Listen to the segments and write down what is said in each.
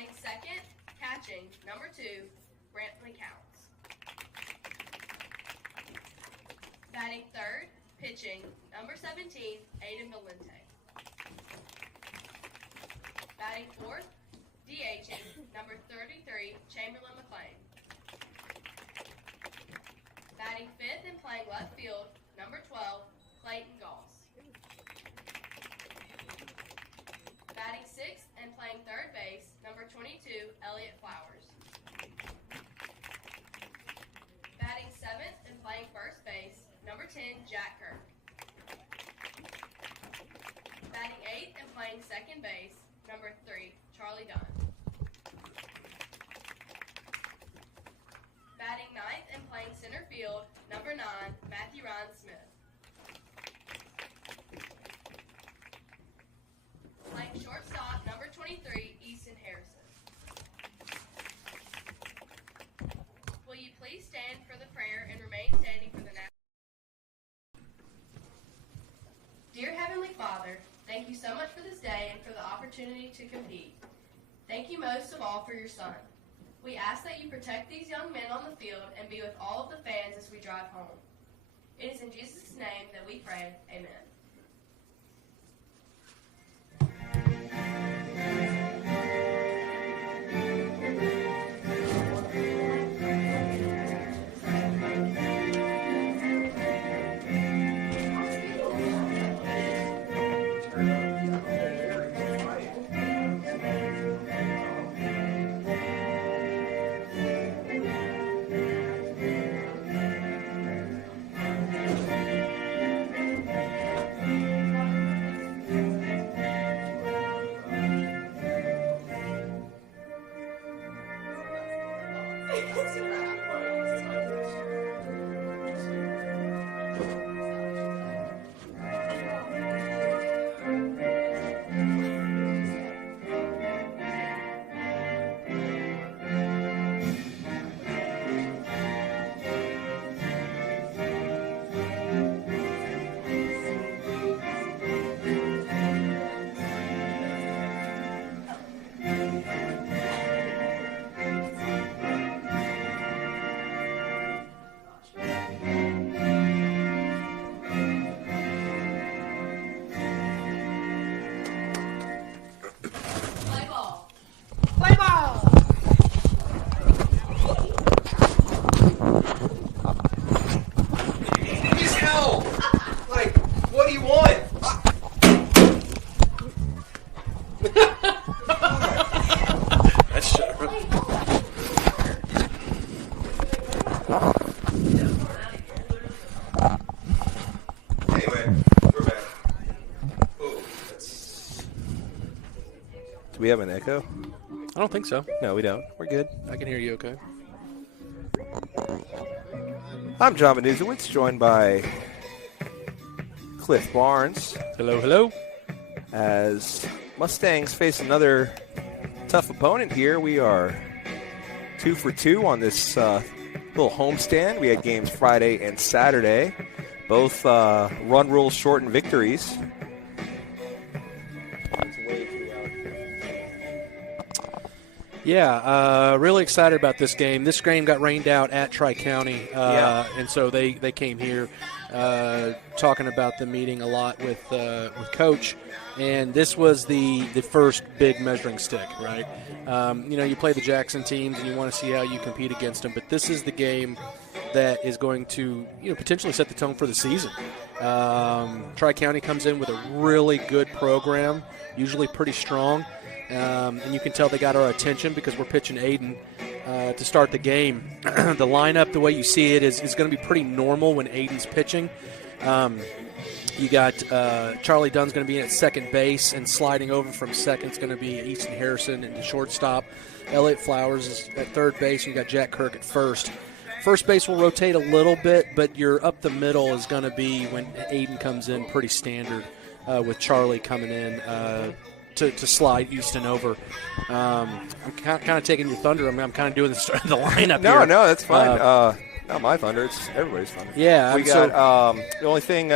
Batting second, catching, number 2, Brantley Counts. Batting third, pitching, number 17, Aiden Valente. Batting fourth, DHing, number 33, Chamberlain McLean. Batting fifth and playing left field, number 12, Clayton Goss. Batting sixth and playing third base, number 22, Elliott Flowers. Batting seventh and playing first base, number 10, Jack Kirk. Batting eighth and playing second base, number 3, Charlie Dunn. Batting ninth and playing center field, number 9, Matthew Ryan Smith. Playing shortstop, number 23, Easton Harrison. Will you please stand for the prayer and remain standing for the national? Dear Heavenly Father, thank you so much for this day and for the opportunity to compete. Thank you most of all for your son. We ask that you protect these young men on the field and be with all of the fans as we drive home. It is in Jesus' name that we pray. Amen. Do we have an echo? I don't think so. No, we don't. We're good. I can hear you okay. I'm John Vanuzowitz, joined by Cliff Barnes. Hello, hello. As Mustangs face another tough opponent here, we are 2 for 2 on this little homestand. We had games Friday and Saturday, both run rule shortened victories. Yeah, really excited about this game. This game got rained out at Tri-County, and so they came here talking about the meeting a lot with Coach, and this was the first big measuring stick, right? You play the Jackson teams, and you want to see how you compete against them, but this is the game that is going to potentially set the tone for the season. Tri-County comes in with a really good program, usually pretty strong. And you can tell they got our attention because we're pitching Aiden to start the game. The lineup, the way you see it, is going to be pretty normal when Aiden's pitching. You got Charlie Dunn's going to be in at second base, and sliding over from second is going to be Easton Harrison into shortstop. Elliott Flowers is at third base, and you got Jack Kirk at first. First base will rotate a little bit, but your up the middle is going to be when Aiden comes in pretty standard with Charlie coming in to slide Easton over. I'm kind of taking your thunder. I'm kind of doing the lineup here. No, that's fine. Not my thunder. It's everybody's thunder. Yeah. We got the only thing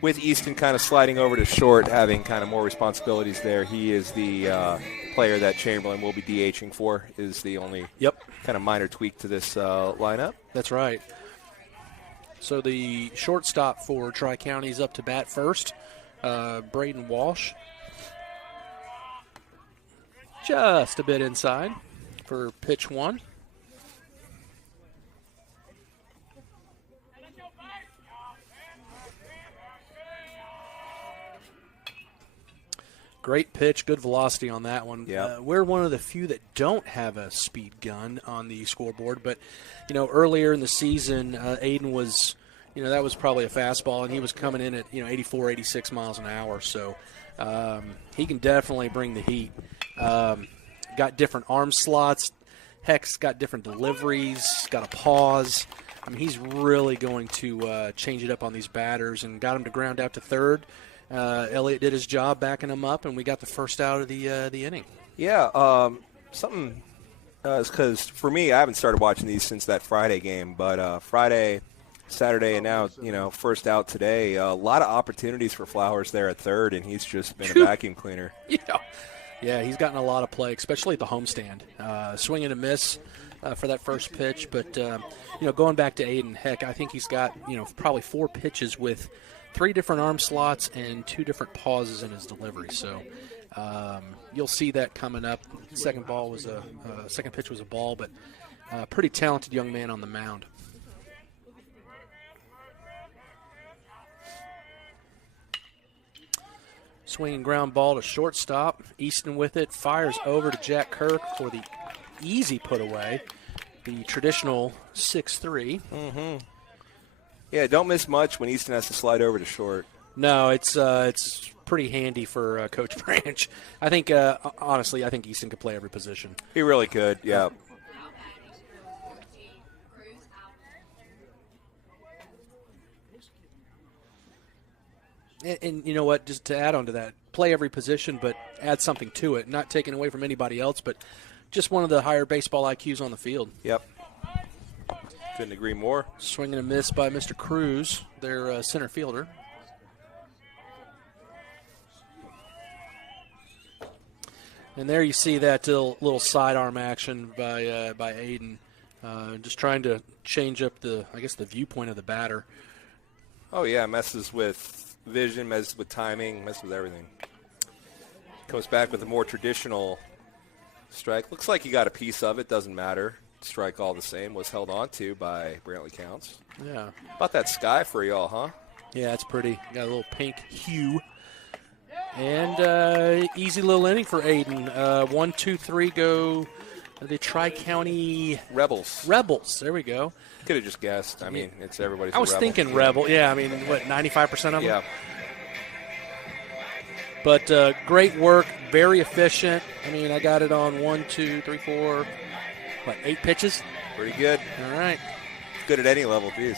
with Easton kind of sliding over to short, having kind of more responsibilities there. He is the player that Chamberlain will be DHing for is the only kind of minor tweak to this lineup. That's right. So the shortstop for Tri-County is up to bat first, Braden Walsh. Just a bit inside for pitch 1. Great pitch, good velocity on that one. We're one of the few that don't have a speed gun on the scoreboard, but, earlier in the season, Aiden was, that was probably a fastball, and he was coming in at, 84, 86 miles an hour. So he can definitely bring the heat. Got different arm slots. Heck's got different deliveries, got a pause. I mean, he's really going to change it up on these batters, and got him to ground out to third. Elliott did his job backing him up, and we got the first out of the inning. Yeah, something is because for me, I haven't started watching these since that Friday game, but Friday, Saturday, and now, first out today, a lot of opportunities for Flowers there at third, and he's just been a vacuum cleaner. Yeah, he's gotten a lot of play, especially at the homestand. Swing and a miss for that first pitch, but, going back to Aiden, heck, I think he's got, probably 4 pitches with 3 different arm slots and 2 different pauses in his delivery. So you'll see that coming up. Second pitch was a ball, but pretty talented young man on the mound. Swinging ground ball to shortstop. Easton with it, fires over to Jack Kirk for the easy put away. The traditional 6-3. Mm-hmm. Yeah, don't miss much when Easton has to slide over to short. No, it's pretty handy for Coach Branch. I think, honestly, I think Easton could play every position. He really could, yeah. And you know what, just to add on to that, play every position, but add something to it, not taking away from anybody else, but just one of the higher baseball IQs on the field. Yep. Couldn't agree more. Swing and a miss by Mr. Cruz, their center fielder. And there you see that little sidearm action by Aiden, just trying to change up the viewpoint of the batter. Oh yeah, messes with vision, messes with timing, messes with everything. Comes back with a more traditional strike. Looks like he got a piece of it. Doesn't matter. Strike all the same. Was held on to by Brantley Counts. Yeah. How about that sky for y'all, huh? Yeah, it's pretty. Got a little pink hue. And easy little inning for Aiden. 1, 2, 3 go the Tri-County Rebels. There we go. Could have just guessed. I mean, it's everybody's. I was thinking Rebel. Yeah, I mean, what, 95% of them? Yeah. But great work, very efficient. I mean, I got it on 1, 2, 3, 4, 8 pitches? Pretty good. All right. Good at any level, geez.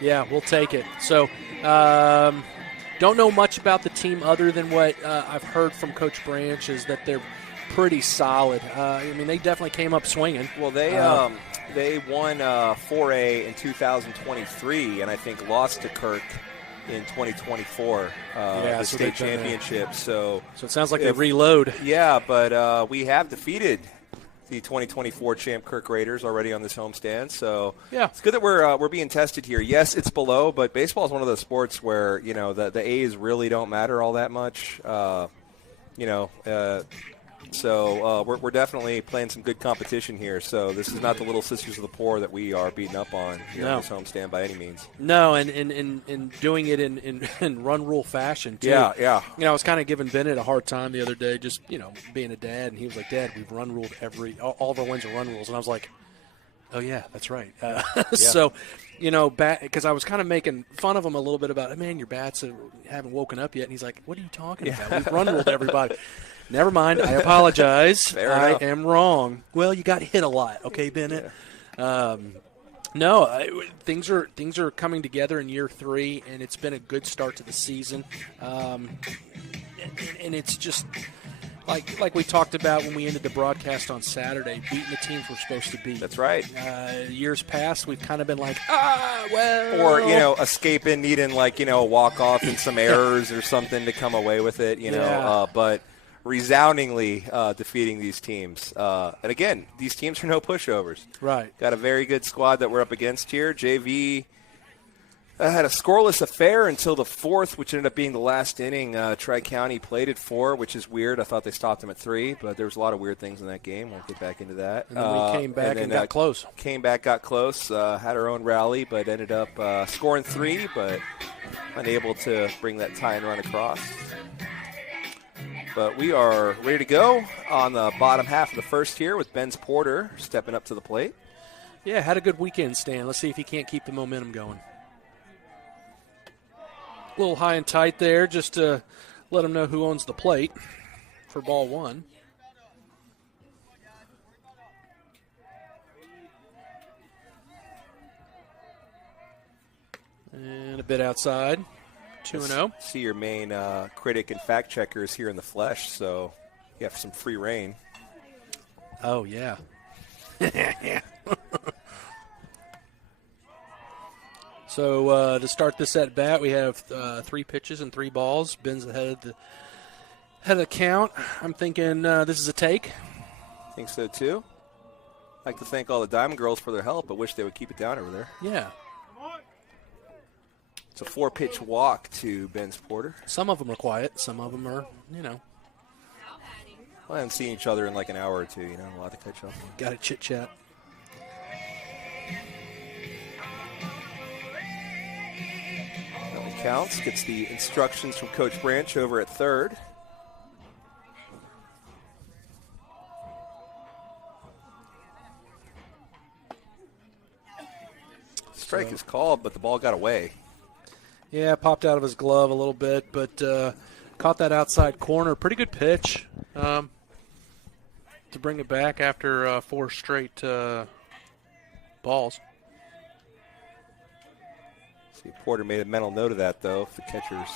Yeah, we'll take it. So, don't know much about the team other than what I've heard from Coach Branch is that they're pretty solid. I mean, they definitely came up swinging. Well, they won 4A in 2023, and I think lost to Kirk in 2024, the state championship. So it sounds like they reload. Yeah, but we have defeated the 2024 champ Kirk Raiders already on this homestand. So yeah, it's good that we're being tested here. Yes, it's below, but baseball is one of those sports where the A's really don't matter all that much. So we're definitely playing some good competition here. So this is not the little sisters of the poor that we are beating up on here on this homestand by any means. No, and doing it in run rule fashion too. Yeah. I was kind of giving Bennett a hard time the other day, just being a dad, and he was like, "Dad, we've run ruled all of our wins are run rules," and I was like, "Oh yeah, that's right." Yeah. So, because I was kind of making fun of him a little bit about, man, your bats haven't woken up yet, and he's like, "What are you talking about? We've run ruled everybody." Never mind. I apologize. I am wrong. Well, you got hit a lot, okay, Bennett? Yeah. Things are coming together in year 3, and it's been a good start to the season. And it's just like we talked about when we ended the broadcast on Saturday, beating the teams we're supposed to beat. That's right. Years past, we've kind of been like, or escaping, needing a walk off and some errors or something to come away with it. But resoundingly defeating these teams. And again, these teams are no pushovers. Right. Got a very good squad that we're up against here. JV had a scoreless affair until the fourth, which ended up being the last inning. Tri-County played at 4, which is weird. I thought they stopped them at 3, but there was a lot of weird things in that game. Won't get back into that. And then we came back and got close. Came back, got close, had our own rally, but ended up scoring 3, but unable to bring that tying run across. But we are ready to go on the bottom half of the first here with Ben's Porter stepping up to the plate. Yeah, had a good weekend, Stan. Let's see if he can't keep the momentum going. A little high and tight there just to let him know who owns the plate for ball 1. And a bit outside. 2-0. See your main critic and fact checker is here in the flesh, so you have some free reign. Oh, yeah. So to start this at bat, we have 3 pitches and 3 balls. Ben's ahead of the count. I'm thinking this is a take. Think so too. I'd like to thank all the Diamond Girls for their help, but wish they would keep it down over there. Yeah. It's a 4-pitch walk to Ben's Porter. Some of them are quiet. Some of them are, Well, I haven't seen each other in like an hour or two. A lot to catch up. Got to chit chat. Counts, gets the instructions from Coach Branch over at third. Strike is called, but the ball got away. Yeah, popped out of his glove a little bit, but caught that outside corner. Pretty good pitch to bring it back after 4 straight balls. Porter made a mental note of that, though. If the catcher's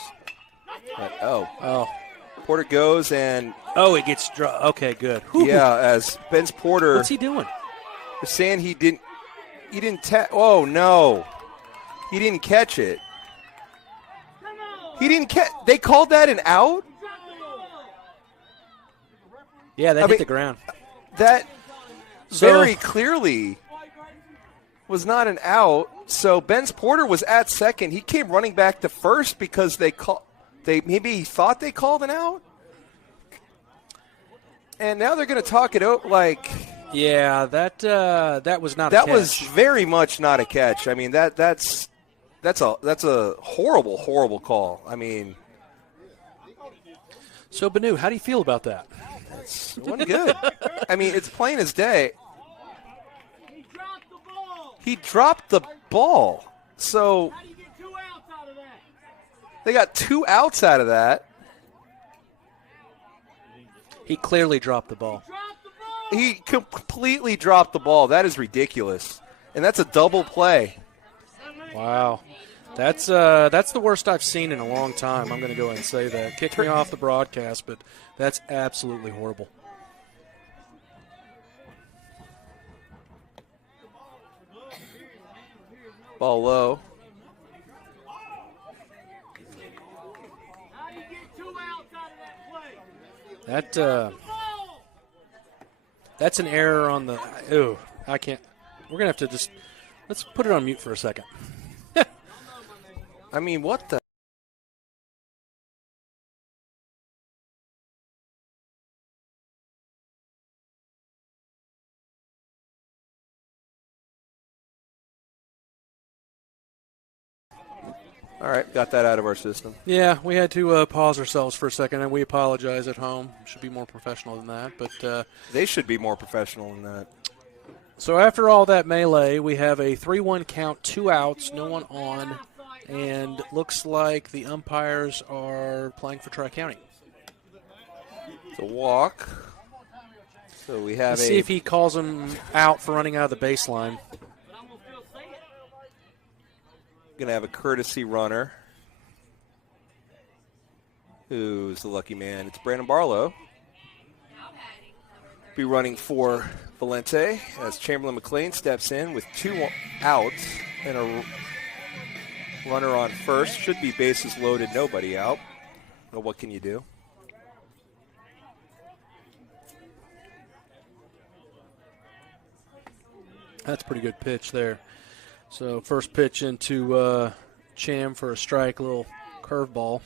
Porter goes and it gets okay, good. Whew. Yeah, as Ben's Porter. What's he doing? They're saying he didn't. Oh no, he didn't catch it. He didn't catch. They called that an out. Yeah, that hit the ground. That very clearly was not an out. So Ben's Porter was at second. He came running back to first because they maybe thought they called an out. And now they're going to talk it out like. Yeah, that was not. That a catch. was very much not a catch. I mean that's a horrible call. I mean. So Banu, how do you feel about that? It wasn't good. I mean, it's plain as day. He dropped the ball. So How do you get 2 outs out of that? They got 2 outs out of that. He clearly dropped the ball. He completely dropped the ball. That is ridiculous. And that's a double play. Wow. That's the worst I've seen in a long time. I'm going to go ahead and say that. Kicked me off the broadcast, but that's absolutely horrible. Ball low. How do you get 2 outs out of that play? That's an error on the. Ooh, I can't. We're gonna have to just let's put it on mute for a second. I mean, what the? All right, got that out of our system. Yeah, we had to pause ourselves for a second, and we apologize at home. Should be more professional than that, but they should be more professional than that. So after all that melee, we have a 3-1 count, 2 outs, no one on, and looks like the umpires are playing for Tri-County. It's a walk. So we have Let's see if he calls him out for running out of the baseline. Going to have a courtesy runner. Who's the lucky man? It's Brandon Barlow. Be running for Valente as Chamberlain McLean steps in with 2 outs and a runner on first. Should be bases loaded, nobody out. Well, what can you do? That's a pretty good pitch there. So first pitch into Cham for a strike, a little curveball.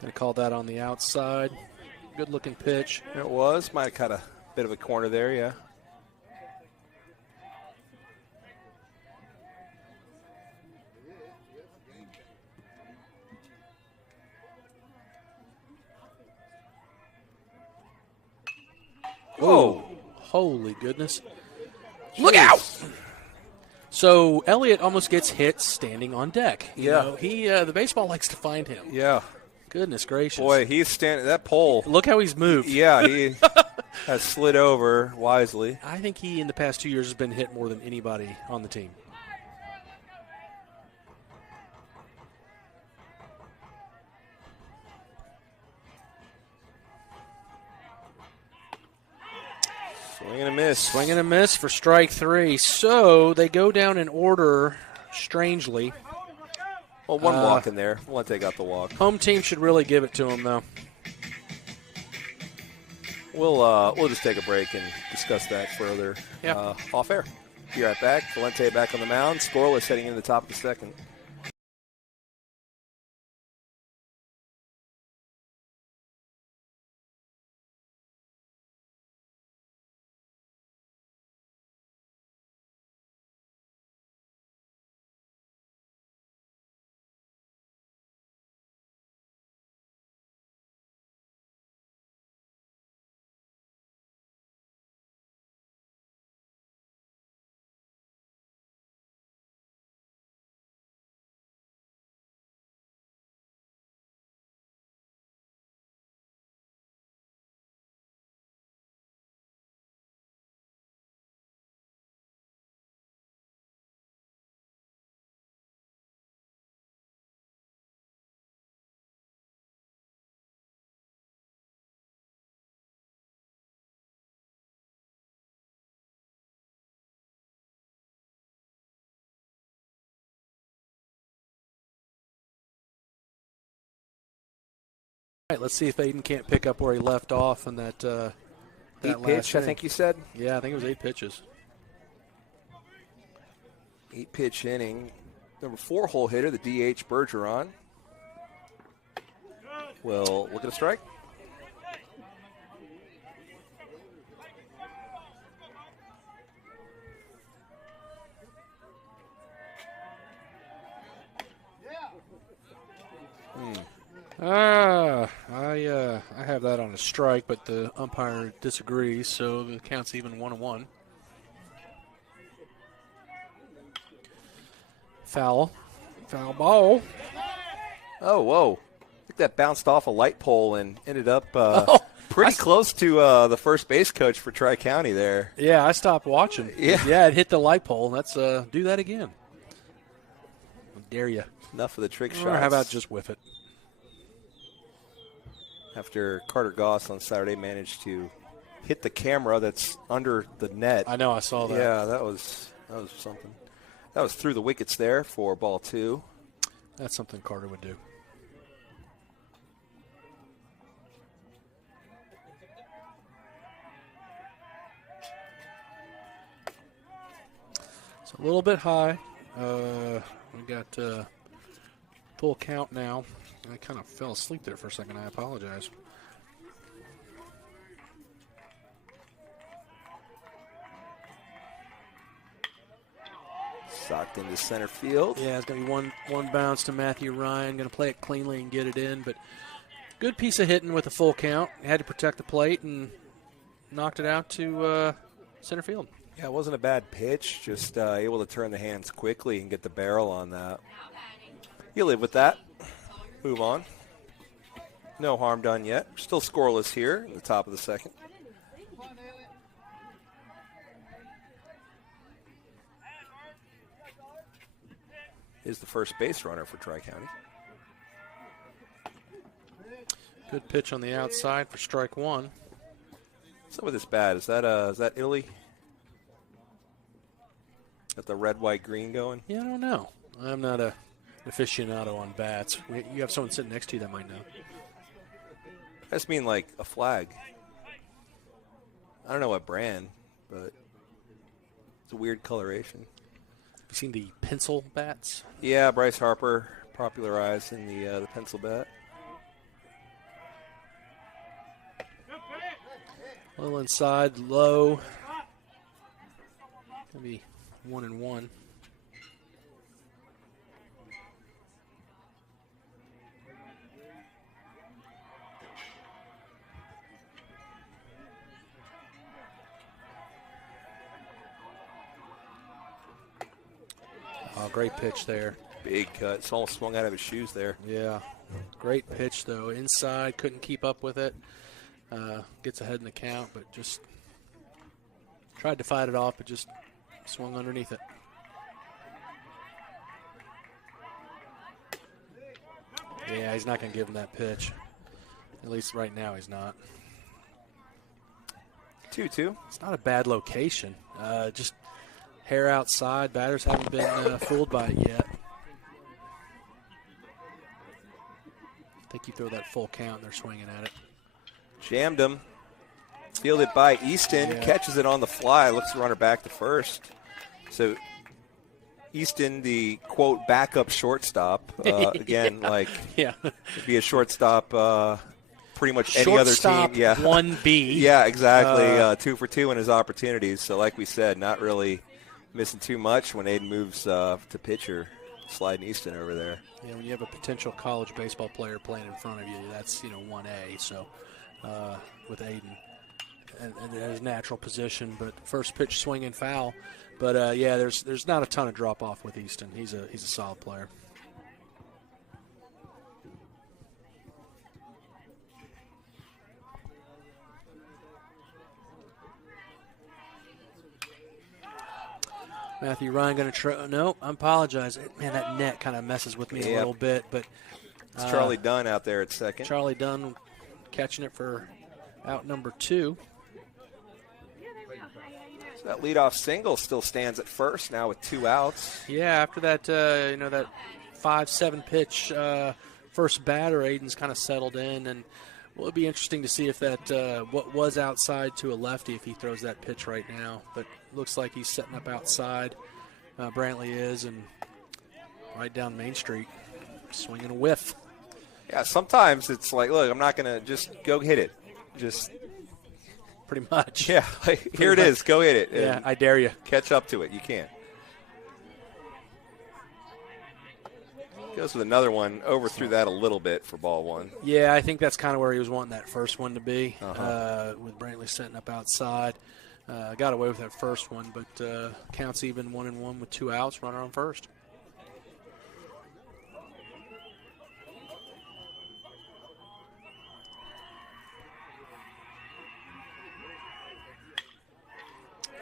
Going to call that on the outside. Good looking pitch. It was. Might have caught a bit of a corner there, yeah. Oh, holy goodness. Look out! So Elliott almost gets hit standing on deck. You Yeah. know, the baseball likes to find him. Yeah. Goodness gracious. Boy, he's standing, that pole. Look how he's moved. Yeah, he has slid over wisely. I think he, in the past 2 years, has been hit more than anybody on the team. Swing and a miss. Swing and a miss for strike 3. So they go down in order, strangely. Well, one walk in there. We'll let they got the walk. Home team should really give it to him, though. We'll just take a break and discuss that further off air. Be right back. Valente back on the mound. Scoreless heading into the top of the second. All right, let's see if Aiden can't pick up where he left off in that 8 pitch, I think you said? Yeah, I think it was 8 pitches. 8 pitch inning. Number 4 hole hitter, the DH Bergeron. Will look at a strike. I have that on a strike, but the umpire disagrees, so the count's even 1-1. Foul ball. Oh, whoa. I think that bounced off a light pole and ended up pretty close to the first base coach for Tri-County there. Yeah, I stopped watching. Yeah. It hit the light pole. Let's do that again. I dare you. Enough of the trick shots. Or how about just whiff it? After Carter Goss on Saturday managed to hit the camera that's under the net. I know, I saw that. Yeah, that was something. That was through the wickets there for ball 2. That's something Carter would do. It's a little bit high. We got full count now. I kind of fell asleep there for a second. I apologize. Socked into center field. Yeah, it's going to be one bounce to Matthew Ryan. Going to play it cleanly and get it in. But good piece of hitting with a full count. Had to protect the plate and knocked it out to center field. Yeah, it wasn't a bad pitch. Just able to turn the hands quickly and get the barrel on that. You live with that. Move on. No harm done yet. Still scoreless here in the top of the second. Is the first base runner for Tri-County. Good pitch on the outside for strike 1. Some of this bad. Is that Italy? Got the red, white, green going? Yeah, I don't know. I'm not an aficionado on bats. You have someone sitting next to you that might know. I just mean like a flag. I don't know what brand, but it's a weird coloration. Have you seen the pencil bats? Yeah, Bryce Harper popularized in the pencil bat. A little inside, low. Maybe 1-1. Oh, great pitch there. Big cut. It's almost swung out of his shoes there. Yeah. Great pitch, though. Inside, couldn't keep up with it. Gets ahead in the count, but just tried to fight it off, but just swung underneath it. Yeah, he's not going to give him that pitch. At least right now he's not. 2-2. It's not a bad location. Just hair outside. Batters haven't been fooled by it yet. I think you throw that full count and they're swinging at it. Jammed him. Fielded by Easton. Yeah. Catches it on the fly. Looks the runner back to first. So Easton, the, quote, backup shortstop. Again, like, yeah, it'd be a shortstop pretty much any shortstop other team. Yeah. 1B. Yeah, exactly. 2 for 2 in his opportunities. So like we said, not really missing too much when Aiden moves to pitcher, sliding Easton over there. Yeah, when you have a potential college baseball player playing in front of you, that's 1A. So with Aiden, and his natural position, but first pitch swing and foul. But yeah, there's not a ton of drop off with Easton. He's a solid player. Matthew Ryan going to try. No, I apologize. Man, that net kind of messes with me a little bit. But it's Charlie Dunn out there at second. Charlie Dunn catching it for out number 2. So that leadoff single still stands at first now with 2 outs. Yeah, after that, that 5-7 pitch first batter, Aiden's kind of settled in, and it'll be interesting to see if that what was outside to a lefty if he throws that pitch right now. But looks like he's setting up outside. Brantley is, and right down Main Street, swinging a whiff. Yeah, sometimes it's like, look, I'm not going to just go hit it. Just pretty much. Yeah, like, here it is. Go hit it. Yeah, I dare you. Catch up to it. You can't. Goes with another one. Overthrew that a little bit for ball 1. Yeah, I think that's kind of where he was wanting that first one to be, with Brantley setting up outside. Got away with that first one, but counts even 1-1 with 2 outs, runner on first.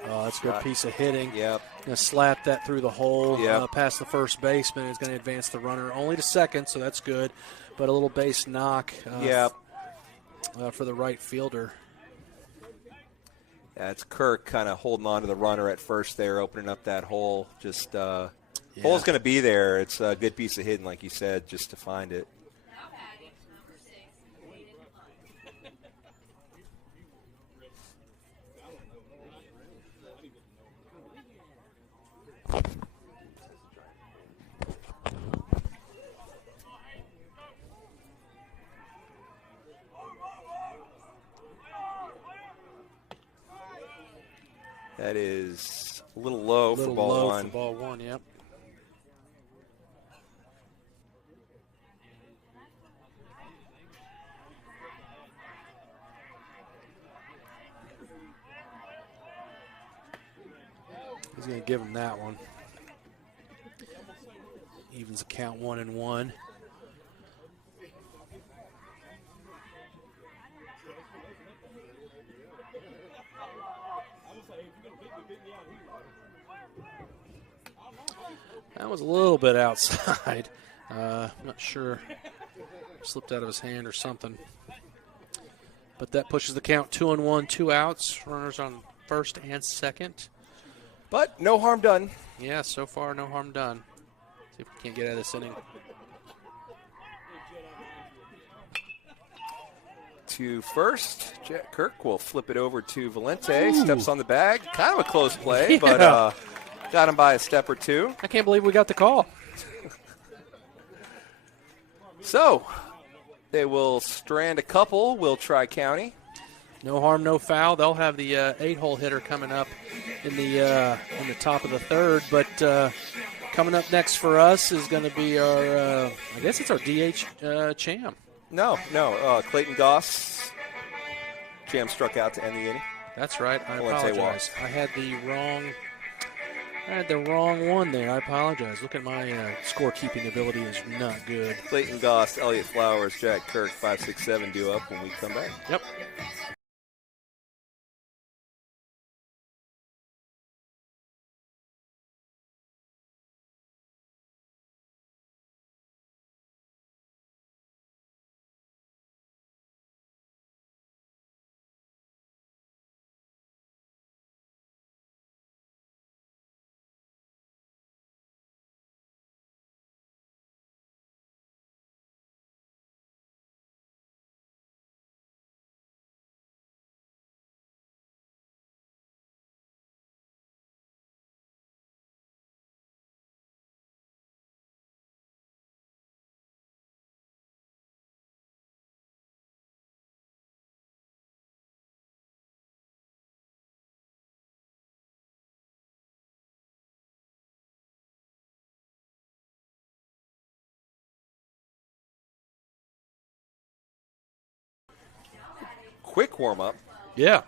Oh, that's a good piece of hitting. Yep. Going to slap that through the hole, Yep. past the first baseman. Is going to advance the runner only to second, so that's good. But a little base knock for the right fielder. Yeah, it's Kirk kind of holding on to the runner at first there, opening up that hole. Just hole's going to be there. It's a good piece of hitting, like you said, just to find it. That is a little low for ball 1. For ball 1, yep. He's going to give him that one. Evens the count 1-1. That was a little bit outside. I'm not sure. Slipped out of his hand or something. But that pushes the count 2-1, 2 outs. Runners on first and second. But no harm done. Yeah, so far no harm done. See if we can't get out of this inning. To first, Jack Kirk will flip it over to Valente. Steps on the bag. Kind of a close play, but got him by a step or two. I can't believe we got the call. So they will strand a couple. Will Tri-County. No harm, no foul. They'll have the 8-hole hitter coming up in the top of the third. But coming up next for us is going to be our, I guess it's our DH Cham. No. Clayton Goss. Cham struck out to end the inning. That's right. I Valente apologize. walks. I had the wrong one there. I apologize. Look at my scorekeeping ability is not good. Clayton Goss, Elliott Flowers, Jack Kirk, 5, 6, 7 due up when we come back. Yep. Quick warm-up. Yeah.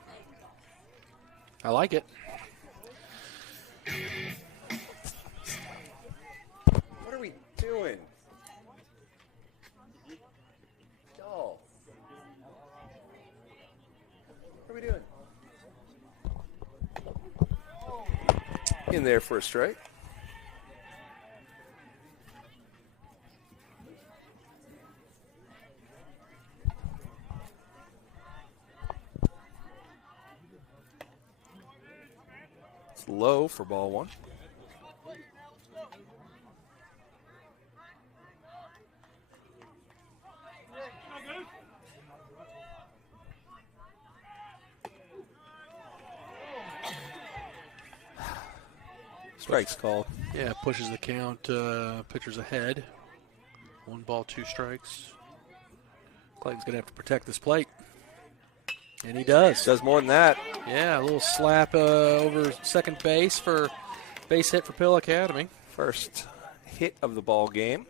I like it. What are we doing? Y'all. What are we doing? In there for a strike. It's low for ball one. Strikes called. Yeah, pushes the count. Pitcher's ahead. 1 ball, 2 strikes. Clayton's going to have to protect this plate. And he does. Does more than that. Yeah, a little slap over second base for base hit for Pill Academy. First hit of the ball game.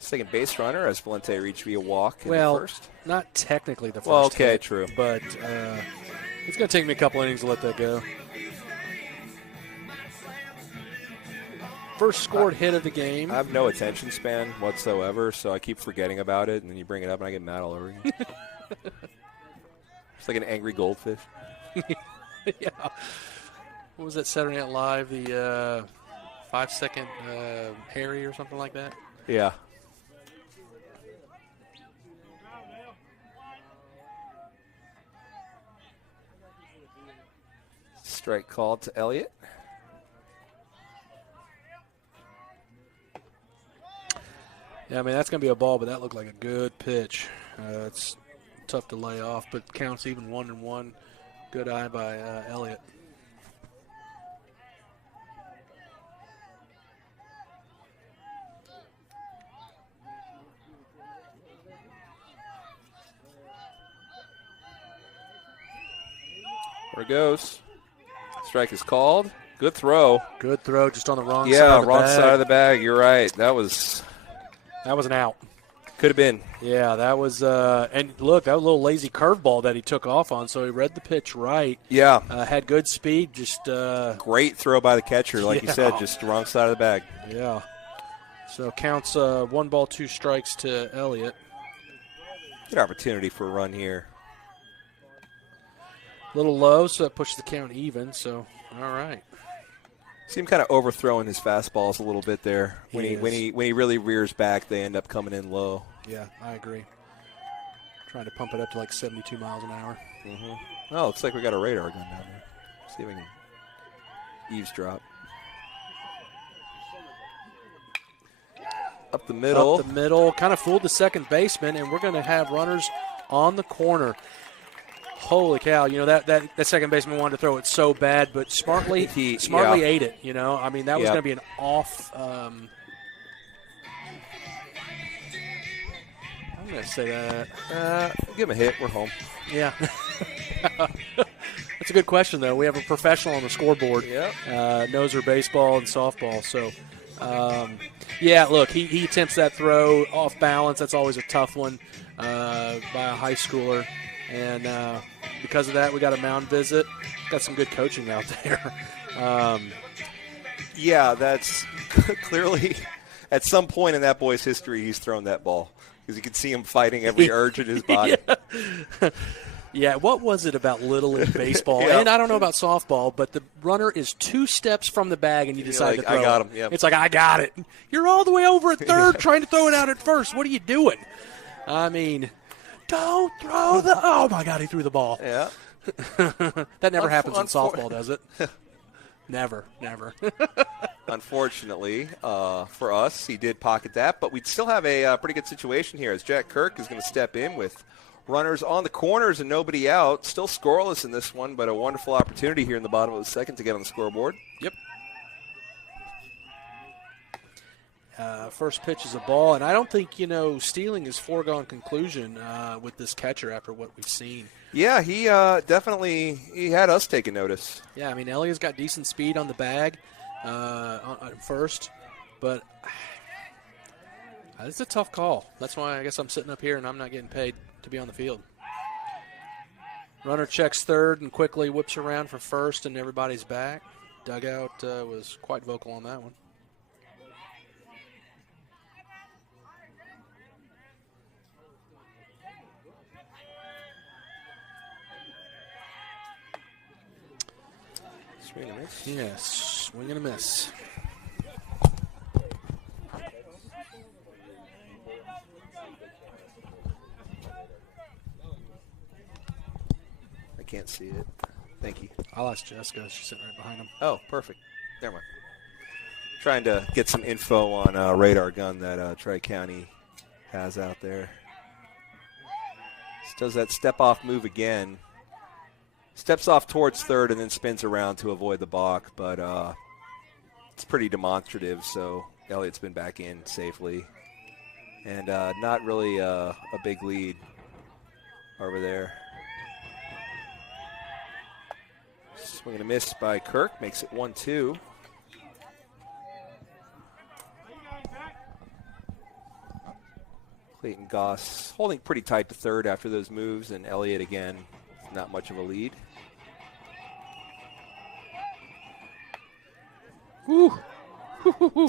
Second base runner as Valente reached via walk in the first. Not technically the first Well, okay, hit, true. But it's going to take me a couple innings to let that go. First scored hit of the game. I have no attention span whatsoever, so I keep forgetting about it, and then you bring it up, and I get mad all over again. It's like an angry goldfish. Yeah. What was that Saturday Night Live? The 5-second Harry or something like that? Yeah. Strike called to Elliott. Yeah, I mean, that's going to be a ball, but that looked like a good pitch. It's tough to lay off, but counts even 1-1. Good eye by Elliott. There it goes. Strike is called. Good throw. Good throw, just on the wrong side Yeah, of the wrong bag. side of the bag. You're right. That was an out. could have been. Yeah, that was and look, that was a little lazy curveball that he took off on, so he read the pitch right. Yeah. Had good speed, just Great throw by the catcher, like you said, just the wrong side of the bag. yeah. So counts 1 ball, 2 strikes to Elliott. Good opportunity for a run here. A little low, so that pushes the count even, so all right. See him kind of overthrowing his fastballs a little bit there. When he really rears back, they end up coming in low. Yeah, I agree. Trying to pump it up to like 72 miles an hour. Oh, looks like we got a radar gun down there. See if we can eavesdrop. Up the middle. Up the middle. Kind of fooled the second baseman, and we're going to have runners on the corner. Holy cow. That second baseman wanted to throw it so bad, but smartly ate it. I mean, that was going to be an off I'm going to say that. Give him a hit. We're home. Yeah. That's a good question, though. We have a professional on the scoreboard. Yeah. Knows her baseball and softball. So, look, he attempts that throw off balance. That's always a tough one by a high schooler. And because of that, we got a mound visit. Got some good coaching out there. That's clearly at some point in that boy's history, he's thrown that ball. Because you can see him fighting every urge in his body. Yeah, what was it about Little League baseball? And I don't know about softball, but the runner is 2 steps from the bag and you decide to throw I got it. him. Yep. It's like, I got it. You're all the way over at third trying to throw it out at first. What are you doing? I mean, don't throw oh, my God, he threw the ball. Yeah. That never happens in softball, does it? Never. Unfortunately for us, he did pocket that, but we still have a pretty good situation here as Jack Kirk is going to step in with runners on the corners and nobody out. Still scoreless in this one, but a wonderful opportunity here in the bottom of the second to get on the scoreboard. Yep. First pitch is a ball, and I don't think, stealing is foregone conclusion with this catcher after what we've seen. Yeah, he definitely had us taking notice. Yeah, I mean, Elliott's got decent speed on the bag on first, but it's a tough call. That's why I guess I'm sitting up here and I'm not getting paid to be on the field. Runner checks third and quickly whips around for first, and everybody's back. Dugout was quite vocal on that one. Swing and miss. Yes, swing and a miss. I can't see it. Thank you. I'll ask Jessica. She's sitting right behind him. Oh, perfect. Never mind. Trying to get some info on a radar gun that Tri-County has out there. Just does that step-off move again. Steps off towards third and then spins around to avoid the balk, but it's pretty demonstrative, so Elliott's been back in safely. And not really a big lead over there. Swing and a miss by Kirk, makes it 1-2. Clayton Goss holding pretty tight to third after those moves, and Elliott again, not much of a lead. Whew.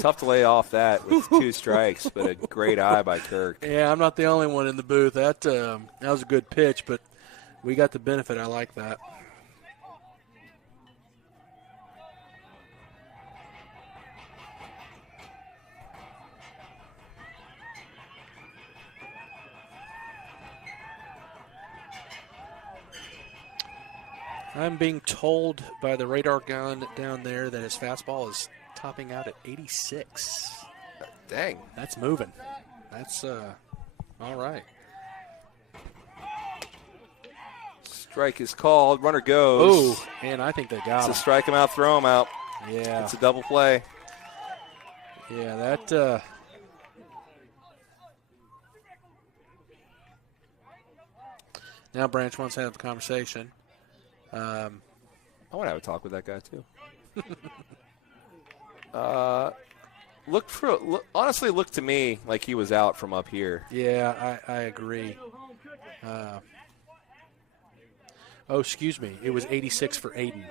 Tough to lay off that with 2 strikes, but a great eye by Kirk. Yeah, I'm not the only one in the booth. That was a good pitch, but we got the benefit. I like that. I'm being told by the radar gun down there that his fastball is topping out at 86. Dang. That's moving. That's all right. Strike is called. Runner goes. Ooh, and I think they got him. It's a strike him out, throw him out. Yeah. It's a double play. Yeah, that now Branch wants to have a conversation. I want to have a talk with that guy, too. Honestly, looked to me like he was out from up here. Yeah, I agree. Excuse me. It was 86 for Aiden.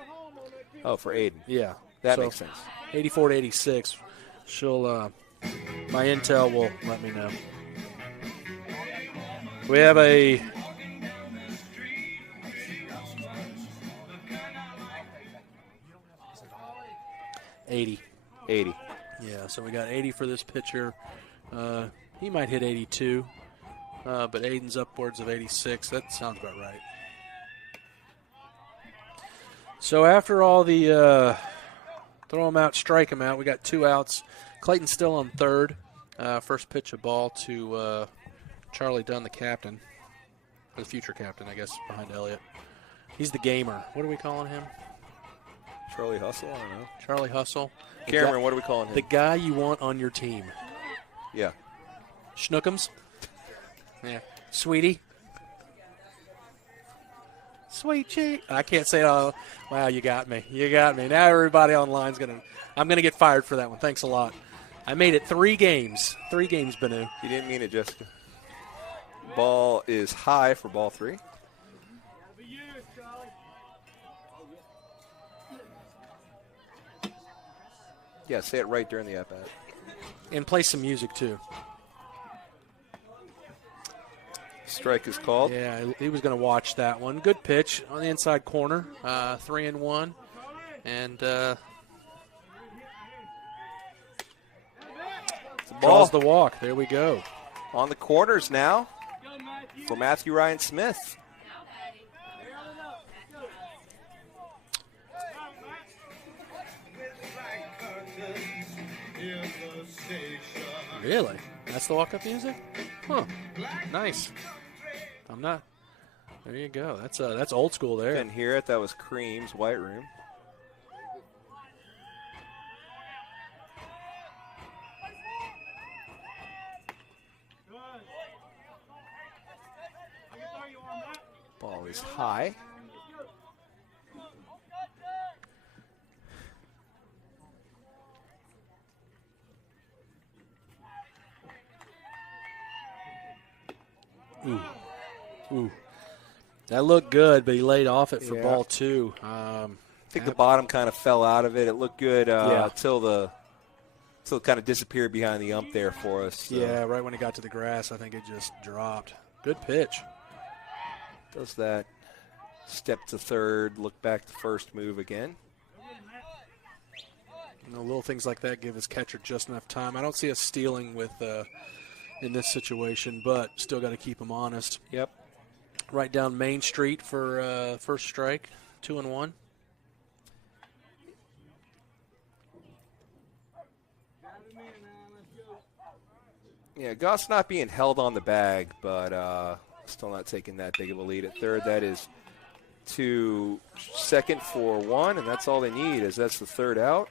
Oh, for Aiden. Yeah. That makes sense. 84 to 86. She'll, my intel will let me know. We have a $80. Yeah, so we got 80 for this pitcher. He might hit 82, but Aiden's upwards of 86. That sounds about right. So after all the throw him out, strike him out, we got 2 outs. Clayton's still on third. First pitch of ball to Charlie Dunn, the captain. Or the future captain, I guess, behind Elliott. He's the gamer. What are we calling him? Charlie Hustle? I don't know. Charlie Hustle. Cameron, what are we calling him? The guy you want on your team. Yeah. Schnookums? Yeah. Sweetie? Sweet cheek. I can't say it all. Wow, you got me. You got me. Now everybody online's I'm going to get fired for that one. Thanks a lot. I made it 3 games. 3 games, Banu. You didn't mean it, Jessica. Ball is high for ball 3. Yeah, say it right during the at-bat. And play some music, too. Strike is called. Yeah, he was going to watch that one. Good pitch on the inside corner. 3-1. And draws the walk. There we go. On the corners now for Matthew Ryan Smith. Really? That's the walk-up music? Huh. Nice. I'm not. There you go. That's old school there. Didn't hear it. That was Cream's White Room. Ball is high. Ooh. That looked good, but he laid off it for ball 2. I think the bottom kind of fell out of it. It looked good until it kind of disappeared behind the ump there for us. So. Yeah, right when it got to the grass, I think it just dropped. Good pitch. Does that step to third, look back to first, move again. Little things like that give his catcher just enough time. I don't see us stealing with in this situation, but still got to keep him honest. Yep. Right down Main Street for first strike, 2-1. Yeah, Goss not being held on the bag, but still not taking that big of a lead at third. That is to second for 1, and that's all they need, as that's the third out.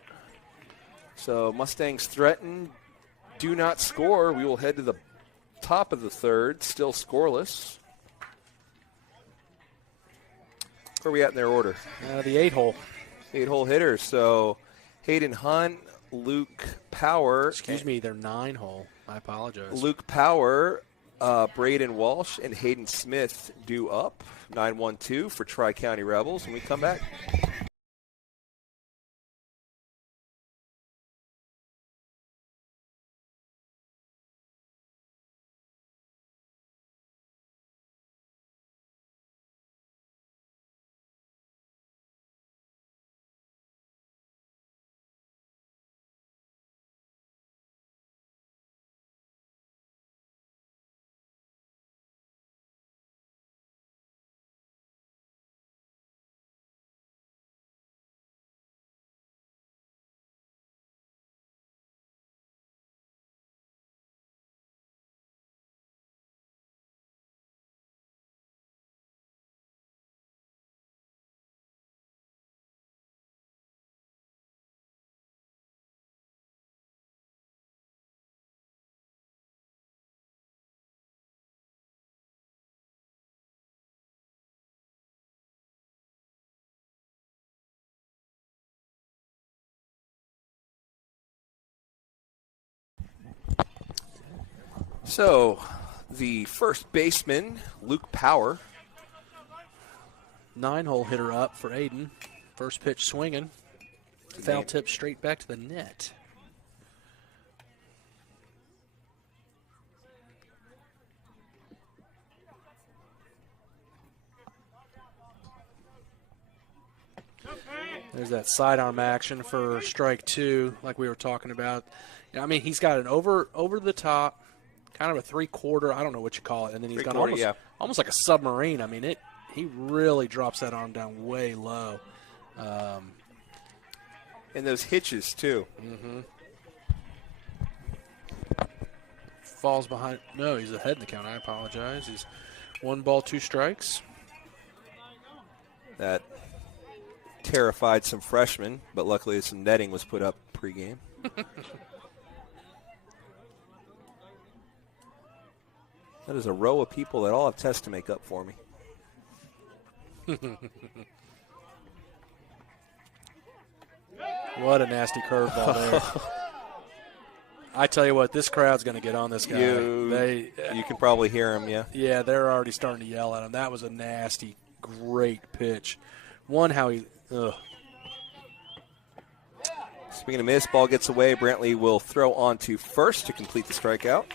So Mustangs threaten, do not score. We will head to the top of the third, still scoreless. Where are we at in their order? The 8-hole. 8-hole hitters. So Hayden Hunt, Luke Power. Excuse me, they're 9-hole. I apologize. Luke Power, Braden Walsh, and Hayden Smith due up. 9-1-2 for Tri-County Rebels. When we come back. So, the first baseman, Luke Power. 9-hole hitter up for Aiden. First pitch swinging. Foul tip straight back to the net. There's that sidearm action for strike 2, like we were talking about. I mean, he's got an over the top, kind of a 3/4, I don't know what you call it, and then he's got almost like a submarine. I mean, he really drops that arm down way low. And those hitches, too. Mm-hmm. falls behind. No, he's ahead in the count. I apologize. He's 1 ball, 2 strikes. That terrified some freshmen, but luckily some netting was put up pregame. That is a row of people that all have tests to make up for me. What a nasty curveball there. I tell you what, this crowd's going to get on this guy. You can probably hear him, yeah. Yeah, they're already starting to yell at him. That was a nasty, great pitch. Speaking of miss, ball gets away. Brantley will throw on to first to complete the strikeout.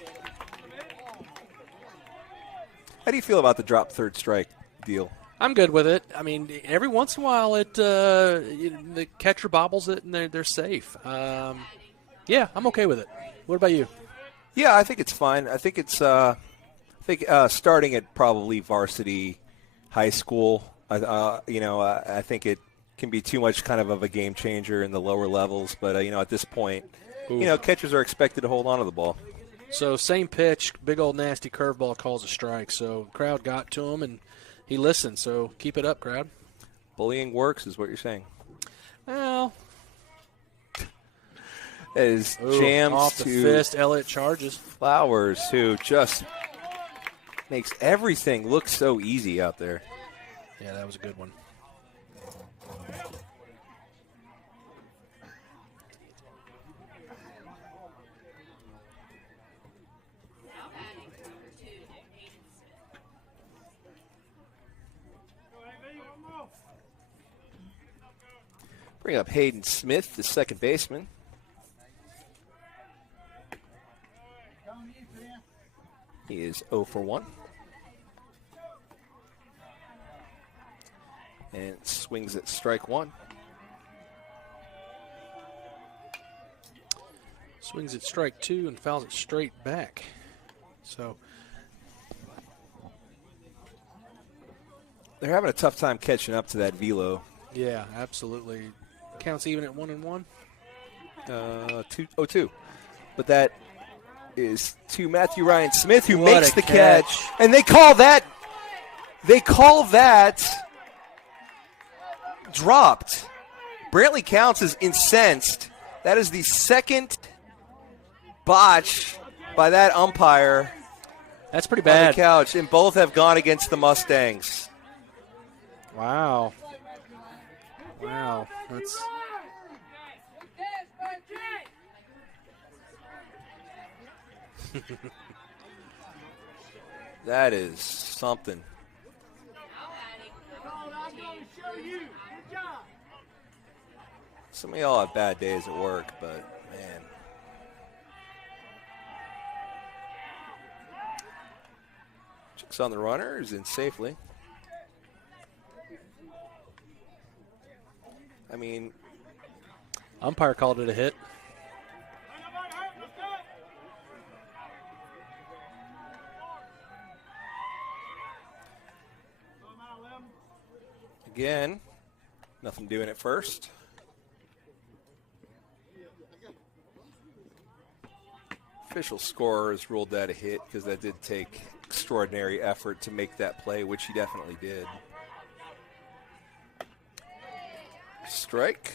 How do you feel about the drop third strike deal? I'm good with it. I mean, every once in a while, the catcher bobbles it and they're safe. Yeah, I'm okay with it. What about you? Yeah, I think it's fine. I think it's starting at probably varsity high school. I think it can be too much kind of a game changer in the lower levels. But at this point, catchers are expected to hold on to the ball. So same pitch, big old nasty curveball calls a strike. So crowd got to him and he listened. So keep it up, crowd. Bullying works, is what you're saying. Well, as jams off the to fist, Elliott charges. Flowers, who just makes everything look so easy out there. Yeah, that was a good one. Bring up Hayden Smith, the second baseman. He is 0 for 1. And swings at strike 1. Swings at strike 2 and fouls it straight back. So they're having a tough time catching up to that velo. yeah, absolutely. Counts even at 1-1. 2-0-2. But that is to Matthew Ryan Smith, who What makes a the catch. And they call that dropped. Brantley counts as incensed. That is the second botch by that umpire. That's pretty On bad. the couch, and both have gone against the Mustangs. Wow. That's That is something. Some of y'all have bad days at work, but man. Checks on the runner, is in safely. I mean, umpire called it a hit. again, nothing doing at first. Official scorer has ruled that a hit because that did take extraordinary effort to make that play, which he definitely did. Strike.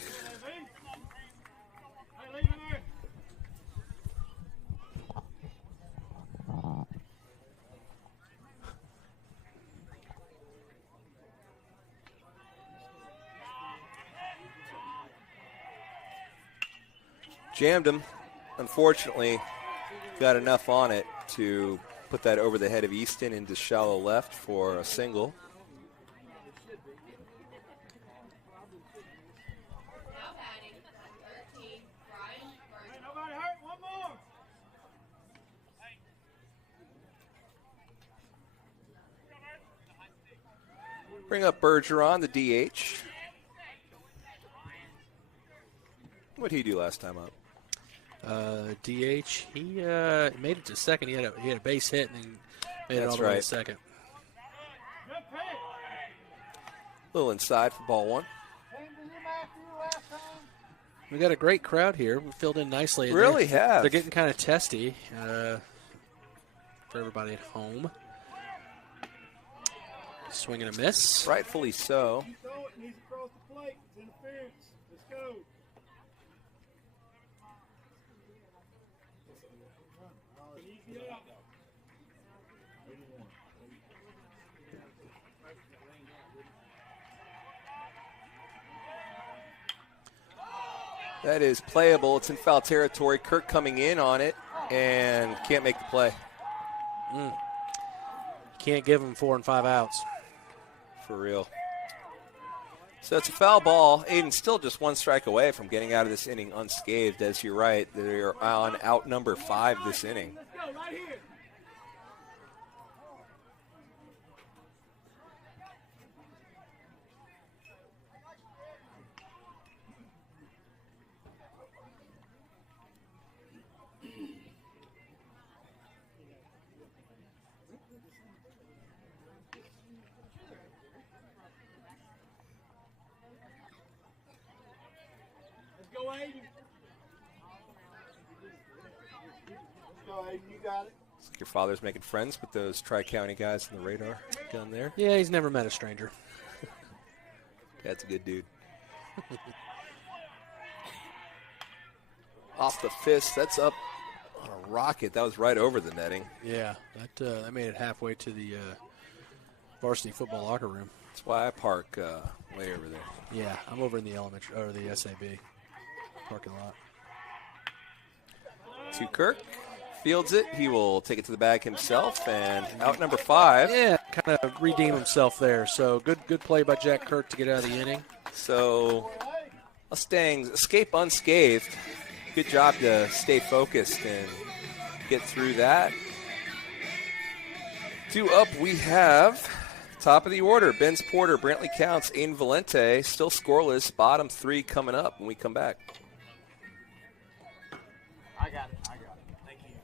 Jammed him. Unfortunately, got enough on it to put that over the head of Easton into shallow left for a single. Bring up Bergeron, the DH. What did he do last time up? DH, he made it to second. He had a base hit and then made it all the way to second. A little inside for ball one. We got a great crowd here. We filled in nicely. Really have. They're getting kind of testy. for everybody at home. Swing and a miss. Rightfully so. You throw it, it needs to cross the plate. It's interference. Let's go. Easy out. That is playable. It's in foul territory. Kirk coming in on it and can't make the play. Can't give him 4 and 5 outs. For real. So it's a foul ball. Aiden's still just 1 strike away from getting out of this inning unscathed. As you're right, they're on out number 5 this inning. Let's go right here. Let's go, Aiden. Let's go, Aiden. You got it. Looks like your father's making friends with those Tri-County guys in the radar down there. Yeah, he's never met a stranger. That's a good dude. Off the fist. That's up on a rocket. That was right over the netting. Yeah, that made it halfway to the varsity football locker room. That's why I park way over there. Yeah, I'm over in the elementary or the SAB parking lot. To Kirk. Fields it. He will take it to the bag himself. And out number 5. Yeah, kind of redeem himself there. So good play by Jack Kirk to get out of the inning. So Mustangs escape unscathed. Good job to stay focused and get through that. 2 up, we have top of the order. Benz Porter, Brantley Counts, Aiden Valente. Still scoreless. Bottom 3 coming up when we come back. I got it. Thank you.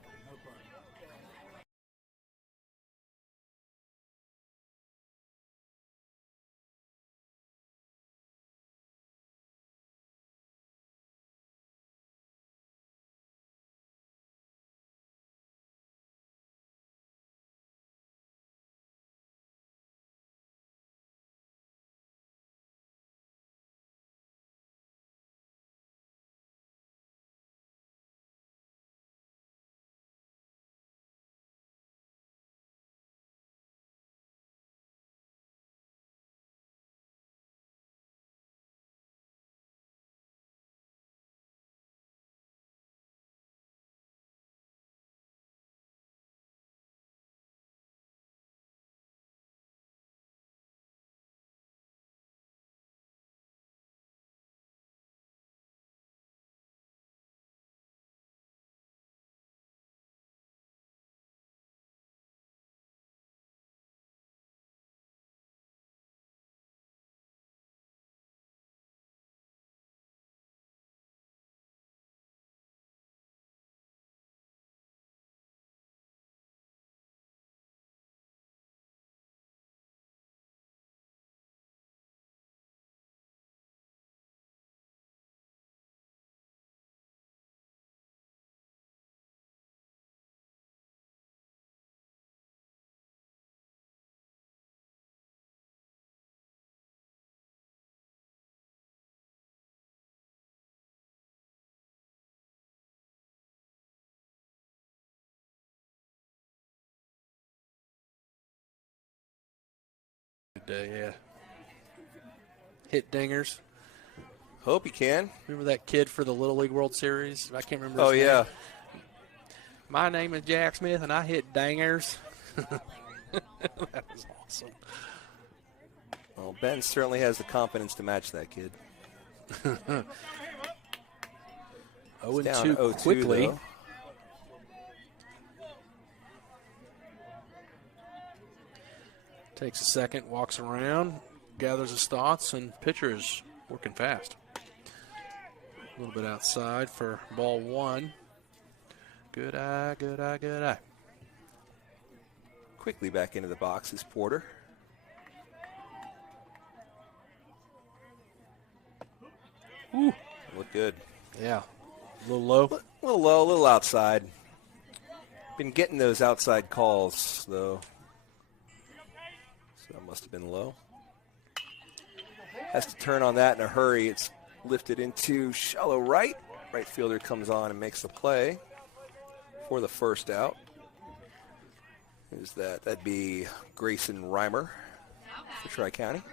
No problem. Yeah. Hit dingers. Hope you can. Remember that kid for the Little League World Series? I can't remember Oh, his name. yeah. My name is Jack Smith, and I hit dingers. That was awesome. Well, Ben certainly has the confidence to match that kid. 0-2 0-2 quickly. though. Takes a second, walks around, gathers his thoughts, and pitcher is working fast. A little bit outside for ball 1. Good eye, good eye, good eye. Quickly back into the box is Porter. Ooh. Look good. Yeah. A little low. A little low, a little outside. Been getting those outside calls, though. So that must have been low. Has to turn on that in a hurry. It's lifted into shallow right. Right fielder comes on and makes the play for the first out. Who's that? That'd be Grayson Reimer for Tri-County.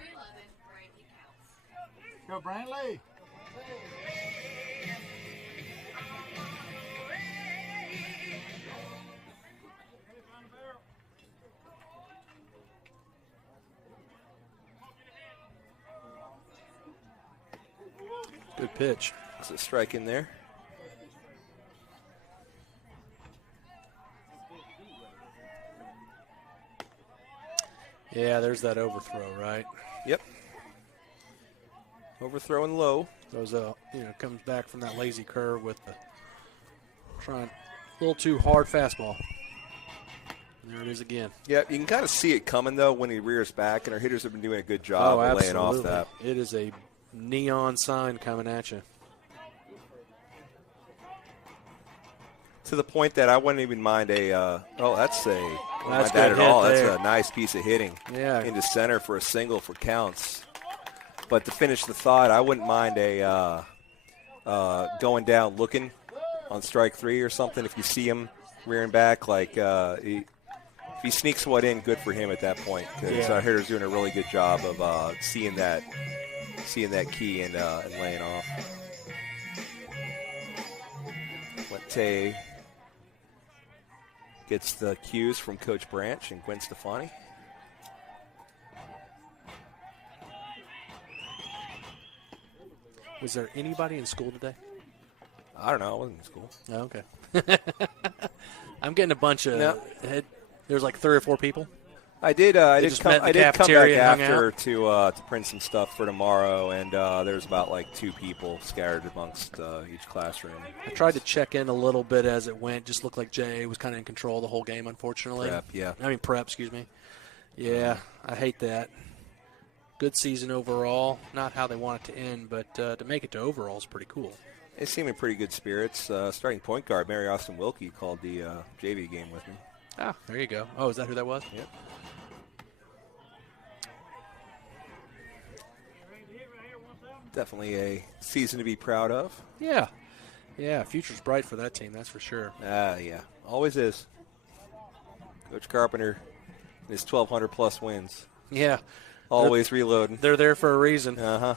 Go, Brantley. Good pitch. There's a strike in there. Yeah, there's that overthrow, right? Yep. Overthrowing low. Those, comes back from that lazy curve with the trying a little too hard fastball. There it is again. Yeah, you can kind of see it coming, though, when he rears back, and our hitters have been doing a good job of laying off that. It is a neon sign coming at you. To the point that I wouldn't even mind That's that's good that at hit all. there. That's a nice piece of hitting into center for a single for counts. But to finish the thought, I wouldn't mind going down looking on strike 3 or something if you see him rearing back. Like if he sneaks one in, good for him at that point, because our hitter's doing a really good job of seeing that key and laying off. Lente gets the cues from Coach Branch and Gwen Stefani. Was there anybody in school today? I don't know. I wasn't in school. Oh, okay. I'm getting a bunch of there's like 3 or 4 people. I did come back after to print some stuff for tomorrow, and there's about like 2 people scattered amongst each classroom. I tried to check in a little bit as it went. Just looked like Jay was kind of in control the whole game, unfortunately. Prep, excuse me. Yeah, I hate that. Good season overall. Not how they want it to end, but to make it to overall is pretty cool. They seem in pretty good spirits. Starting point guard Mary Austin Wilkie called the JV game with me. Ah, there you go. Oh, is that who that was? Yep. Definitely a season to be proud of. Yeah. Yeah, future's bright for that team, that's for sure. Yeah, always is. Coach Carpenter, his 1,200-plus wins. Yeah. Always reloading. They're there for a reason. Uh-huh.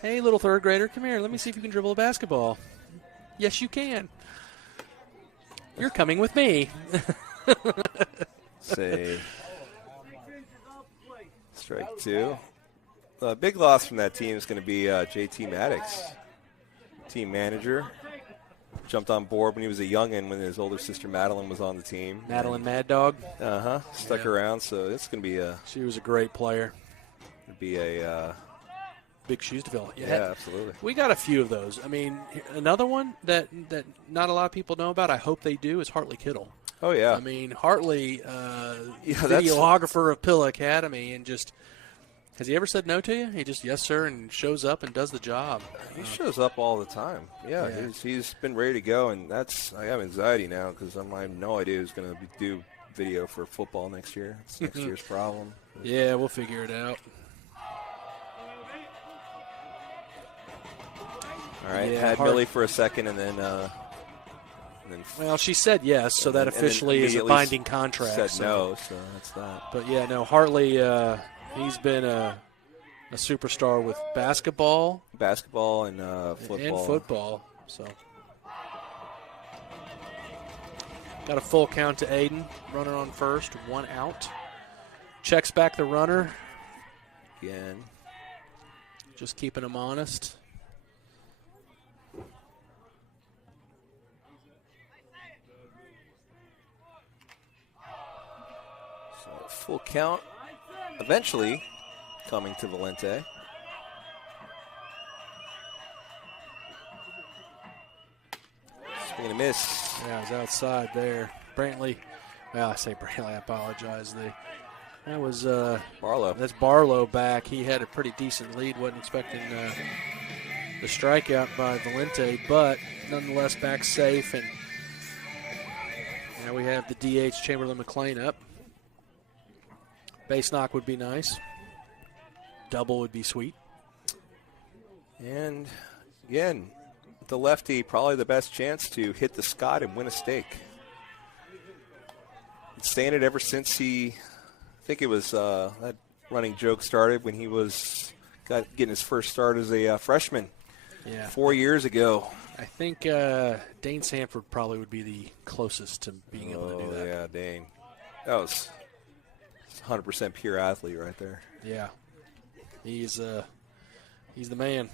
Hey, little third grader, come here. Let me see if you can dribble a basketball. Yes, you can. You're coming with me. Say strike 2. The big loss from that team is going to be JT Maddox, team manager. Jumped on board when he was a youngin' when his older sister Madeline was on the team. Madeline Mad Dog. Stuck around, so it's going to be She was a great player. It'd be a big shoes to fill. Yeah, absolutely. We got a few of those. I mean, another one that not a lot of people know about, I hope they do, is Hartley Kittle. Oh, yeah. I mean, Hartley, videographer of Pilla Academy, and just, has he ever said no to you? He just, yes, sir, and shows up and does the job. He shows up all the time. Yeah. He's been ready to go, and I have anxiety now because I have no idea who's going to do video for football next year. It's next year's problem. Yeah, we'll figure it out. All right, had Millie for a second, and then well, she said yes, so that officially is a binding contract. Said no, so that's that. But yeah, no, Hartley, he's been a superstar with basketball, and football. So got a full count to Aiden, runner on first, 1 out. Checks back the runner. Again, just keeping him honest. Full count eventually coming to Valente. Swing and a miss. Yeah, it was outside there. Brantley, well, I say Brantley, I apologize. That was Barlow. That's Barlow back. He had a pretty decent lead. Wasn't expecting the strikeout by Valente, but nonetheless back safe. And Now we have the DH Chamberlain McLean up. Base knock would be nice. Double would be sweet. And again, the lefty, probably the best chance to hit the Scott and win a stake. Been saying it ever since I think it was that running joke started when he was getting his first start as a freshman 4 years ago. I think Dane Sanford probably would be the closest to being able to do that. Oh, yeah, Dane. That was 100% pure athlete right there. Yeah. He's the man.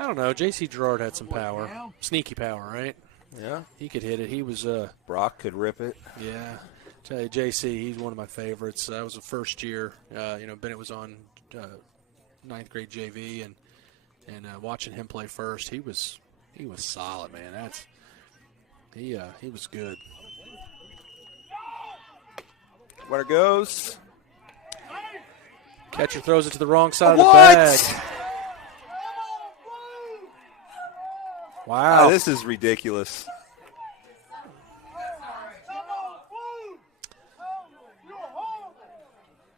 I don't know. J.C. Gerard had some power. Sneaky power, right? Yeah. He could hit it. He was Brock could rip it. Yeah. Tell you, J.C., he's one of my favorites. That was the first year. Bennett was on ninth grade JV, and watching him play first, he was solid, man. He was good. Runner goes. Catcher throws it to the wrong side of the bag. Wow. Oh, this is ridiculous.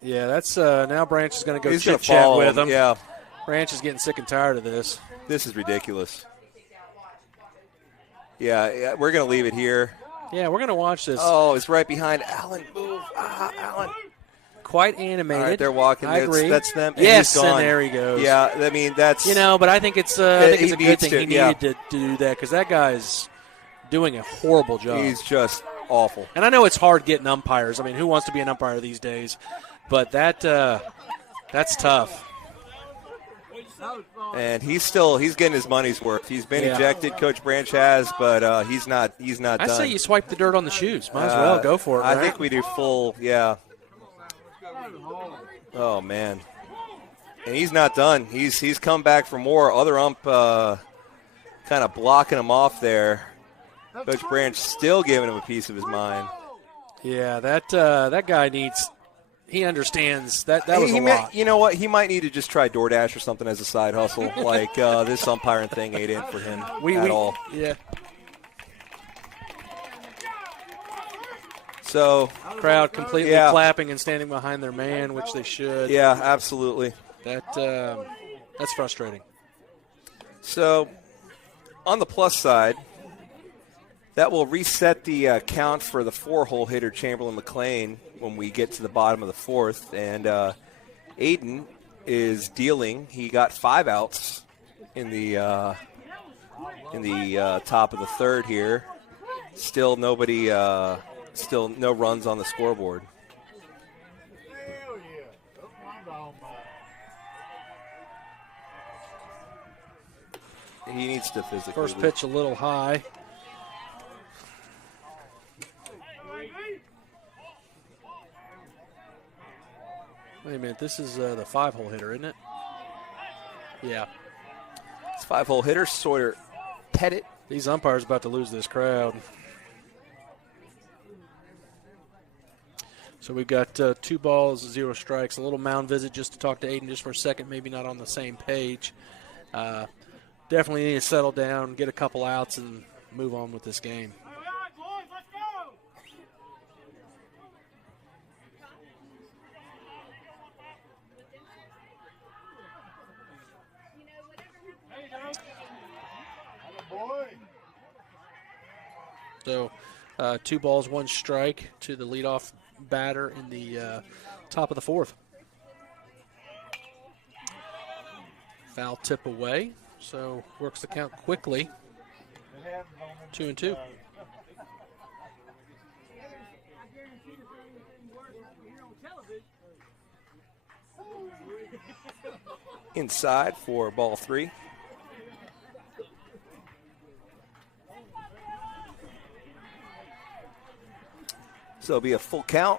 Yeah, that's now Branch is going to go He's gonna chit-chat follow with him. Yeah. Branch is getting sick and tired of this. This is ridiculous. Yeah, we're going to leave it here. Yeah, we're going to watch this. Oh, it's right behind Allen. Move. Allen. Quite animated. All right, they're walking. I agree. That's them. And Yes, he's gone. and there he goes. Yeah, I mean, that's... but I think it's a good thing he yeah. needed to do that because that guy's doing a horrible job. He's just awful. And I know it's hard getting umpires. I mean, who wants to be an umpire these days? But that's tough. And he's getting his money's worth. He's been ejected. Coach Branch has, but he's not done. I say you swipe the dirt on the shoes. Might as well go for it. I right? think we do full. Yeah. Oh man. And he's not done. He's come back for more. Other ump kind of blocking him off there. Coach Branch still giving him a piece of his mind. Yeah, that guy needs. He understands that was a lot. You know what? He might need to just try DoorDash or something as a side hustle. Like this umpiring thing ain't in for him at all. Yeah. So crowd completely clapping and standing behind their man, which they should. Yeah, absolutely. That's frustrating. So on the plus side, that will reset the count for the 4-hole hitter Chamberlain McLean when we get to the bottom of the fourth. And Aiden is dealing. He got 5 outs in the top of the third here. Still nobody. Still no runs on the scoreboard. He needs to physically. First pitch a little high. Wait a minute, this is the 5-hole hitter, isn't it? Yeah. It's 5-hole hitter, Sawyer Pettit. These umpires about to lose this crowd. So we've got 2 balls, 0 strikes. A little mound visit just to talk to Aiden just for a second, maybe not on the same page. Definitely need to settle down, get a couple outs, and move on with this game. So 2 balls, 1 strike to the leadoff batter in the top of the fourth. Foul tip away, so works the count quickly. 2-2. Inside for ball 3. So it'll be a full count.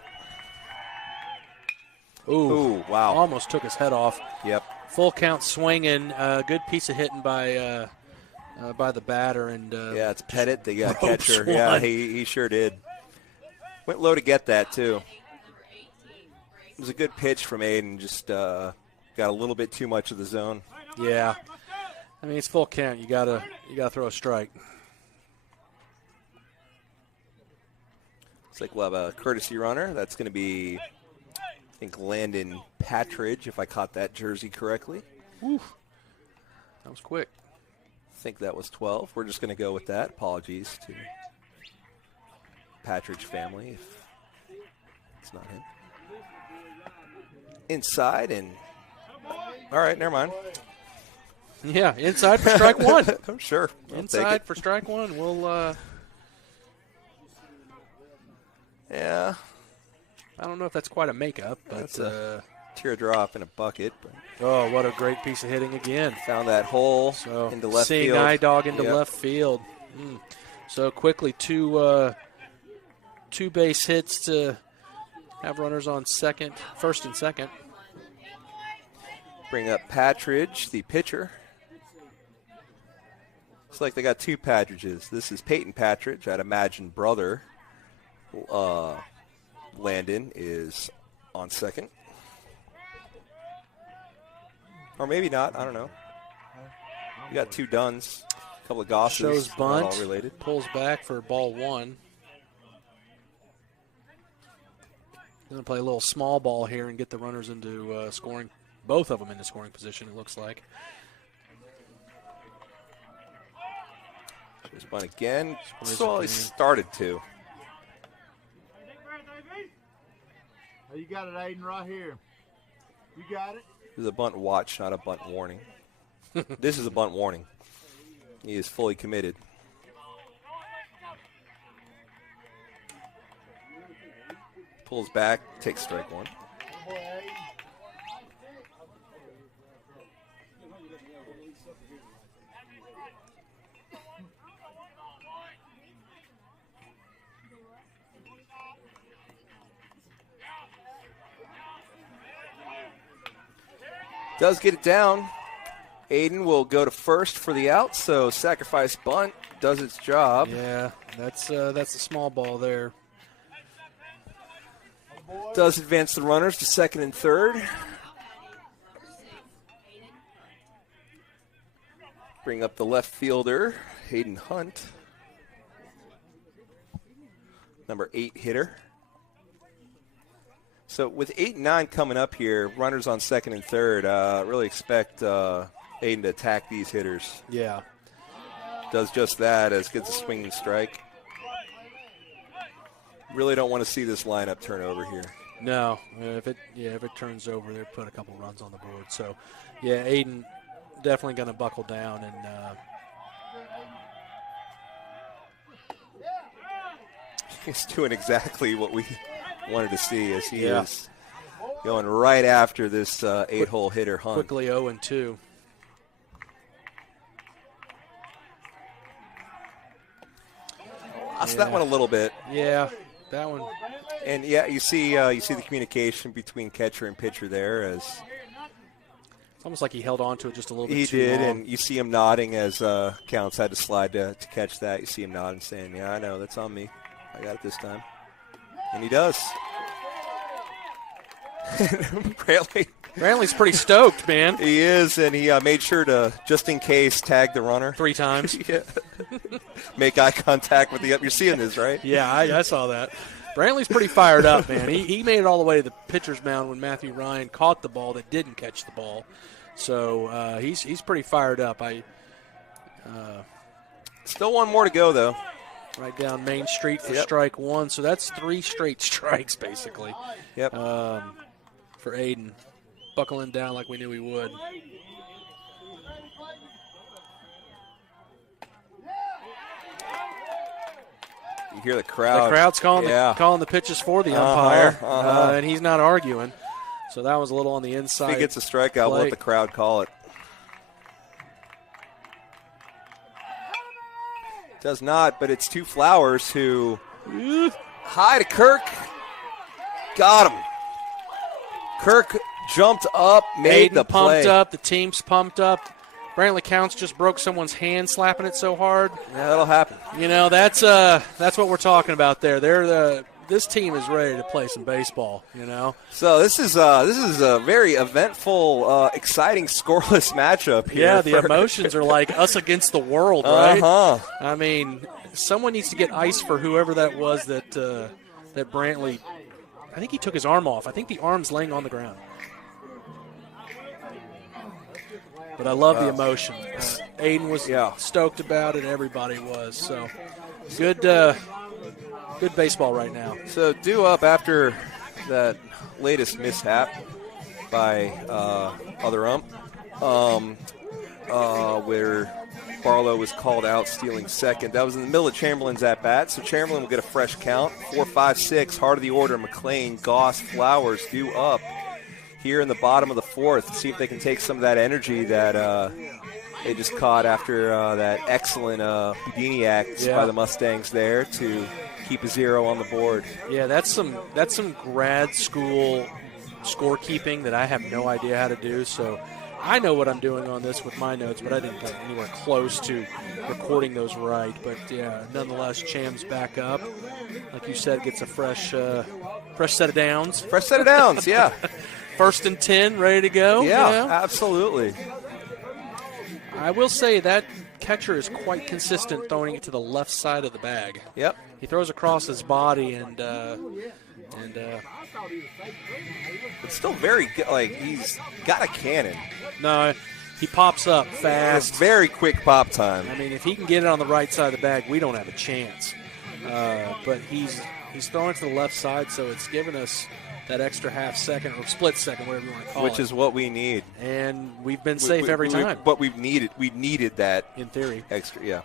Ooh, wow. Almost took his head off. Yep. Full count swinging. Good piece of hitting by the batter. And yeah, it's Pettit, the catcher. Yeah, he sure did. Went low to get that, too. was a good pitch from Aiden. Just got a little bit too much of the zone. Yeah. I mean, it's full count. You gotta throw a strike. Looks like we'll have a courtesy runner. That's going to be, I think, Landon Patridge, if I caught that jersey correctly. Oof. That was quick. I think that was 12. We're just going to go with that. Apologies to Patridge family if it's not him. Inside and all right, never mind. Yeah, inside for strike one. I'm sure. Inside for strike one. We'll. Yeah. I don't know if that's quite a makeup, but that's a teardrop in a bucket. But oh, what a great piece of hitting again. Found that hole into left seeing field. Eye Dog into left field. So quickly, two base hits to have runners on first and second. Bring up Patridge, the pitcher. Looks like they got two Patridges. This is Peyton Patridge. I'd imagine brother Landon is on second. Or maybe not. I don't know. You got two Duns, a couple of Gosses. Shows bunt. All related. Pulls back for ball one. Going to play a little small ball here and get the runners into scoring. Both of them into scoring position, it looks like. Shows bunt again. So he started to. Oh, you got it, Aiden, right here. You got it. This is a bunt watch, not a bunt warning. This is a bunt warning. He is fully committed. Pulls back, takes strike one. Does get it down. Aiden will go to first for the out, so sacrifice bunt does its job. Yeah, that's a small ball there. Does advance the runners to second and third. Bring up the left fielder, Hayden Hunt. Number 8 hitter. So with 8 and 9 coming up here, runners on second and third, really expect Aiden to attack these hitters. Yeah. Does just that as gets a swinging strike. Really don't want to see this lineup turn over here. No, if it turns over, they'll put a couple runs on the board. So, yeah, Aiden definitely going to buckle down and he's doing exactly what we wanted to see as he is going right after this 8-hole hitter Hunt. Quickly 0-2. Lost that one a little bit. Yeah, that one. And yeah, you see the communication between catcher and pitcher there as it's almost like he held on to it just a little bit he too did, long. and you see him nodding as Counts had to slide to catch that. You see him nodding, saying, "Yeah, I know, that's on me. I got it this time," and he does. Brantley's pretty stoked, man. He is, and he made sure to, just in case, tag the runner 3 times. Yeah. Make eye contact with the up. You're seeing this, right? Yeah, I saw that. Brantley's pretty fired up, man. He made it all the way to the pitcher's mound when Matthew Ryan caught the ball that didn't catch the ball. So he's pretty fired up. Still one more to go, though. Right down Main Street for strike one. So that's 3 straight strikes, basically. Yep. For Aiden. Buckling down like we knew he would. You hear the crowd. The crowd's calling the pitches for the umpire, and he's not arguing. So that was a little on the inside. If he gets a strikeout, we'll let the crowd call it. Does not, but it's 2 Flowers who high to Kirk. Got him. Kirk jumped up, made Aiden the play. Pumped up. The team's pumped up. Brantley Counts just broke someone's hand slapping it so hard. Yeah, that'll happen. You know, that's what we're talking about there. this team is ready to play some baseball, you know. So this is a very eventful, exciting, scoreless matchup here. Yeah, the emotions are like us against the world, right? I mean, someone needs to get ice for whoever that was that Brantley. I think he took his arm off. I think the arm's laying on the ground. But I love the emotion. Aiden was stoked about it. Everybody was. So good baseball right now. So due up after that latest mishap by other ump, where Barlow was called out stealing second. That was in the middle of Chamberlain's at-bat, so Chamberlain will get a fresh count. 4, 5, 6, heart of the order, McLean, Goss, Flowers due up here in the bottom of the fourth. See if they can take some of that energy that they just caught after that excellent Houdini act by the Mustangs there to keep a 0 on the board. Yeah, that's some grad school scorekeeping that I have no idea how to do, so I know what I'm doing on this with my notes, but I didn't get anywhere close to recording those right. But, yeah, nonetheless, Cham's back up. Like you said, gets a fresh set of downs. Fresh set of downs, yeah. 1st and 10, ready to go. Yeah, you know? Absolutely. I will say that catcher is quite consistent throwing it to the left side of the bag. Yep. He throws across his body and it's still very good. Like, he's got a cannon. No, he pops up fast. It's very quick pop time. I mean, if he can get it on the right side of the bag, we don't have a chance. But he's throwing to the left side, so it's given us that extra half second or split second, whatever you want to call it. Which is what we need. And we've been safe every time. But we needed that. In theory. Extra, yeah.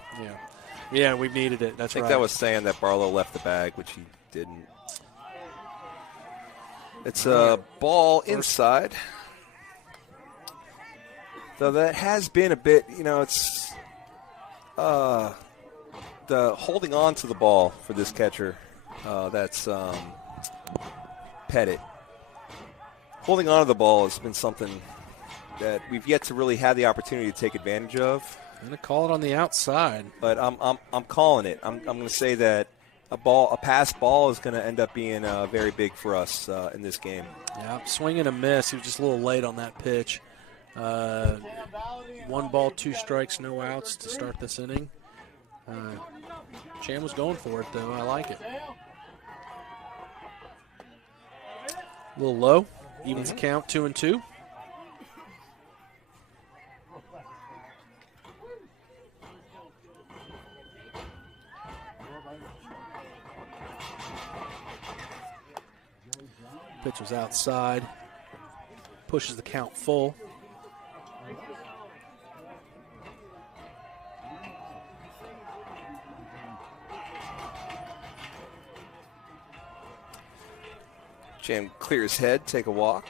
Yeah, we've needed it. That's right. I think that was saying that Barlow left the bag, which he didn't. It's a ball inside. So that has been a bit, it's the holding on to the ball for this catcher. That's Pettit. Holding on to the ball has been something that we've yet to really have the opportunity to take advantage of. I'm going to call it on the outside. But I'm calling it. I'm going to say that a pass ball is going to end up being very big for us in this game. Yeah, swing and a miss. He was just a little late on that pitch. 1 ball, 2 strikes, no outs to start this inning. Cham was going for it, though. I like it. A little low. Evens the count, 2-2. Pitch was outside. Pushes the count full. Jam clear his head, take a walk.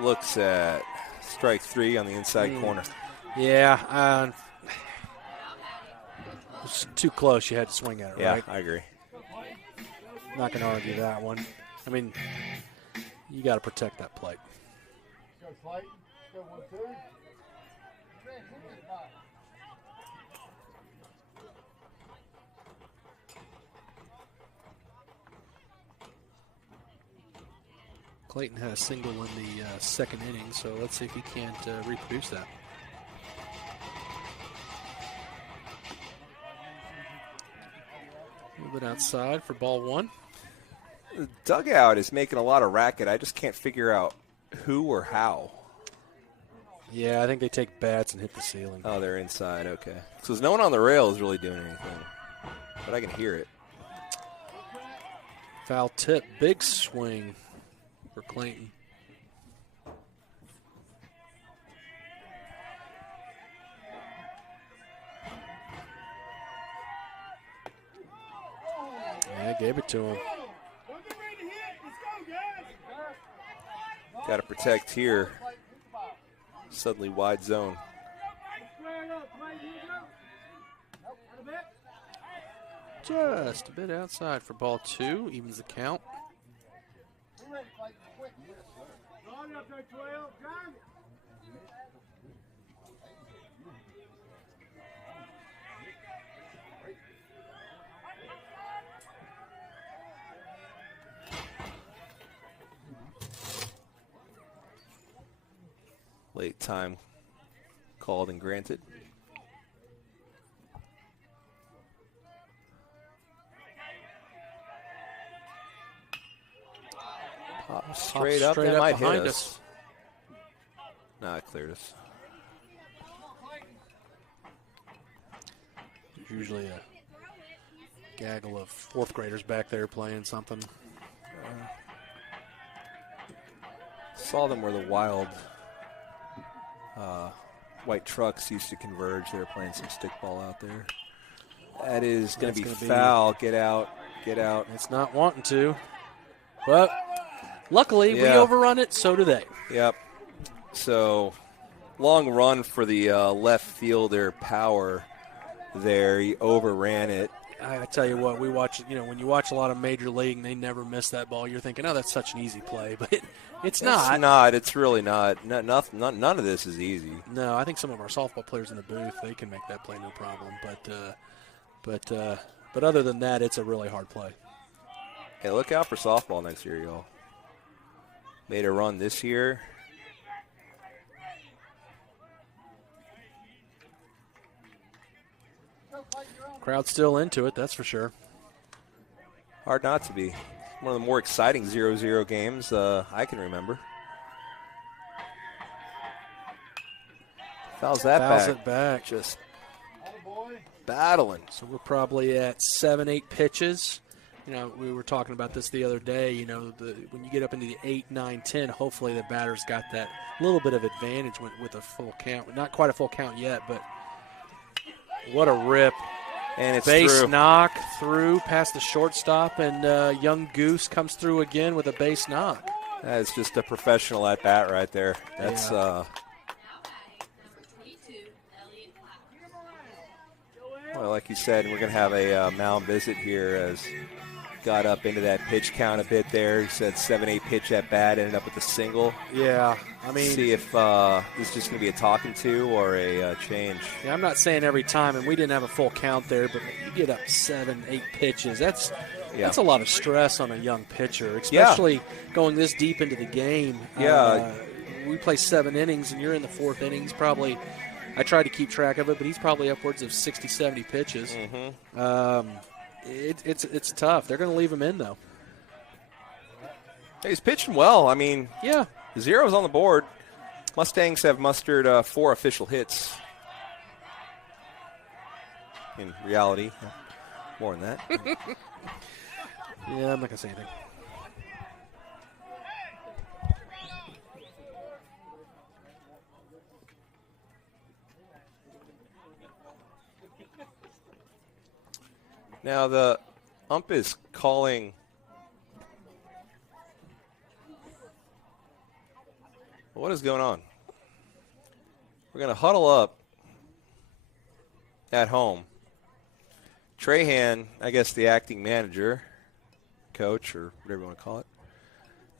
Looks at strike 3 on the inside corner. Yeah, it's too close. You had to swing at it, right? Yeah, I agree. Not going to argue that one. I mean, you got to protect that plate. Clayton had a single in the second inning, so let's see if he can't reproduce that. A little bit outside for ball 1. The dugout is making a lot of racket. I just can't figure out who or how. Yeah, I think they take bats and hit the ceiling. Oh, they're inside. Okay. So there's no one on the rail is really doing anything, but I can hear it. Foul tip, big swing for Clayton. Yeah, gave it to him. Got to protect here. Suddenly wide zone. Just a bit outside for ball 2, evens the count. Late time called and granted. Pop straight up, that might hit behind us. No, it cleared us. There's usually a gaggle of fourth graders back there playing something. Saw them where the wild white trucks used to converge. They were playing some stickball out there. That is going to be foul. Get out. Get out. It's not wanting to. But luckily, we overrun it. So do they. Yep. So long run for the left fielder Power there. He overran it. I tell you what, we watch, when you watch a lot of Major League and they never miss that ball, you're thinking, oh, that's such an easy play. But it's not. It's not. It's really not. None of this is easy. No, I think some of our softball players in the booth, they can make that play no problem. But other than that, it's a really hard play. Hey, look out for softball next year, y'all. Made a run this year. Crowd's still into it, that's for sure. Hard not to be. One of the more exciting 0-0 games I can remember. Fouls it back. Just battling. So we're probably at 7-8 pitches. We were talking about this the other day. When you get up into the 8, 9, 10, hopefully the batter's got that little bit of advantage with a full count. Not quite a full count yet, but what a rip. And it's base through. Knock through past the shortstop, and Young Goose comes through again with a base knock. That's just a professional at bat right there. That's well, like you said, we're going to have a mound visit here as got up into that pitch count a bit there. He said 7-8 pitch at bat, ended up with a single. Yeah, see if this is just going to be a talking to or a change. Yeah, I'm not saying every time, and we didn't have a full count there, but you get up 7-8 pitches. That's a lot of stress on a young pitcher, especially going this deep into the game. Yeah, we play 7 innings, and you're in the 4th inning. He's probably, I tried to keep track of it, but he's probably upwards of 60, 70 pitches. Mm-hmm. It's tough. They're going to leave him in, though. He's pitching well. I mean, yeah. 0's on the board. Mustangs have mustered 4 official hits. In reality, more than that. Yeah, I'm not going to say anything. Now the ump is calling. What is going on? We're going to huddle up at home. Trahan, I guess the acting manager, coach, or whatever you want to call it,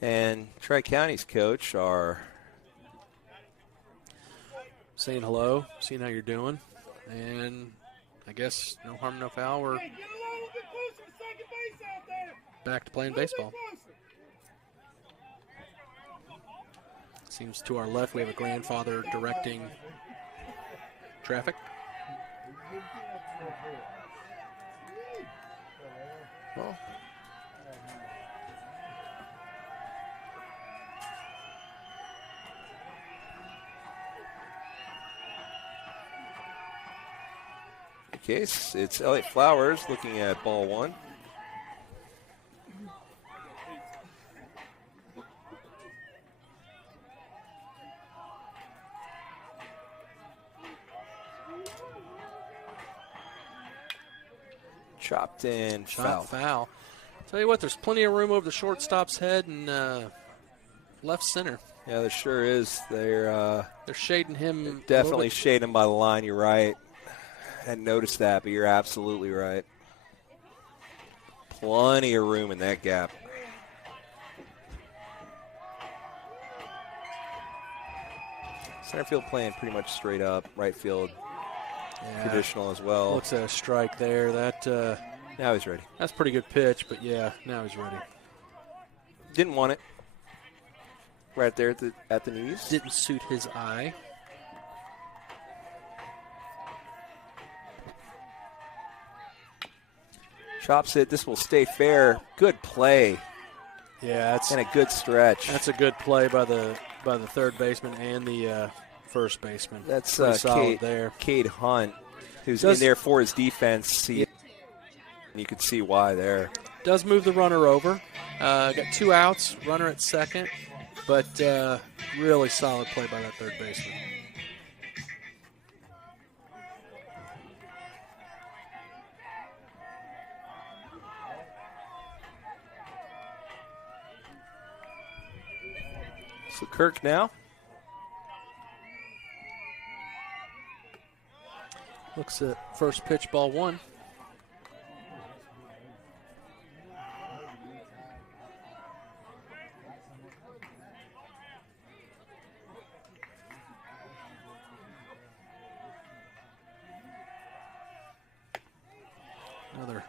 and Tri-County's coach are saying hello, seeing how you're doing, and I guess no harm, no foul. We're back to playing baseball. Seems to our left we have a grandfather directing traffic. Well, in case it's Elliott Flowers looking at ball 1. Chopped in, foul. Tell you what, there's plenty of room over the shortstop's head and left center. Yeah, there sure is. They're shading him. Definitely shading him by the line. You're right. Hadn't noticed that, but you're absolutely right. Plenty of room in that gap. Center field playing pretty much straight up. Right field traditional as well. Looks at a strike there. Now he's ready. That's a pretty good pitch, but yeah, now he's ready. Didn't want it. Right there at the knees. Didn't suit his eye. Chops it. This will stay fair. Good play. Yeah, and a good stretch. That's a good play by the third baseman and the first baseman. That's solid there. Cade Hunt, who's in there for his defense. You can see why there. Does move the runner over. Got 2 outs, runner at second, but really solid play by that third baseman. So Kirk now. Looks at first pitch, ball 1. Another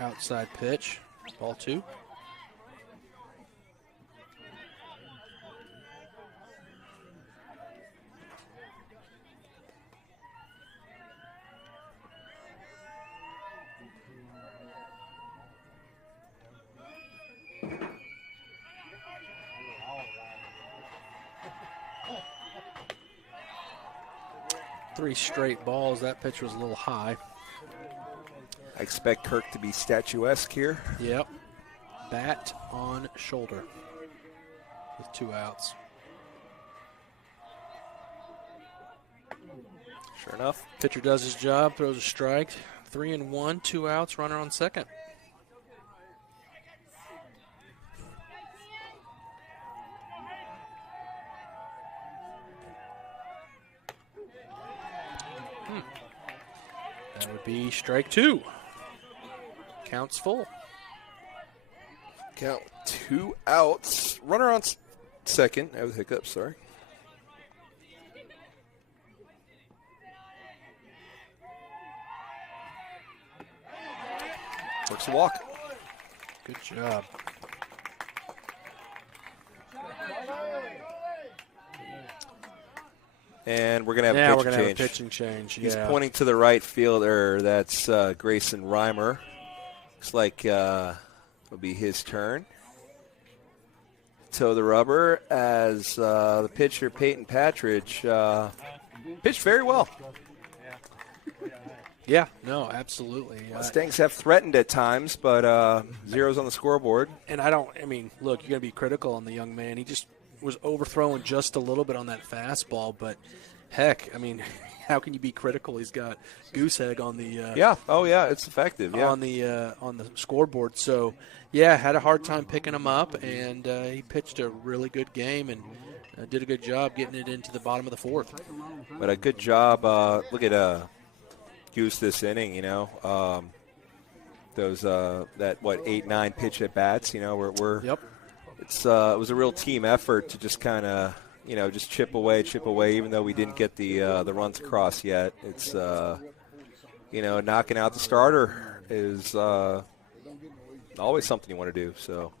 outside pitch, ball 2. Three straight balls. That pitch was a little high. I expect Kirk to be statuesque here. Yep. Bat on shoulder with 2 outs. Sure enough. Pitcher does his job, throws a strike. 3-1, 2 outs, runner on second. That would be strike 2. Counts full. Count 2 outs. Runner on second. I have a hiccup, sorry. Works the walk. Good job. And we're going to have a pitching change. Yeah. He's pointing to the right fielder. That's Grayson Reimer. Looks like it'll be his turn. Toe the rubber as the pitcher, Peyton Patridge, pitched very well. Yeah, no, absolutely. Mustangs have threatened at times, but zeros on the scoreboard. And look, you're going to be critical on the young man. He just was overthrowing just a little bit on that fastball, but heck, how can you be critical? He's got goose egg on the it's effective. Yeah, on the scoreboard. So yeah, had a hard time picking him up, and he pitched a really good game and did a good job getting it into the bottom of the 4th. But a good job. Look at Goose this inning. Those 8-9 pitch at bats. We're yep. It was a real team effort to just kind of, just chip away, even though we didn't get the runs across yet. It's, knocking out the starter is always something you want to do. So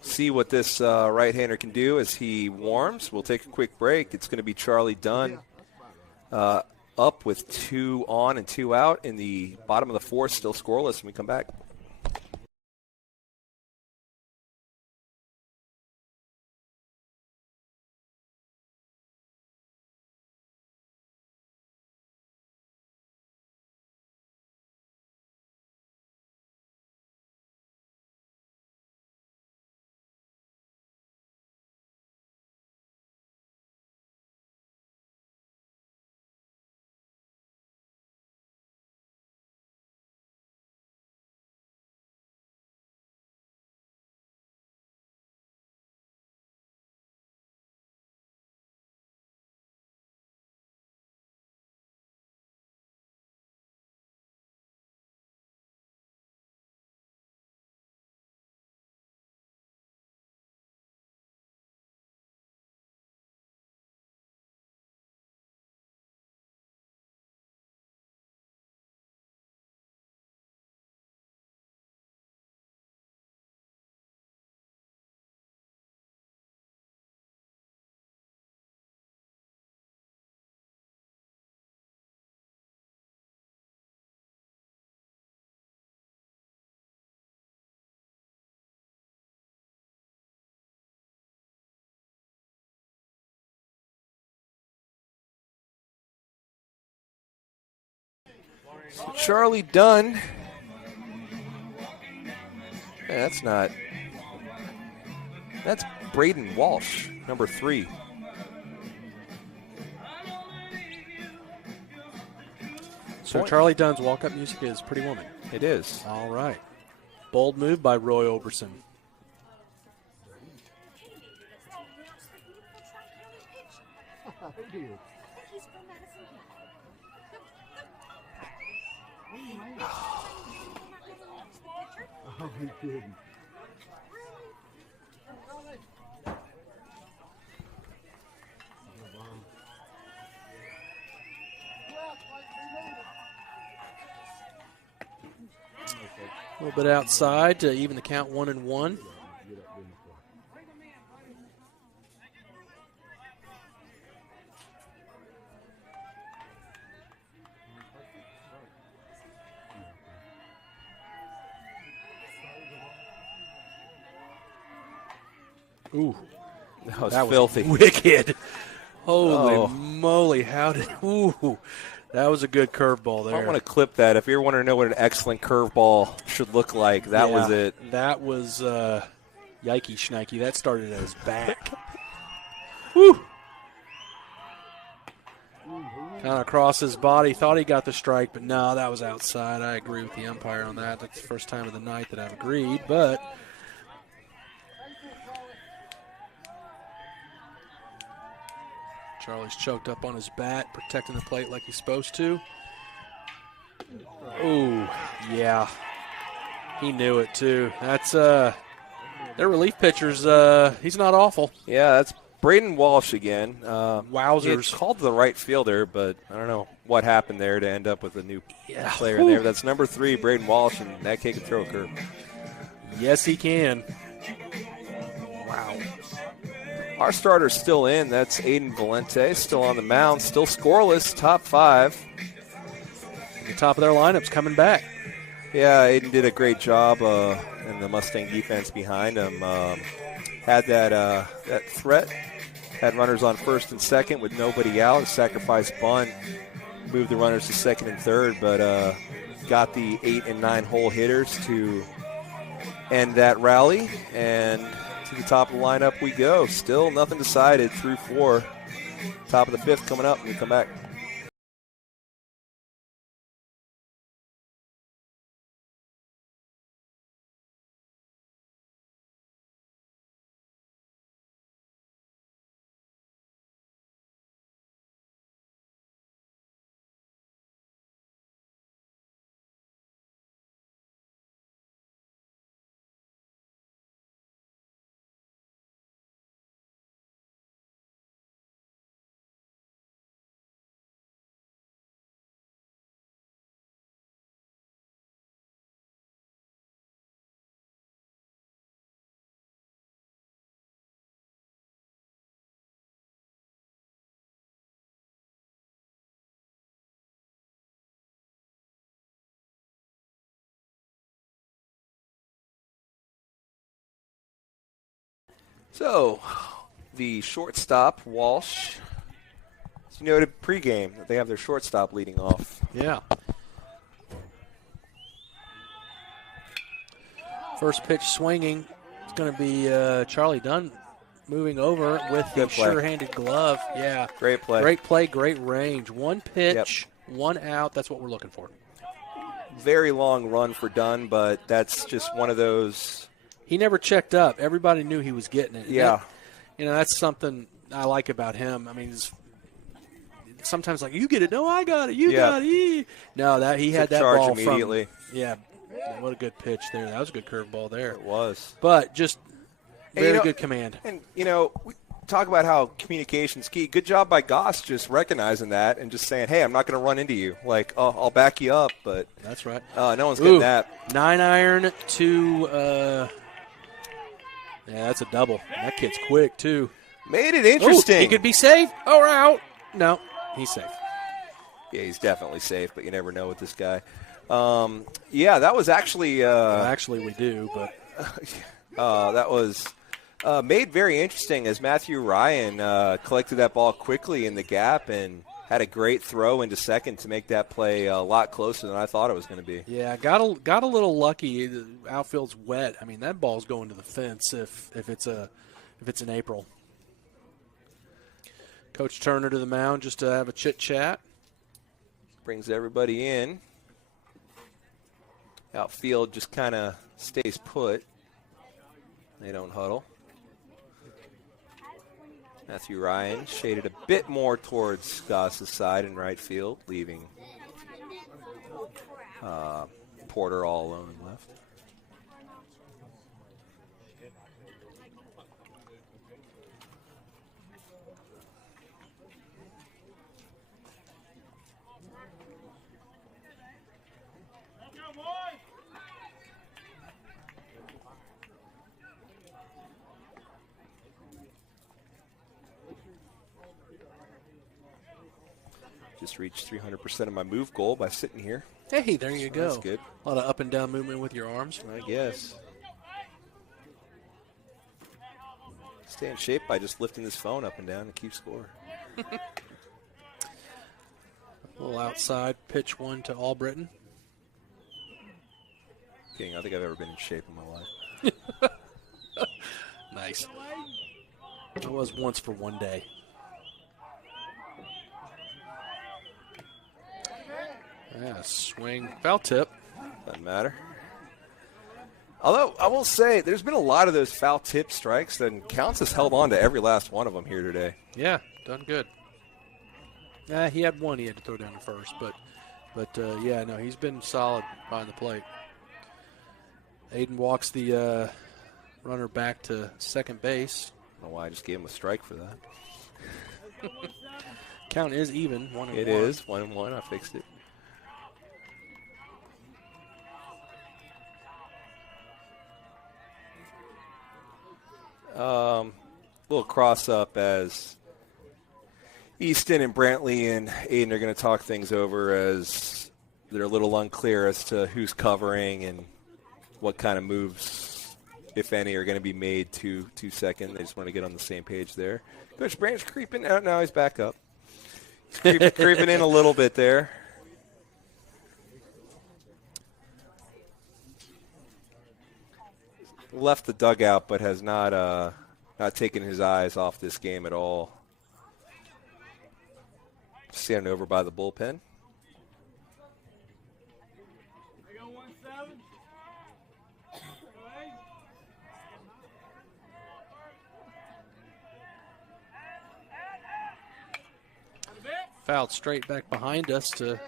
see what this right-hander can do as he warms. We'll take a quick break. It's going to be Charlie Dunn up with 2 on and 2 out in the bottom of the 4th, still scoreless when we come back. So Charlie Dunn. Yeah, that's Braden Walsh, number 3. So Charlie Dunn's walk-up music is Pretty Woman. It is. All right. Bold move by Roy Oberson. Oh, he didn't. A little bit outside to even the count 1-1. Ooh, that was filthy. Wicked. Holy moly, how did – ooh, that was a good curveball there. I want to clip that. If you want to know what an excellent curveball should look like, that was it. That was yikey shnikey. That started at his back. Woo! Kind of across his body. Thought he got the strike, but no, that was outside. I agree with the umpire on that. That's the first time of the night that I've agreed, but – Charlie's choked up on his bat, protecting the plate like he's supposed to. Ooh, yeah. He knew it, too. That's their relief pitchers. He's not awful. Yeah, that's Braden Walsh again. Wowzers. He called the right fielder, but I don't know what happened there to end up with a new player Whew. there. That's number 3, Braden Walsh, and that kid can throw a curve. Yes, he can. Wow. Our starter's still in. That's Aiden Valente, still on the mound, still scoreless, top 5. The top of their lineup's coming back. Yeah, Aiden did a great job in the Mustang defense behind him. Had that threat, had runners on first and second with nobody out, a sacrifice bunt, moved the runners to second and third, but got the 8 and 9 hole hitters to end that rally, and to the top of the lineup we go. Still nothing decided through 4. Top of the 5th coming up when we come back. So, the shortstop, Walsh, as you noted pregame, that they have their shortstop leading off. Yeah. First pitch swinging. It's going to be Charlie Dunn moving over with the sure-handed glove. Yeah. Great play. Great play, great range. One pitch, one out. That's what we're looking for. Very long run for Dunn, but that's just one of those. He never checked up. Everybody knew he was getting it. Yeah. That's something I like about him. I mean, sometimes like, you get it. No, I got it. You got it. No, that he had that ball immediately. Yeah. What a good pitch there. That was a good curveball there. It was. But just very good command. And, we talk about how communication's key. Good job by Goss just recognizing that and just saying, hey, I'm not going to run into you. Like, I'll back you up. But that's right. No one's getting that. 9-iron to yeah, that's a double. That kid's quick, too. Made it interesting. He could be safe or out. No, he's safe. Yeah, he's definitely safe, but you never know with this guy. Yeah, that was actually actually, we do, but that was made very interesting as Matthew Ryan collected that ball quickly in the gap and had a great throw into second to make that play a lot closer than I thought it was going to be. Yeah, got a little lucky. The outfield's wet. I mean, that ball's going to the fence if it's in April. Coach Turner to the mound just to have a chit chat. Brings everybody in. Outfield just kind of stays put. They don't huddle. Matthew Ryan shaded a bit more towards Goss's side in right field, leaving Porter all alone in left. Just reached 300% of my move goal by sitting here. Hey, there you go. That's good. A lot of up and down movement with your arms. I guess. Stay in shape by just lifting this phone up and down and keep score. A little outside pitch one to Albritton. Kidding, I don't think I've ever been in shape in my life. Nice. I was once for one day. Yeah, swing. Foul tip. Doesn't matter. Although, I will say, there's been a lot of those foul tip strikes, and Counts has held on to every last one of them here today. Yeah, done good. He had one he had to throw down to first, but yeah, no, he's been solid behind the plate. Aiden walks the runner back to second base. I don't know why I just gave him a strike for that. Count is even, 1-1. It is 1-1. I fixed it. Little cross up as Easton and Brantley and Aiden are going to talk things over as they're a little unclear as to who's covering and what kind of moves, if any, are going to be made to second. They just want to get on the same page there. Coach Branch creeping out. Now he's back up. He's creeping in a little bit there. Left the dugout, but has not taken his eyes off this game at all. Standing over by the bullpen. Fouled straight back behind us to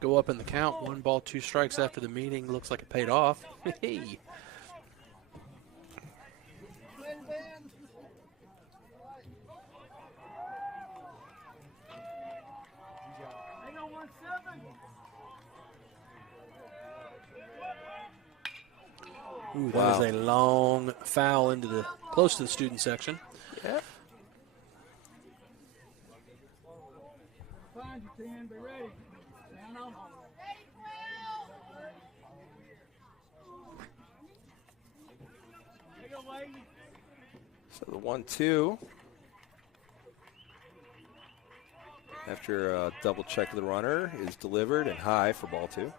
go up in the count. 1 ball, 2 strikes after the meeting. Looks like it paid off. Hey. Ooh, that is a long foul into the close to the student section. Yep. So the 1-2. After a double check of the runner is delivered and high for ball 2.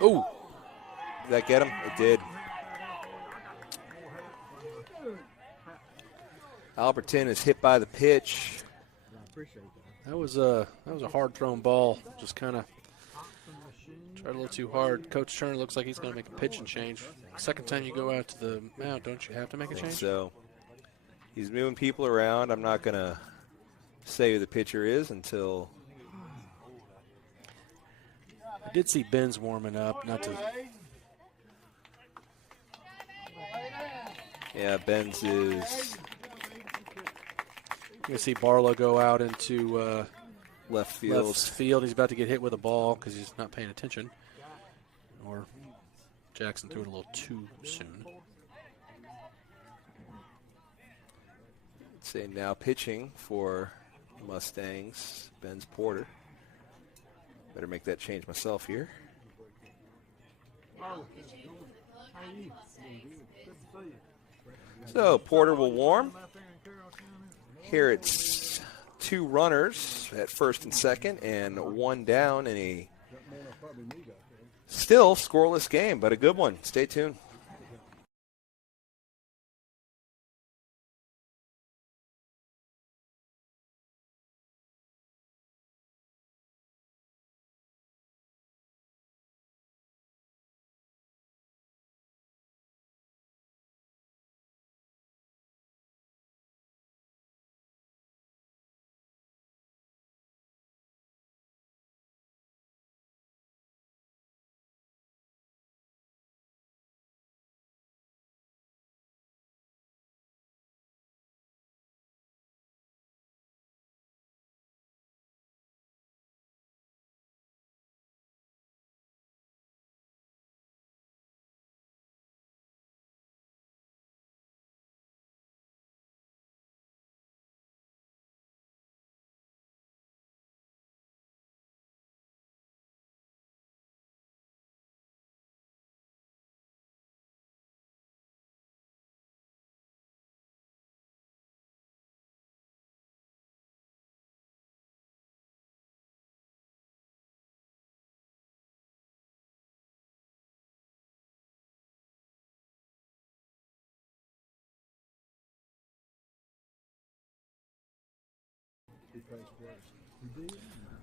Ooh. Did that get him? It did. Alberton is hit by the pitch. That was a hard thrown ball. Just kind of tried a little too hard. Coach Turner looks like he's going to make a pitch and change. Second time you go out to the mound, don't you have to make a change? So he's moving people around. I'm not going to say who the pitcher is until. I did see Ben's warming up. Not to. Yeah, Ben's is. You can see Barlow go out into left field. Left field. He's about to get hit with a ball because he's not paying attention. Or Jackson threw it a little too soon. Say now pitching for Mustangs, Ben's Porter. Better make that change myself here. So Porter will warm. Here it's 2 runners at first and second and 1 down in a still scoreless game, but a good one. Stay tuned.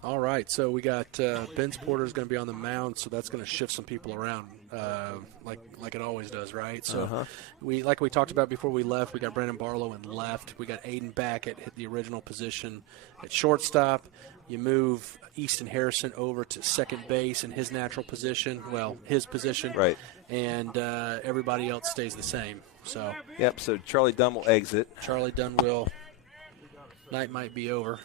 All right, so we got Ben's Porter is going to be on the mound, so that's going to shift some people around, like it always does, right? So we talked about before we left, we got Brandon Barlow in left. We got Aiden back at the original position at shortstop. You move Easton Harrison over to second base in his natural position, his position, right? And everybody else stays the same. So yep. So Charlie Dunn will exit. Charlie Dunn will. Night might be over.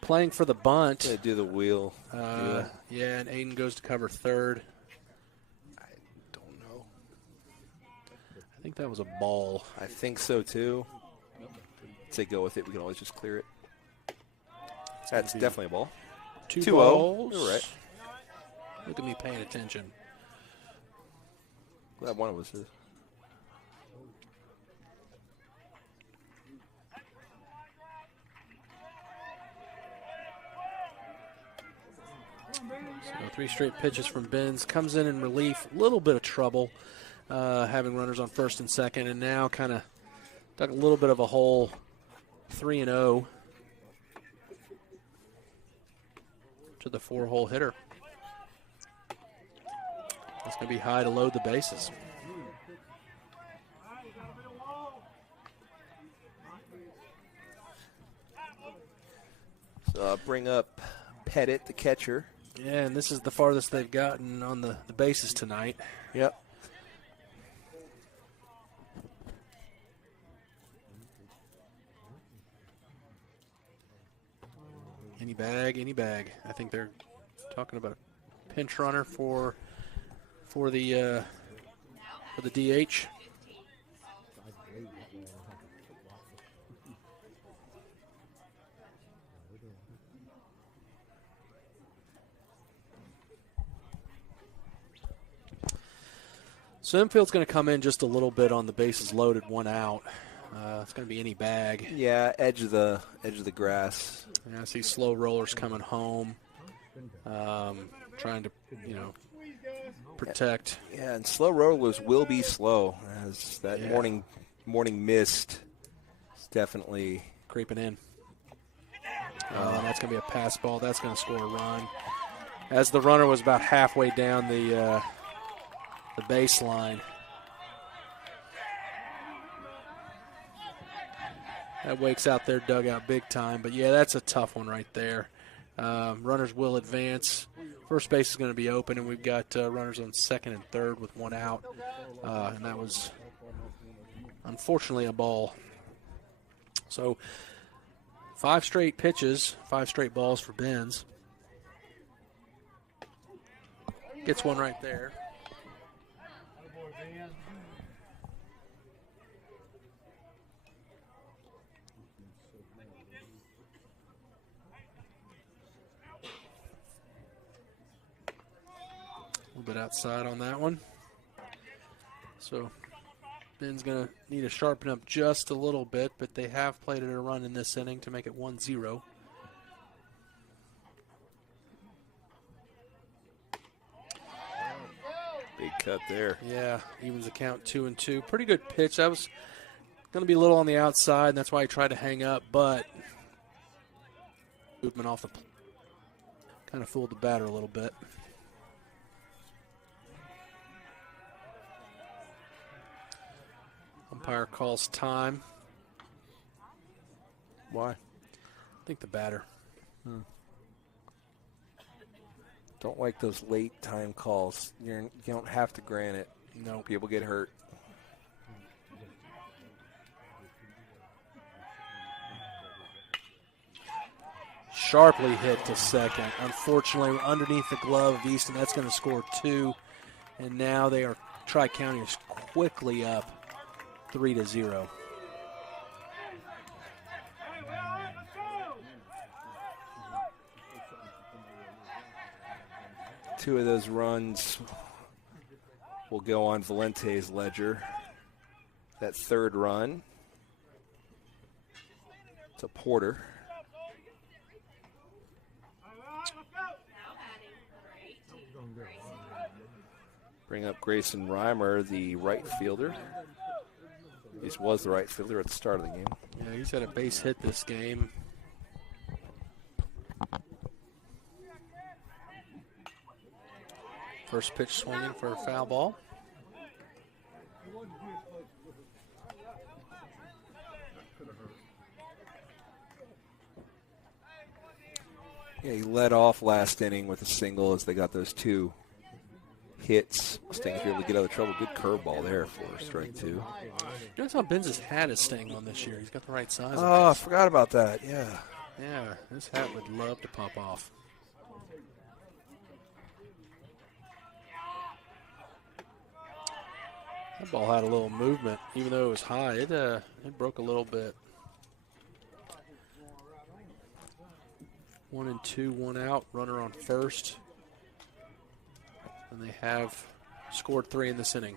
Playing for the bunt. They do the wheel. Yeah, and Aiden goes to cover third. I don't know. I think that was a ball. I think so too. Say go with it. We can always just clear it. That's definitely a ball. 2 balls. You're right. Look at me paying attention. Glad one of us is. So 3 straight pitches from Benz. Comes in relief. A little bit of trouble having runners on first and second, and now kind of dug a little bit of a hole. 3-0 to the 4-hole hitter. It's going to be high to load the bases. So I'll bring up Pettit, the catcher. Yeah, and this is the farthest they've gotten on the bases tonight. Yep. Any bag. I think they're talking about a pinch runner for the DH. So infield's going to come in just a little bit on the bases loaded, 1 out. It's going to be any bag. Yeah, edge of the grass. Yeah, I see slow rollers coming home, trying to protect. Yeah, and slow rollers will be slow as that morning mist is definitely creeping in. That's going to be a pass ball. That's going to score a run. As the runner was about halfway down the baseline. That wakes out their dugout big time. But, yeah, that's a tough one right there. Runners will advance. First base is going to be open, and we've got runners on second and third with 1 out. And that was, unfortunately, a ball. So 5 straight pitches, 5 straight balls for Benz. Gets one right there. bit outside on that one. So Ben's going to need to sharpen up just a little bit, but they have played it a run in this inning to make it 1-0. Big cut there. Yeah, evens the count 2-2. Pretty good pitch. That was going to be a little on the outside, and that's why he tried to hang up, but movement off the kind of fooled the batter a little bit. Umpire calls time. Why? I think the batter. Don't like those late time calls. You don't have to grant it. No. People get hurt. Sharply hit to second. Unfortunately, underneath the glove of Easton, that's going to score 2. And now they are, Tri-County is quickly up 3-0. Two of those runs will go on Valente's ledger. That third run to Porter. Bring up Grayson Reimer, the right fielder. He was the right fielder at the start of the game. Yeah, he's had a base hit this game. First pitch swinging for a foul ball. Yeah, he led off last inning with a single as they got those 2 hits. Mustangs were able to get out of trouble. Good curveball there for strike 2. Notice how Benz's hat is staying on this year. He's got the right size. Oh, I forgot about that. Yeah. Yeah, this hat would love to pop off. That ball had a little movement, even though it was high. It broke a little bit. 1-2, 1 out. Runner on first. And they have scored 3 in this inning.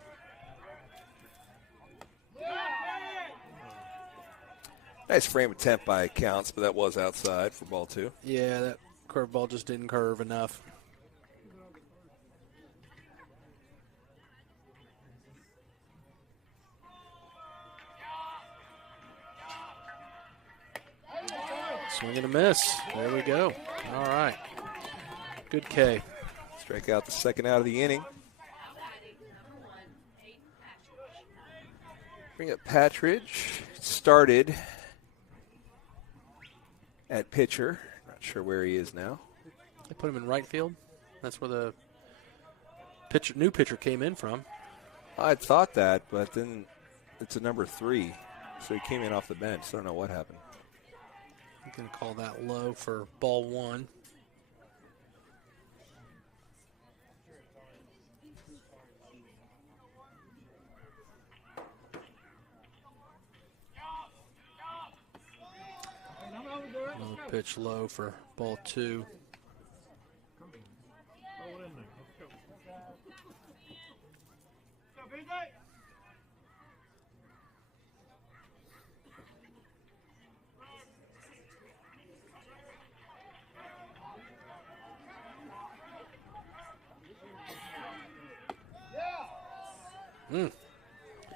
Nice frame attempt by Counts, but that was outside for ball 2. Yeah, that curveball just didn't curve enough. Swing and a miss. There we go. All right. Good K. Strike out the second out of the inning. Bring up Patridge. Started at pitcher. Not sure where he is now. They put him in right field. That's where the new pitcher came in from. I thought that, but then it's a number 3. So he came in off the bench. So I don't know what happened. I'm going to call that low for ball 1. Another pitch low for ball 2.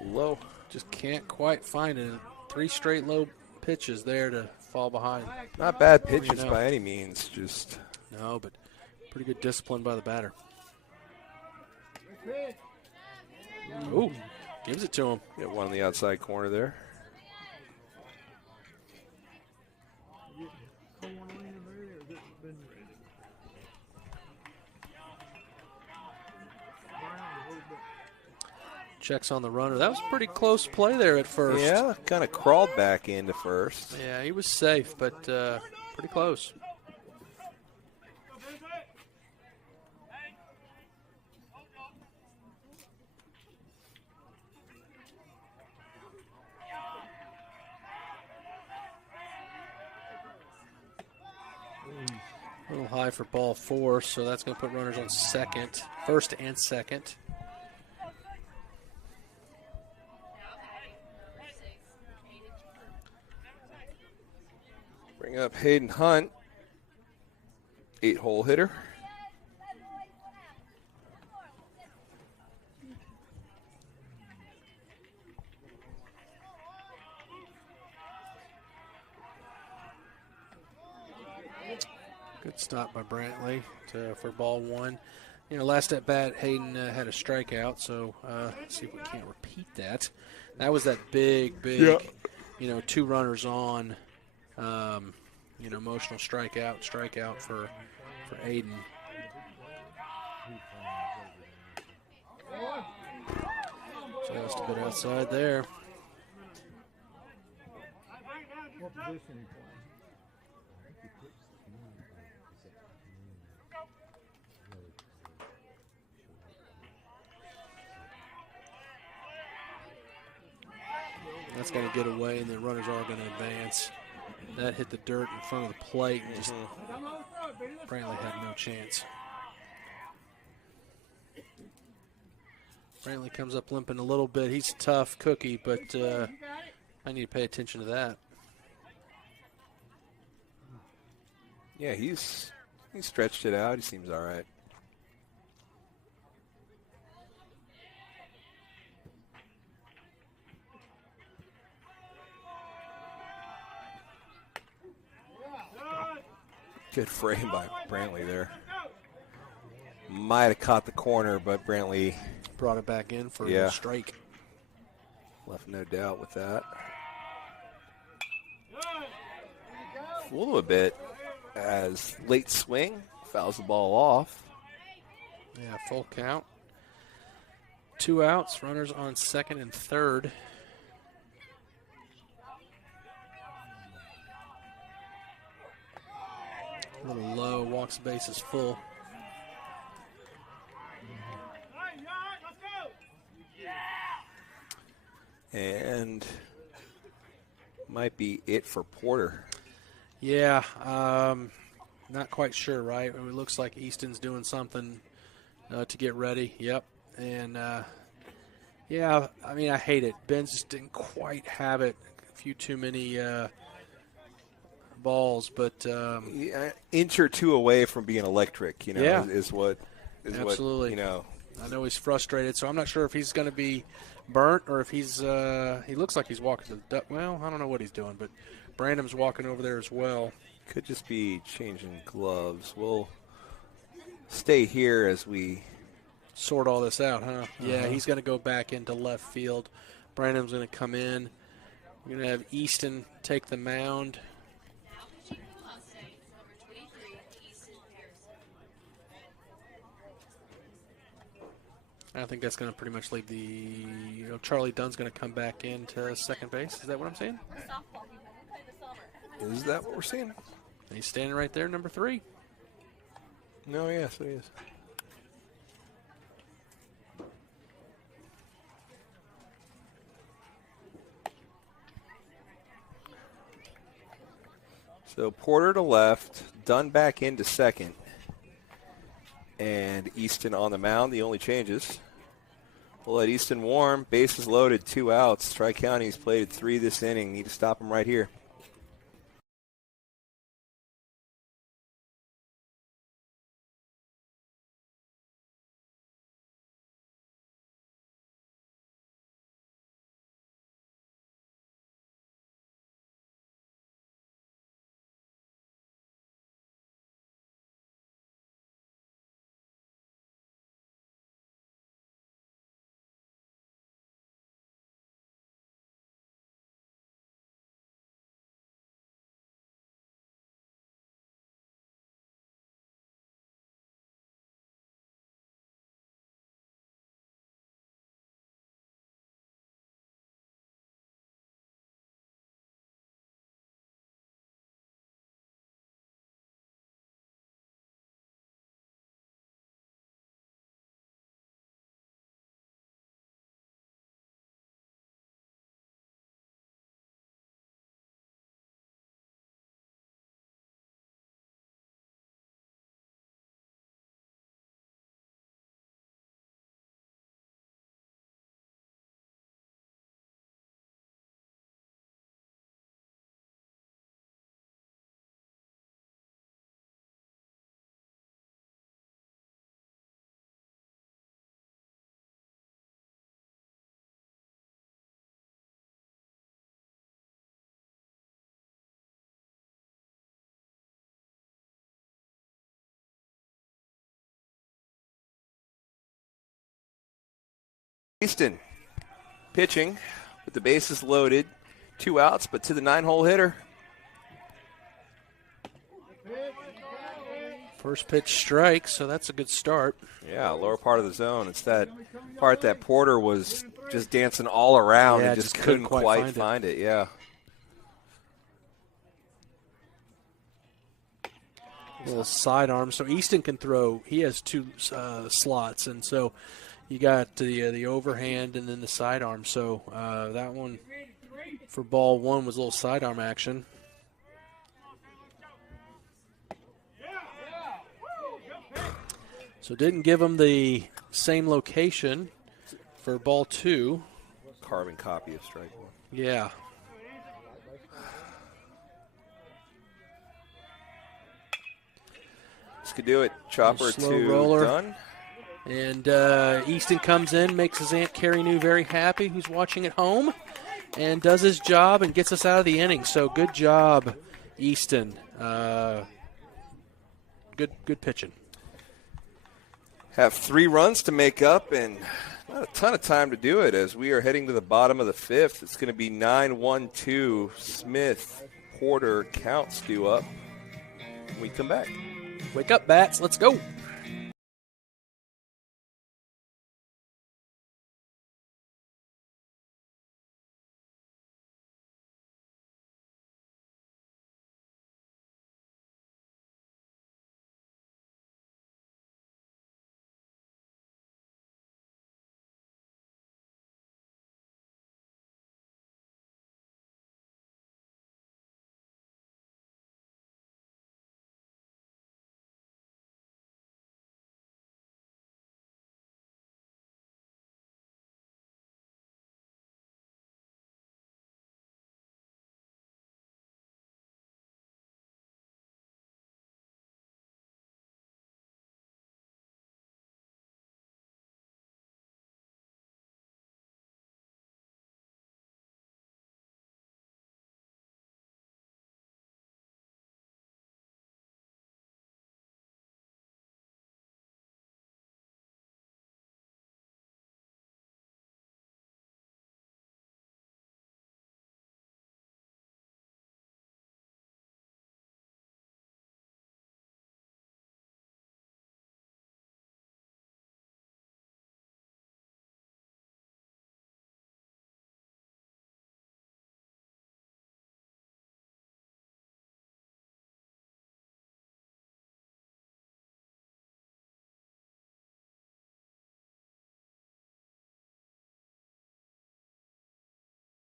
Low. Just can't quite find it. 3 straight low pitches there to fall behind. Not bad pitches by any means. Just no, but pretty good discipline by the batter. Ooh, gives it to him. get one on the outside corner there. Checks on the runner. That was a pretty close play there at first. Yeah, kind of crawled back into first. Yeah, he was safe, but pretty close. A little little high for ball 4, so that's going to put runners on first and second. Bring up Hayden Hunt, 8-hole hitter. Good stop by Brantley for ball 1. Last at bat, Hayden had a strikeout, so let's see if we can't repeat that. That was that big, Yeah. 2 runners on, emotional strikeout for Hayden. Just a bit outside there. What position he playing? That's going to get away, and the runners are going to advance. That hit the dirt in front of the plate, and just Brantley had no chance. Brantley comes up limping a little bit. He's a tough cookie, but I need to pay attention to that. Yeah, he's stretched it out. He seems all right. Good frame by Brantley there. Might have caught the corner, but Brantley brought it back in for a strike. Left no doubt with that. Fooled him a bit as late swing fouls the ball off. Yeah, full count. 2 outs, runners on second and third. A little low, walks the bases full. And might be it for Porter. Yeah, not quite sure, right? It looks like Easton's doing something to get ready. Yep. And, yeah, I mean, I hate it. Ben just didn't quite have it. A few too many balls, but inch or two away from being electric, is what absolutely. What, I know he's frustrated, so I'm not sure if he's going to be burnt or if he's he looks like he's walking to the well, I don't know what he's doing, but Brandon's walking over there as well. Could just be changing gloves. We'll stay here as we sort all this out, huh? Yeah, he's going to go back into left field. Brandon's going to come in. We're going to have Easton take the mound. I think that's going to pretty much leave Charlie Dunn's going to come back into second base. Is that what I'm saying? Is that what we're seeing? He's standing right there, number 3. No, yes, he is. So Porter to left, Dunn back into second, and Easton on the mound. The only changes. We'll let Easton warm. Bases loaded, 2 outs. Tri-County's played 3 this inning. Need to stop him right here. Easton pitching with the bases loaded. 2 outs, but to the 9-hole hitter. First pitch strike, so that's a good start. Yeah, lower part of the zone. It's that part that Porter was just dancing all around and just couldn't quite find it. Yeah. Little sidearm. So Easton can throw. He has 2 slots, and so you got the overhand and then the sidearm. So that one for ball 1 was a little sidearm action. So didn't give him the same location for ball 2. Carbon copy of strike 1. Yeah. This could do it. Chopper Slow to roller. done. And Easton comes in, makes his Aunt Carrie New very happy, who's watching at home, and does his job and gets us out of the inning. So good job, Easton. Good pitching. Have 3 runs to make up and not a ton of time to do it as we are heading to the bottom of the 5th. It's going to be 9-1-2. Smith, Porter, counts due up. We come back. Wake up, Bats. Let's go.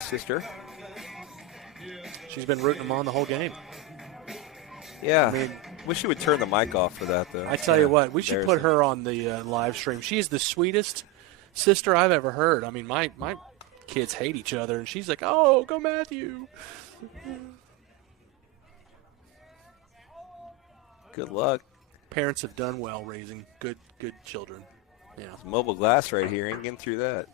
Sister. She's been rooting him on the whole game. Yeah. I mean, wish you would turn the mic off for that, though. I tell you what, we should put her on the live stream. She's the sweetest sister I've ever heard. I mean, my kids hate each other, and she's like, "Oh, go Matthew." Good luck. Parents have done well raising good children. Yeah. Mobile glass right here. Ain't getting through that.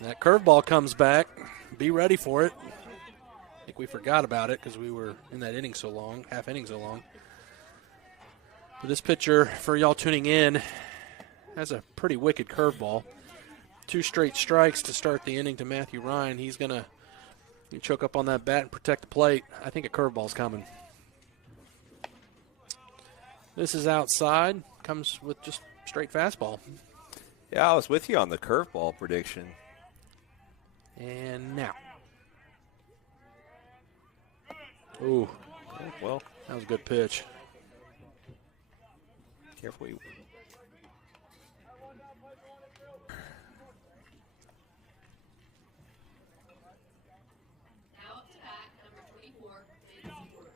That curveball comes back. Be ready for it. I think we forgot about it because we were in that inning so long, half inning so long. But this pitcher, for y'all tuning in, has a pretty wicked curveball. 2 straight strikes to start the inning to Matthew Ryan. He's going to choke up on that bat and protect the plate. I think a curveball's coming. This is outside. Comes with just straight fastball. Yeah, I was with you on the curveball prediction. And now. Ooh. Oh, well, that was a good pitch. Careful. Now up to bat, number 24, David Porter.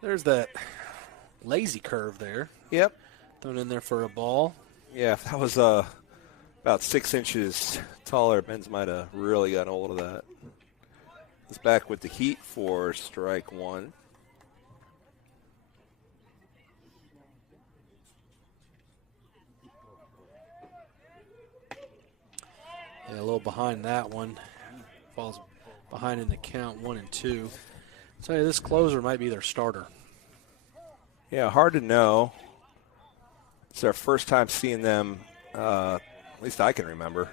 There's that lazy curve there. Yep. Thrown in there for a ball. Yeah, if that was about 6 inches taller, Benz might have really gotten hold of that. It's back with the heat for strike 1. Yeah, a little behind that one. Falls behind in the count 1-2. I'll tell you, this closer might be their starter. Yeah, hard to know. It's our first time seeing them, at least I can remember.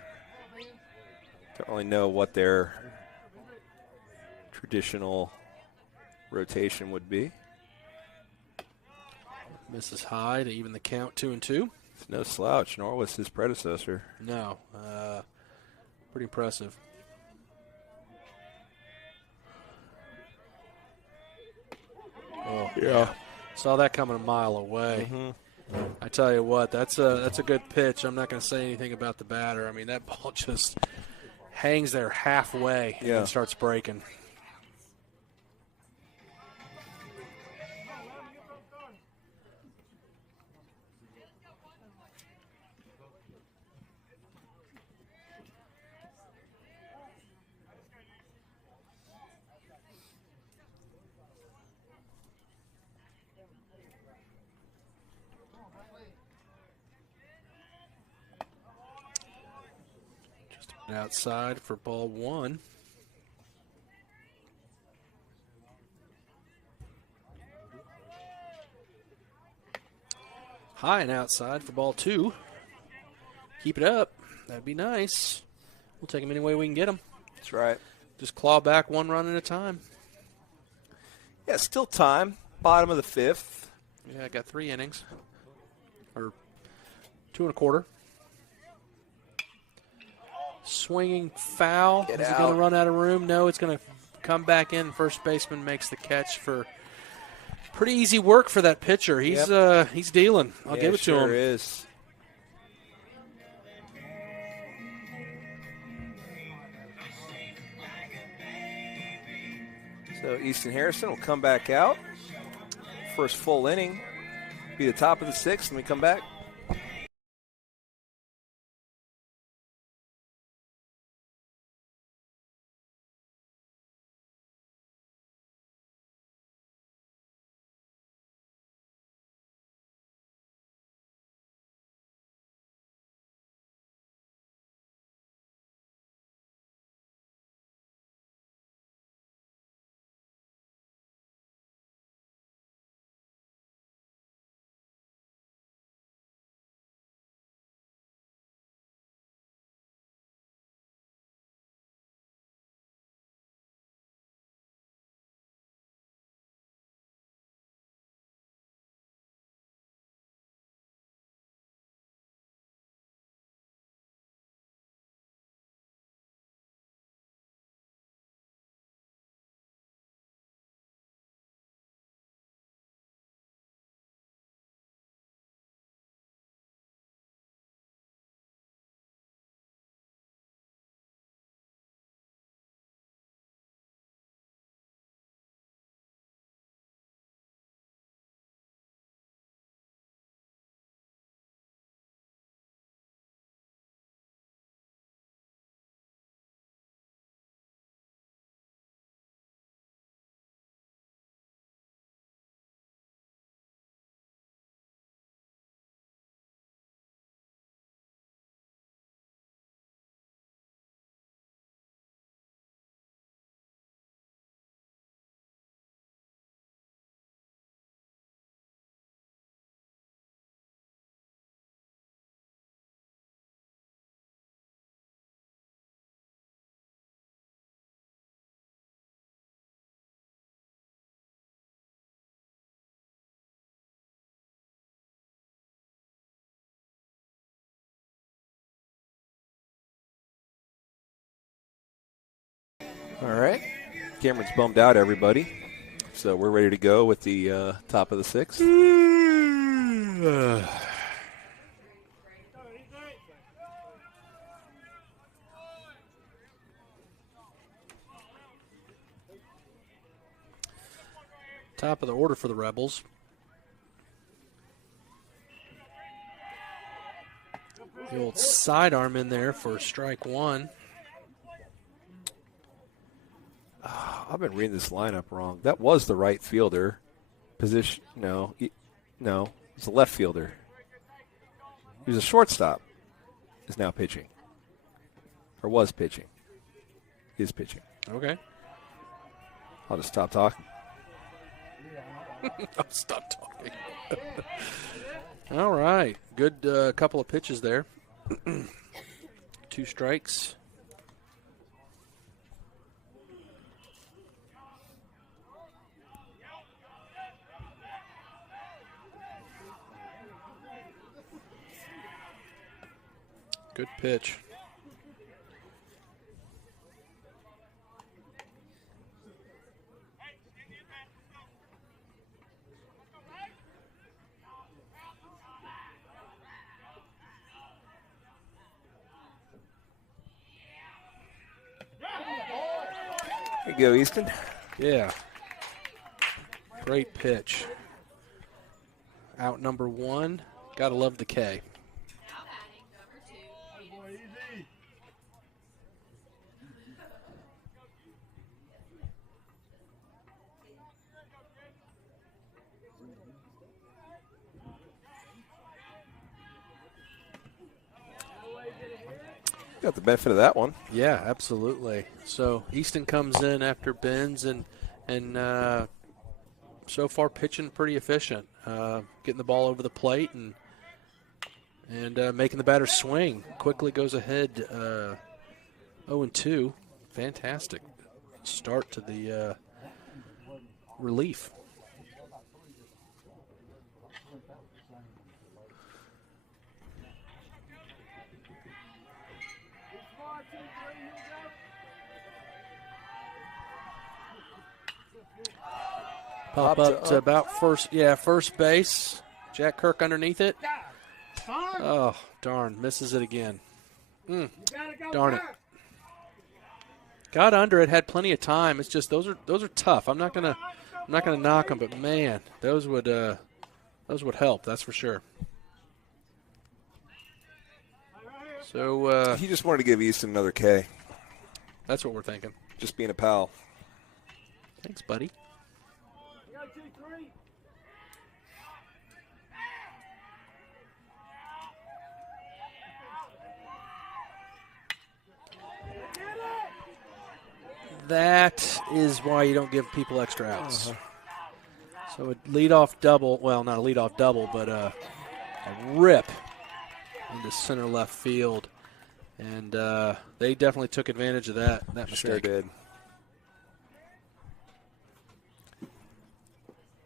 Don't really know what their traditional rotation would be. Misses high to even the count 2-2. It's no slouch, nor was his predecessor. No, pretty impressive. Oh, Yeah. Saw that coming a mile away. I tell you what, that's a good pitch. I'm not going to say anything about the batter. I mean, that ball just hangs there halfway and then starts breaking. Outside for ball 1. High and outside for ball 2. Keep it up. That'd be nice. We'll take them any way we can get them. That's right. Just claw back 1 run at a time. Yeah, still time. Bottom of the 5th. Yeah, I got 3 innings. Or 2 1/4. Swinging foul. Is it going to run out of room? No, it's going to come back in. First baseman makes the catch for pretty easy work for that pitcher. He's dealing. I'll give it to him. Sure is. So Easton Harrison will come back out. First full inning. Be the top of the 6th when we come back. All right. Cameron's bummed out, everybody. So we're ready to go with the top of the 6th. Top of the order for the Rebels. The old sidearm in there for strike 1. I've been reading this lineup wrong. That was the right fielder. Position, no, it's a left fielder. He was a shortstop. Is now pitching. or was pitching. Is pitching. Okay. I'll just stop talking. I'll stop talking. All right. Good couple of pitches there. 2 strikes. Good pitch. There you go, Easton. Yeah. Great pitch. Out number 1. Gotta love the K. Now batting number 2, Hayden. Easy. Got the benefit of that one. Yeah, absolutely. So Easton comes in after Benz and so far pitching pretty efficient, getting the ball over the plate and making the batter swing. Quickly goes ahead 0-2. Fantastic start to the relief. Pop up to about first base. Jack Kirk underneath it. Oh, darn, misses it again. Darn it. Got under it, had plenty of time. It's just those are tough. I'm not gonna knock them, but man, those would help. That's for sure. So He just wanted to give Easton another K. that's what we're thinking. Just being a pal. Thanks, buddy. That is why you don't give people extra outs. So a leadoff double, well, not a leadoff double, but a rip into center left field. And they definitely took advantage of that mistake. Sure did.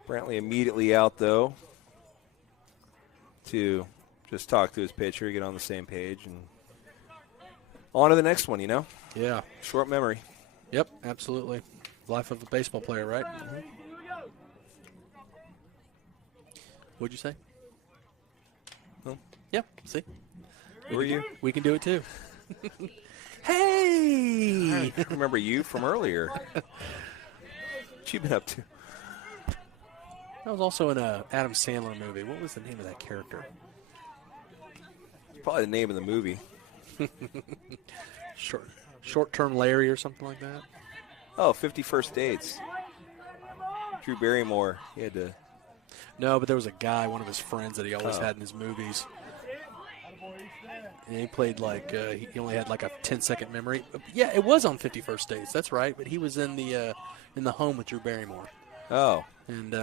Brantley immediately out, though, to just talk to his pitcher, get on the same page, and on to the next one, Yeah. Short memory. Yep, absolutely. Life of a baseball player, right? What'd you say? Oh. Yeah, see? Who are you? We can do it too. Hey! I remember you from earlier. What you been up to? That was also in a Adam Sandler movie. What was the name of that character? It's probably the name of the movie. Short-term Larry or something like that. Oh, 51st Dates. Drew Barrymore. He had to. No, but there was a guy, one of his friends that he always had in his movies. And he played he only had like a 10-second memory. Yeah, it was on 51st Dates. That's right. But he was in the home with Drew Barrymore. Oh. And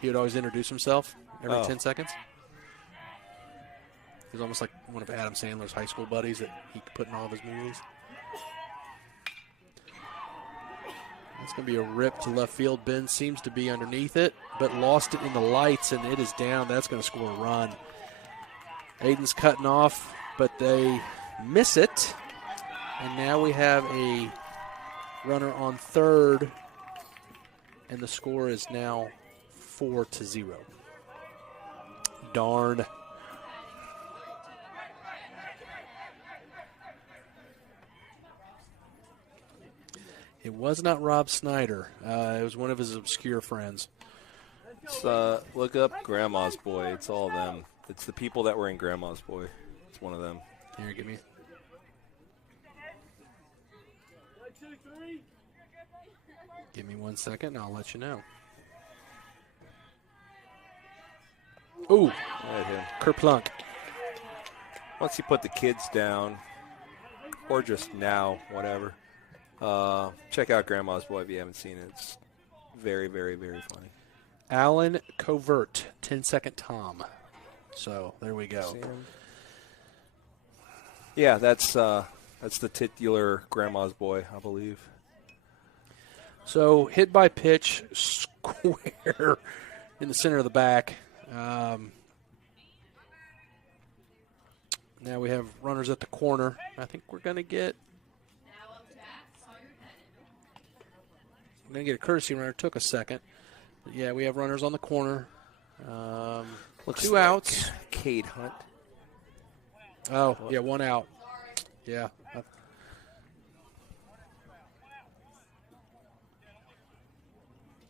he would always introduce himself every 10 seconds. He was almost like one of Adam Sandler's high school buddies that he could put in all of his movies. It's going to be a rip to left field. Ben seems to be underneath it, but lost it in the lights, and it is down. That's going to score a run. Aiden's cutting off, but they miss it. And now we have a runner on third, and the score is now 4-0. Darn. It was not Rob Snyder. It was one of his obscure friends. Look up Grandma's Boy. It's all them. It's the people that were in Grandma's Boy. It's one of them. Here, give me. Give me 1 second, and I'll let you know. Ooh, Right here. Kerplunk. Once you put the kids down, or just now, whatever. Check out Grandma's Boy if you haven't seen it. It's very, very, very funny. Alan Covert, 10-second Tom. So there we go. Yeah, that's the titular Grandma's Boy, I believe. So hit by pitch, square in the center of the back. Now we have runners at the corner. I think we're going to get a courtesy runner. Took a second. But yeah, we have runners on the corner. Looks 2 like outs. Cade Hunt. Oh, yeah, 1 out. Yeah.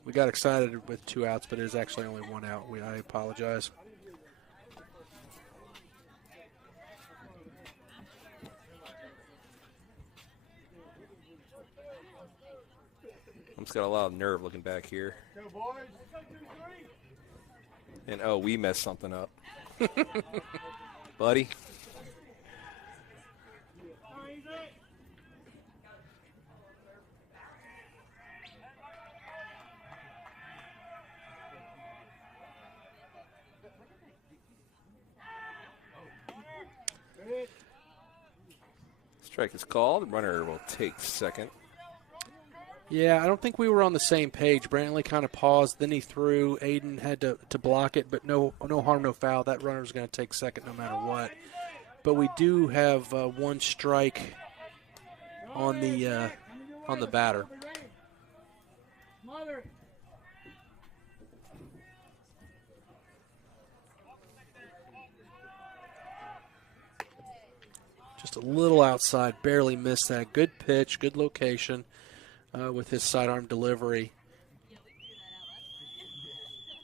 We got excited with 2 outs, but it is actually only 1 out. I apologize. I'm just got a lot of nerve looking back here. Go, boys. And, oh, we messed something up. Buddy. Strike is called. Runner will take second. Yeah, I don't think we were on the same page. Brantley kind of paused, then he threw. Aiden had to block it, but no harm, no foul. That runner's going to take second no matter what. But we do have 1 strike on the batter. Just a little outside, barely missed that. Good pitch, good location. With his sidearm delivery.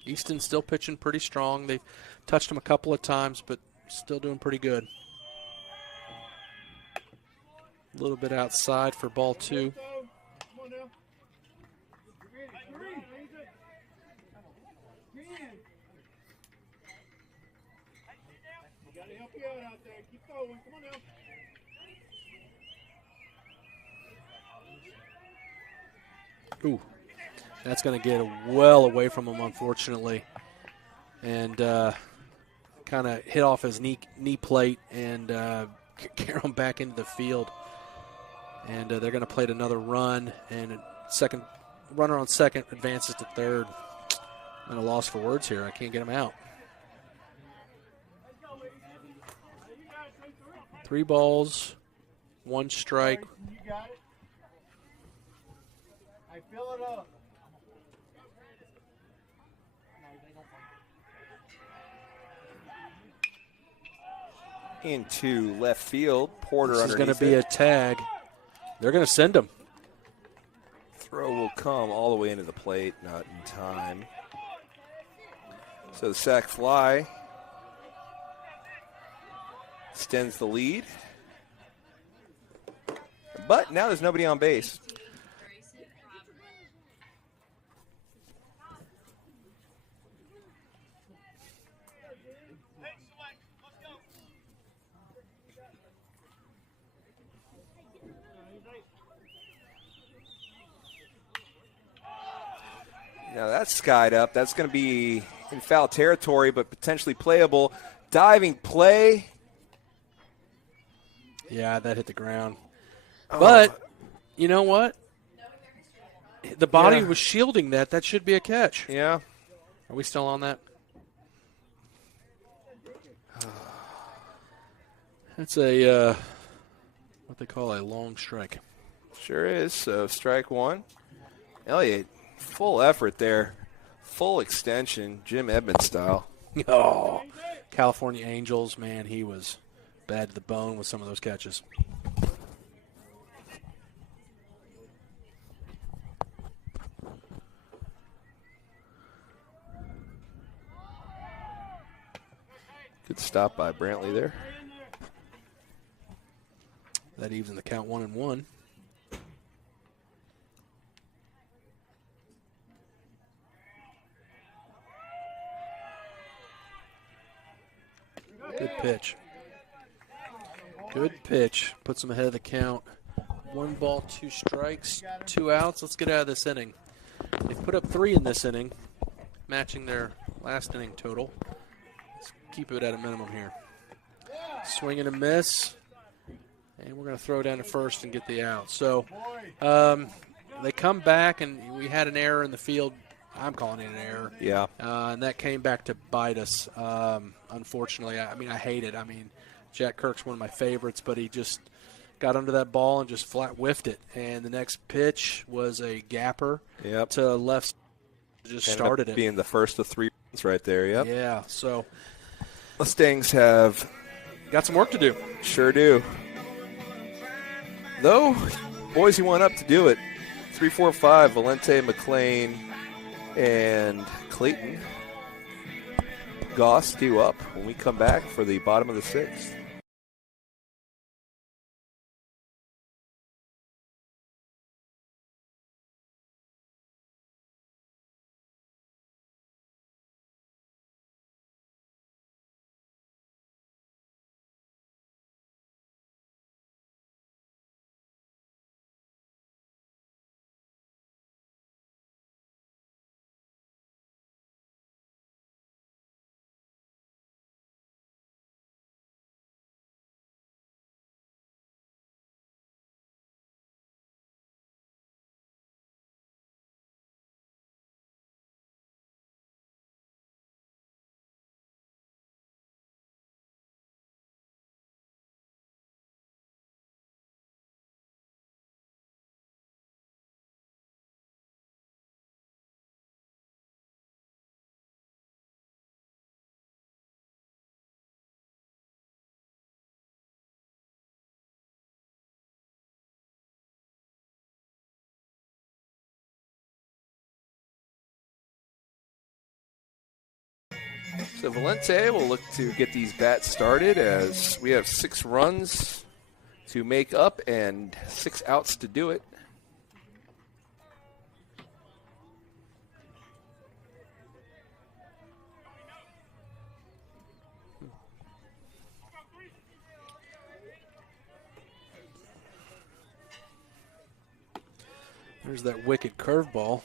Easton still pitching pretty strong. They've touched him a couple of times, but still doing pretty good. A little bit outside for ball 2. Ooh, that's going to get well away from him, unfortunately, and kind of hit off his knee plate and carry him back into the field. And they're going to plate another run, and second runner on second advances to third. I'm at a loss for words here. I can't get him out. 3 balls, 1 strike. You got it. I fill it up. Into left field. Porter This is going to be it. a tag. They're going to send him. Throw will come all the way into the plate, not in time. So the sac fly extends the lead. But now there's nobody on base. Now that's skied up. That's going to be in foul territory, but potentially playable. Diving play. Yeah, that hit the ground. But you know what? The body was shielding that. That should be a catch. Yeah. Are we still on that? That's a what they call a long strike. Sure is. So strike 1. Elliott, full effort there. Full extension, Jim Edmonds style. Oh, California Angels, man, he was bad to the bone with some of those catches. Good stop by Brantley there. That evens the count 1-1. Good pitch. Good pitch. Puts them ahead of the count. 1 ball, 2 strikes, 2 outs. Let's get out of this inning. They put up 3 in this inning, matching their last inning total. Let's keep it at a minimum here. Swing and a miss. And we're going to throw down to first and get the out. So they come back, and we had an error in the field. I'm calling it an error. Yeah. And that came back to bite us, unfortunately. I hate it. Jack Kirk's one of my favorites, but he just got under that ball and just flat whiffed it. And the next pitch was a gapper to left. Just started it. Being the first of 3 runs right there, yep. Yeah, so Mustangs have got some work to do. Sure do. Though, Boise went up to do it. 3-4-5, Valente, McLean, and Clayton. Goss due up when we come back for the bottom of the 6th. So Valente will look to get these bats started as we have 6 runs to make up and 6 outs to do it. There's that wicked curveball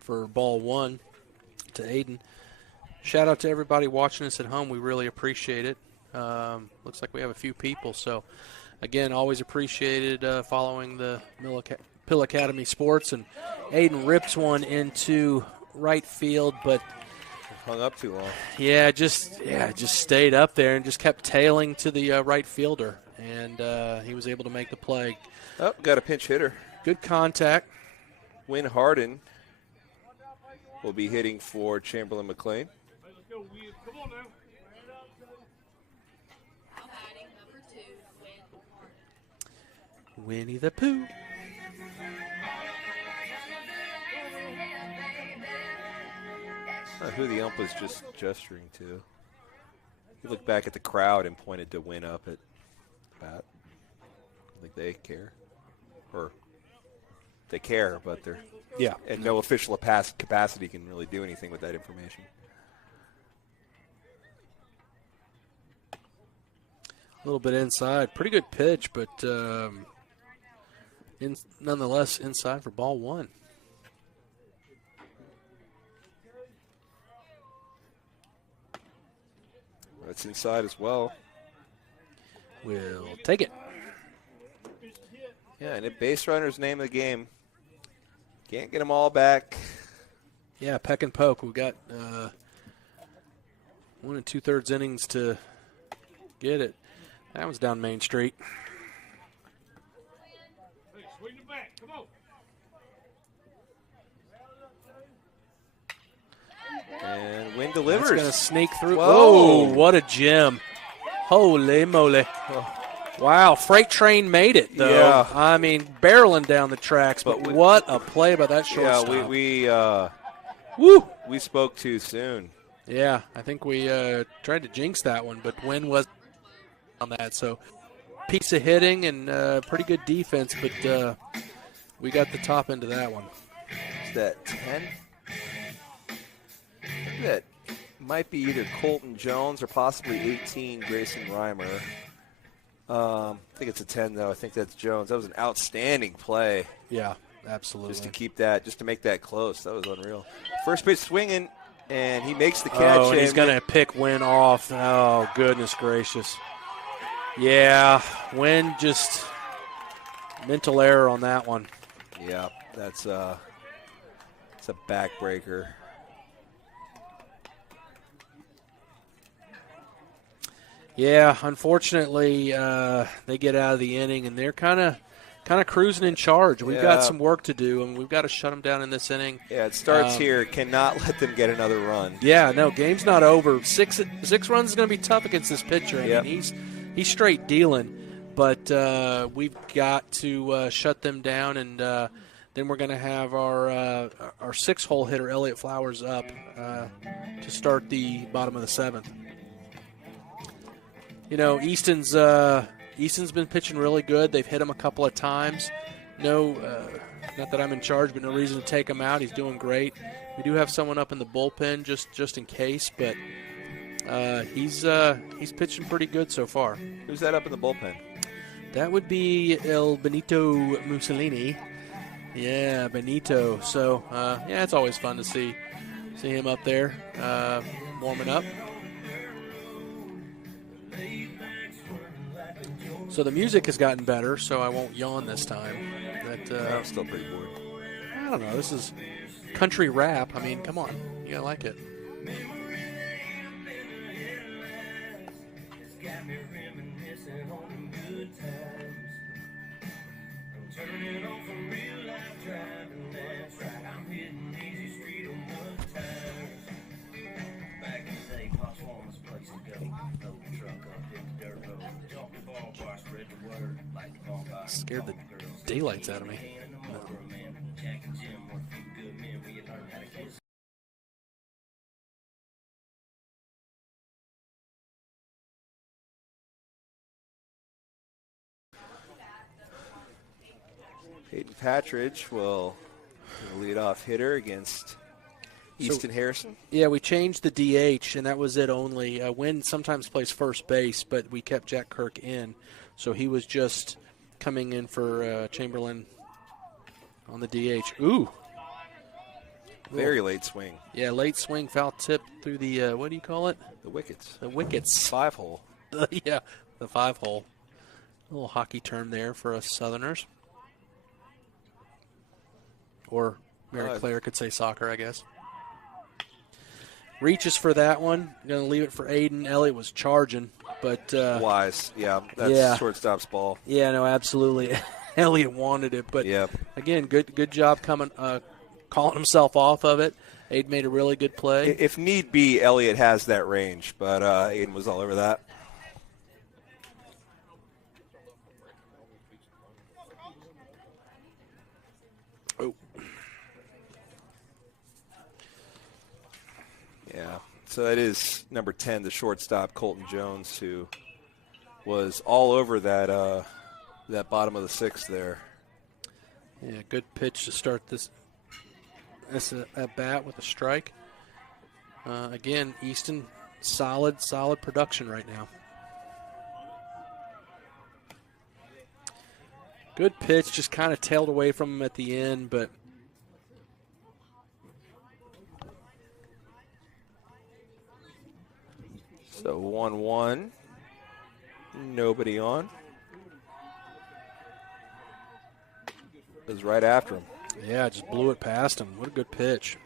for ball 1 to Aiden. Shout out to everybody watching us at home. We really appreciate it. Looks like we have a few people. So, again, always appreciated following the Pill Academy Sports. And Aiden rips one into right field, but hung up too long. Yeah, just stayed up there and just kept tailing to the right fielder. And he was able to make the play. Oh, got a pinch hitter. Good contact. Win Harden will be hitting for Chamberlain McLean. Come on now. Winnie the Pooh. I don't know who the ump was just gesturing to. He looked back at the crowd and pointed to Win up at the bat. I think they care. Or they care, but they're and no official capacity can really do anything with that information. A little bit inside. Pretty good pitch, but nonetheless inside for ball 1. That's inside as well. We'll take it. Yeah, and a base runner's name of the game. Can't get them all back. Yeah, peck and poke. We've got 1 2/3 innings to get it. That was down Main Street. Hey, swing it back. Come on. And Win delivers. That's going to sneak through. Whoa. Oh, what a gem. Holy moly. Wow, freight train made it, though. Yeah. I mean, barreling down the tracks, but what a play by that shortstop. Yeah, Woo! we spoke too soon. Yeah, I think we tried to jinx that one, but Win was on that. So, piece of hitting and pretty good defense, but we got the top end of that one. Is that 10? That might be either Colton Jones or possibly 18 Grayson Reimer. I think it's a 10, though. I think that's Jones. That was an outstanding play. Yeah, absolutely. Just to keep that, just to make that close. That was unreal. First pitch swinging, and he makes the catch. Oh, and he's going to pick Wynn off. Oh, goodness gracious. Yeah, Wynn just mental error on that one. Yeah, it's a backbreaker. Yeah, unfortunately, they get out of the inning, and they're kind of cruising in charge. We've got some work to do, and we've got to shut them down in this inning. Yeah, it starts here. Cannot let them get another run. Yeah, no, game's not over. Six runs is going to be tough against this pitcher. I mean, he's straight dealing, but we've got to shut them down, and then we're going to have our 6-hole hitter, Elliott Flowers, up to start the bottom of the 7th. You know, Easton's been pitching really good. They've hit him a couple of times. No, not that I'm in charge, but no reason to take him out. He's doing great. We do have someone up in the bullpen just in case, but he's pitching pretty good so far. Who's that up in the bullpen? That would be El Benito Mussolini. Yeah, Benito. So it's always fun to see him up there warming up. So the music has gotten better, so I won't yawn this time. I'm still pretty bored. I don't know. This is country rap. I mean, come on. You gotta like it. Scared the daylights out of me. No. Peyton Patridge will lead off hitter against Easton Harrison. Yeah, we changed the DH, and that was it only. Wynn sometimes plays first base, but we kept Jack Kirk in, so he was just coming in for Chamberlain on the DH. Ooh. Very late swing. Yeah, late swing, foul tip through the, what do you call it? The wickets. The wickets. 5-hole. Yeah, the 5-hole. A little hockey term there for us Southerners. Or Mary Claire could say soccer, I guess. Reaches for that one. Going to leave it for Aiden. Elliott was charging, but wise. Yeah, that's shortstop's ball. Yeah, no, absolutely. Elliott wanted it, but again, good job calling himself off of it. Aiden made a really good play. If need be, Elliott has that range, but Aiden was all over that. Oh. Yeah, so that is number 10, the shortstop, Colton Jones, who was all over that that bottom of the 6th there. Yeah, good pitch to start this at bat with a strike. Again, Easton, solid production right now. Good pitch, just kind of tailed away from him at the end, but so 1-1, nobody on. It was right after him. Yeah, just blew it past him. What a good pitch.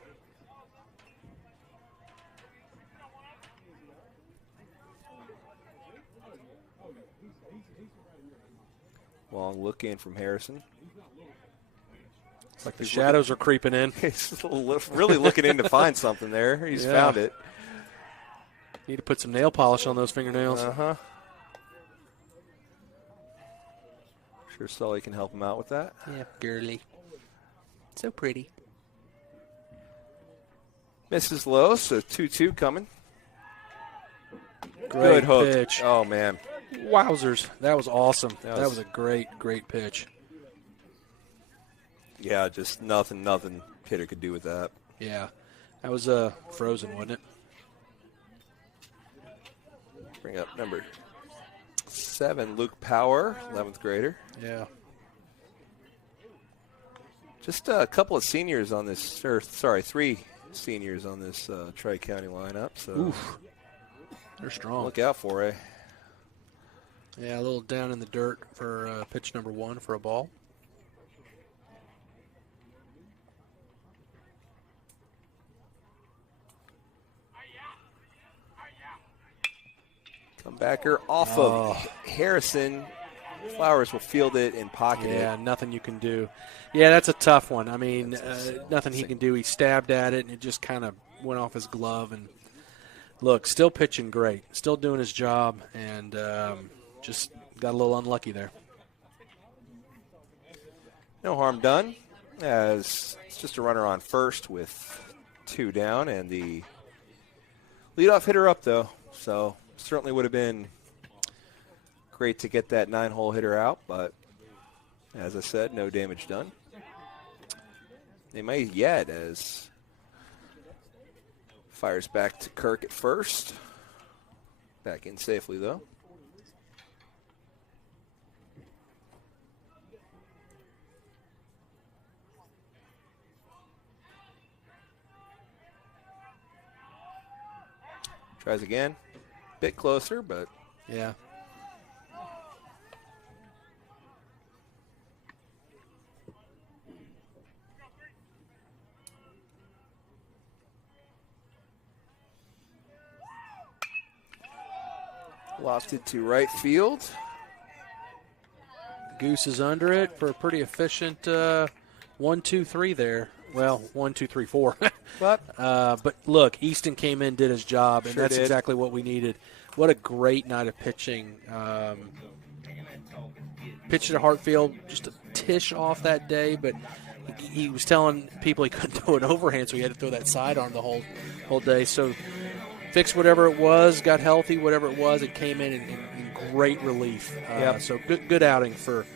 Long look in from Harrison. It's like the shadows are creeping in. He's really looking in to find something there. He's found it. Need to put some nail polish on those fingernails. Sure Sully can help him out with that. Yeah, girly. So pretty. Misses low, so 2-2 coming. Great Good hook. pitch. Oh, man. Wowzers. That was awesome. That was a great pitch. Yeah, just nothing hitter could do with that. Yeah. That was frozen, wasn't it? Bring up number 6. 7, Luke Power, 11th grader. Yeah. Just a couple of seniors on this, or sorry, 3 seniors on this Tri-County lineup. So Oof. They're strong. Look out for it. Yeah, a little down in the dirt for pitch number 1 for a ball. Comebacker off of Harrison. Flowers will field it and pocket it. Yeah, nothing you can do. Yeah, that's a tough one. I mean, nothing he can do. He stabbed at it, and it just kind of went off his glove. And look, still pitching great, still doing his job, and just got a little unlucky there. No harm done, as it's just a runner on first with 2 down, and the leadoff hitter up, though. So certainly would have been great to get that 9-hole hitter out, but as I said, no damage done. They may yet, as fires back to Kirk at first. Back in safely, though. Tries again. Bit closer, but yeah. Lofted to right field. Goose is under it for a pretty efficient 1, 2, 3 there. Well, 1, 2, 3, 4. But look, Easton came in, did his job, and that's exactly what we needed. What a great night of pitching. Pitched at Hartfield, just a tish off that day, but he was telling people he couldn't throw an overhand, so he had to throw that sidearm the whole day. So fixed whatever it was, got healthy, whatever it was, and came in great relief. So good outing for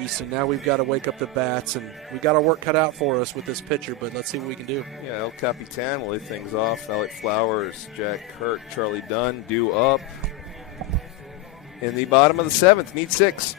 Easton. Now we've got to wake up the bats, and we've got our work cut out for us with this pitcher, but let's see what we can do. Yeah, El Capitan will lead things off. Alec Flowers, Jack Kirk, Charlie Dunn due up in the bottom of the 7th. Need 6.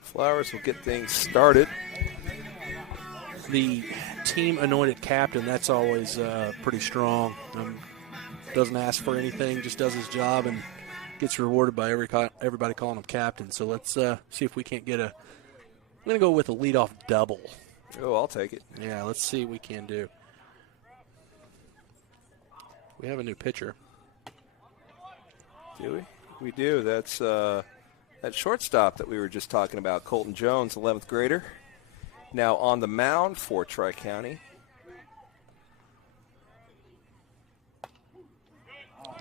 Flowers will get things started. The team anointed captain, that's always pretty strong. Doesn't ask for anything, just does his job and gets rewarded by everybody calling him captain. So let's see if we can't get I'm going to go with a leadoff double. Oh, I'll take it. Yeah, let's see what we can do. We have a new pitcher. Do we? We do. That's that shortstop that we were just talking about, Colton Jones, 11th grader, now on the mound for Tri-County.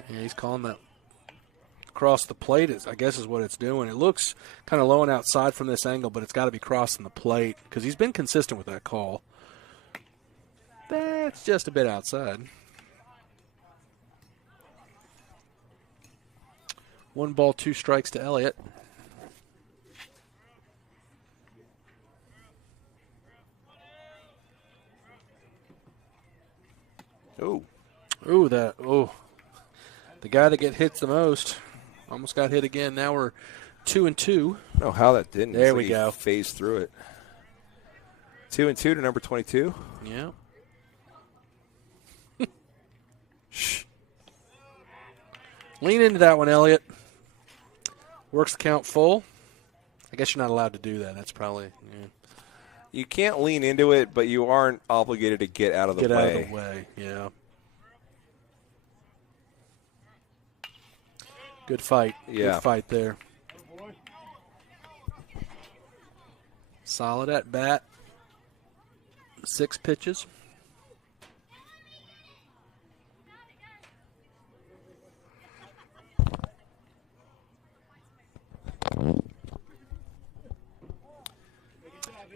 Yeah, he's calling that across the plate, I guess is what it's doing. It looks kind of low and outside from this angle, but it's got to be crossing the plate because he's been consistent with that call. That's just a bit outside. 1 ball, 2 strikes to Elliott. Ooh. Ooh, the guy that hits the most almost got hit again. Now we're 2-2. I don't know how that didn't. There It's we like go. He phased through it. 2-2 to number 22. Yeah. Shh. Lean into that one, Elliott. Works the count full. I guess you're not allowed to do that. That's probably You can't lean into it, but you aren't obligated to get out of the way. get out of the way. Yeah. Good fight. Yeah. Good fight there. Solid at bat. 6 pitches.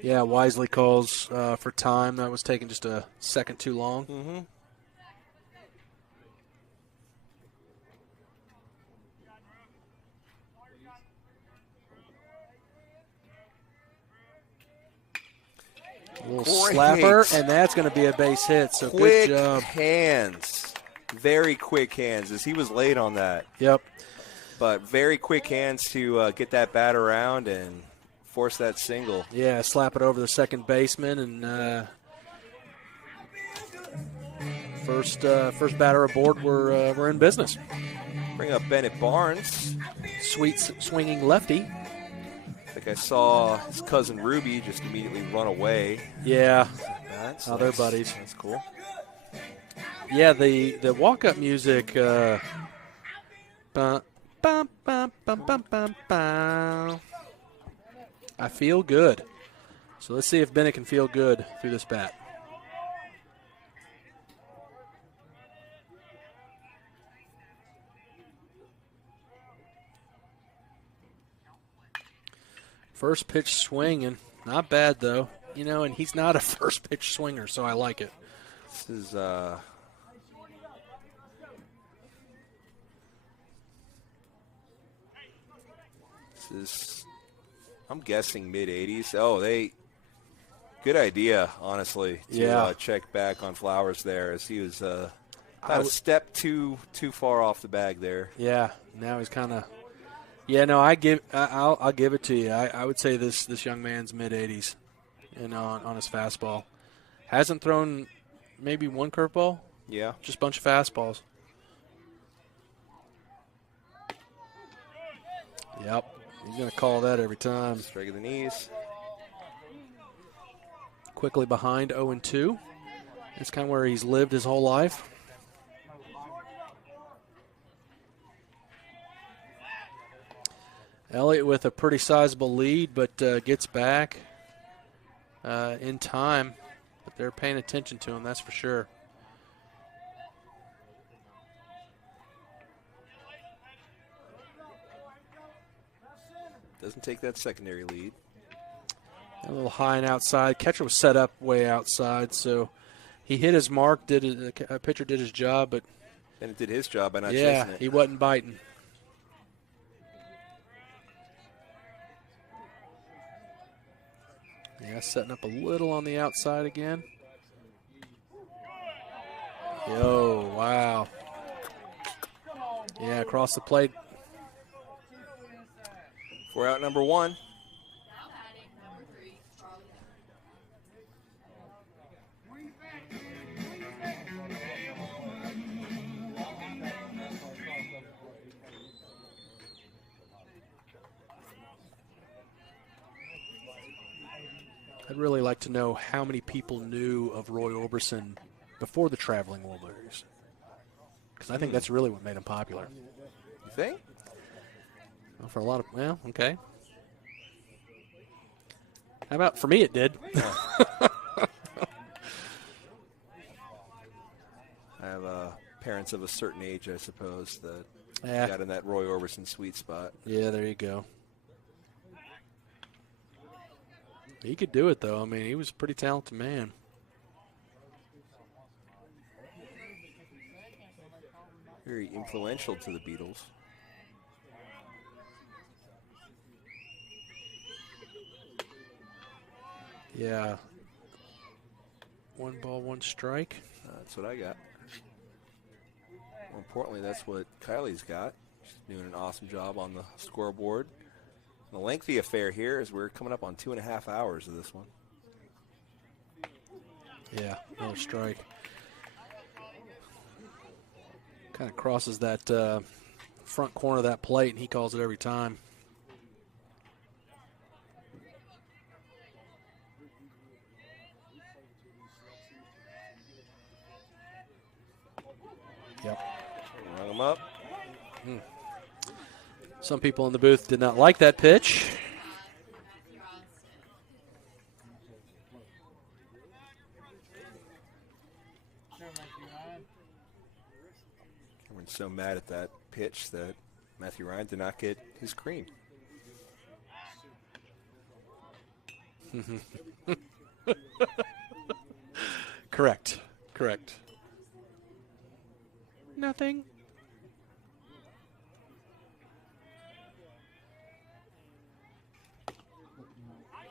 Yeah, Wisely calls for time. That was taking just a second too long. Mm-hmm. A little Great. slapper, and that's going to be a base hit. So Quick good job. hands. Very quick hands, as he was late on that. Yep. But very quick hands to get that bat around and force that single. Yeah, slap it over the second baseman, and first batter aboard. We're in business. Bring up Bennett Barnes. Sweet swinging lefty. I think I saw his cousin Ruby just immediately run away. Yeah. That's Oh, they're buddies. That's cool. Yeah, the walk-up music. Bum, bum, bum, bum, bum, bum, bum. I feel good. So let's see if Bennett can feel good through this bat. First pitch swinging. Not bad, though. You know, and he's not a first pitch swinger, so I like it. This is I'm guessing mid-80s. Oh, good idea, honestly, to check back on Flowers there, as he was about a step too far off the bag there. Yeah, now he's kind of. Yeah, no, I'll give it to you. I would say this young man's mid-80s, on his fastball. Hasn't thrown maybe one curveball. Yeah, just a bunch of fastballs. Yep, he's gonna call that every time. Strike of the knees. Quickly behind 0-2. That's kind of where he's lived his whole life. Elliott with a pretty sizable lead, but gets back in time. But they're paying attention to him, that's for sure. Doesn't take that secondary lead. A little high and outside. Catcher was set up way outside, so he hit his mark. The pitcher did his job, but and it did his job by not yeah, chasing it. he wasn't biting. Yeah, setting up a little on the outside again. Yo, wow. Yeah, across the plate. For out number 1. I'd really like to know how many people knew of Roy Orbison before the Traveling World Series. Because I think that's really what made him popular. You think? Well, for a lot of, well, okay. How about, for me it did. I have parents of a certain age, I suppose, that got in that Roy Orbison sweet spot. Yeah, there you go. He could do it, though. I mean, he was a pretty talented man. Very influential to the Beatles. Yeah. 1 ball, 1 strike. That's what I got. More importantly, that's what Kylie's got. She's doing an awesome job on the scoreboard. The lengthy affair here is we're coming up on 2.5 hours of this one. Yeah, another strike. Kind of crosses that front corner of that plate, and he calls it every time. Yep. Rung him up. Some people in the booth did not like that pitch. Cameron's so mad at that pitch that Matthew Ryan did not get his green. Correct. Nothing.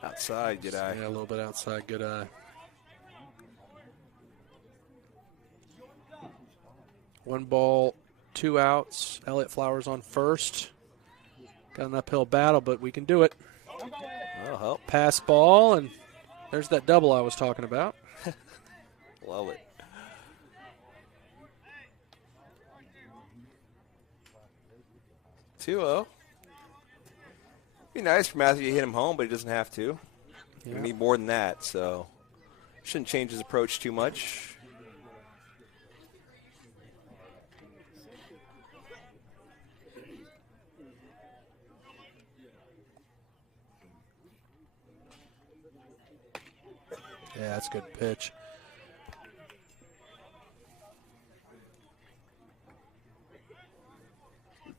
Outside, good eye. Yeah, a little bit outside, good eye. 1 ball, 2 outs. Elliott Flowers on first. Got an uphill battle, but we can do it. That'll help. Pass ball, and there's that double I was talking about. Love it. Two-0. Be nice for Matthew to hit him home, but he doesn't have to. Yeah. We need more than that, so shouldn't change his approach too much. Yeah, that's a good pitch.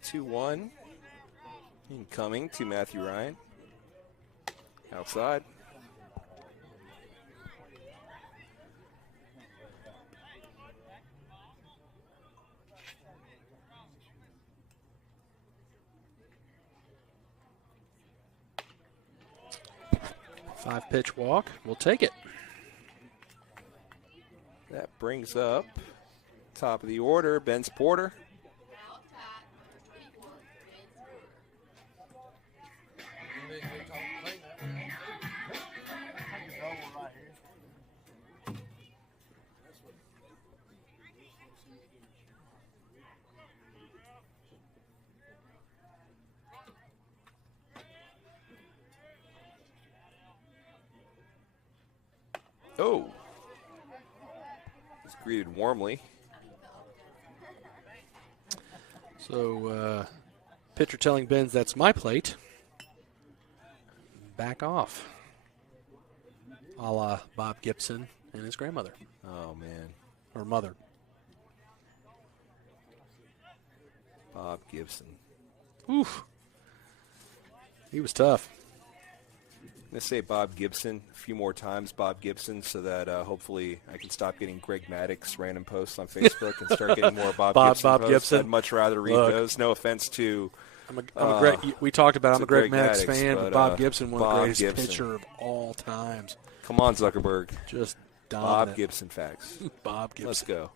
Two-one. Incoming to Matthew Ryan. Outside. Five-pitch walk. We'll take it. That brings up top of the order, Ben's Porter. Oh. He's greeted warmly. So, pitcher telling Benz, that's my plate. Back off. A la Bob Gibson and his grandmother. Oh, man. Or mother. Bob Gibson. Oof. He was tough. I'm going to say Bob Gibson a few more times, Bob Gibson, so that hopefully I can stop getting Greg Maddox random posts on Facebook and start getting more Bob Gibson posts. Gibson. I'd much rather read those. No offense to we talked about I'm a Greg Maddox Maddox, fan, but Bob Gibson, one of the greatest Gibson. pitcher of all times. Come on, Zuckerberg. Just dominant. Bob Gibson facts. Bob Gibson. Let's go.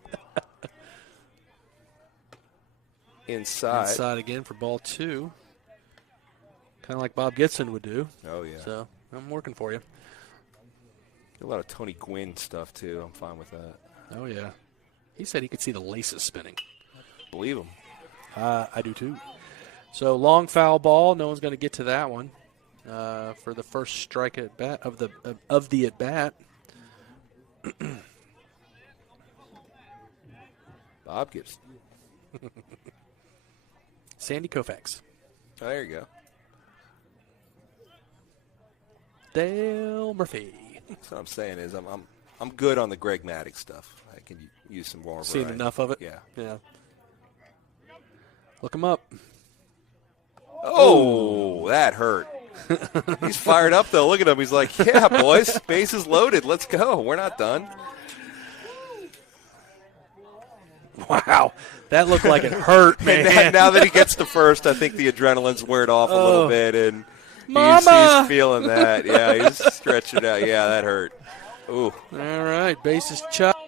Inside. Inside again for ball 2. Kind of like Bob Gibson would do. Oh, yeah. So I'm working for you. A lot of Tony Gwynn stuff, too. I'm fine with that. Oh, yeah. He said he could see the laces spinning. Believe him. I do, too. So long foul ball. No one's going to get to that one for the first strike at bat of the at bat. Bob Gibson. Sandy Koufax. Oh, there you go. Dale Murphy. That's what I'm saying is I'm good on the Greg Maddox stuff. I can use some more. Seen enough of it? Yeah. Yeah. Look him up. Oh, that hurt. He's fired up, though. Look at him. He's like, yeah, boys, bases loaded. Let's go. We're not done. Wow, that looked like it hurt, man. And now that he gets to first, I think the adrenaline's weared off a little bit, and Mama! he's feeling that. Yeah, he's stretching out. Yeah, that hurt. Ooh. All right, bases chopped.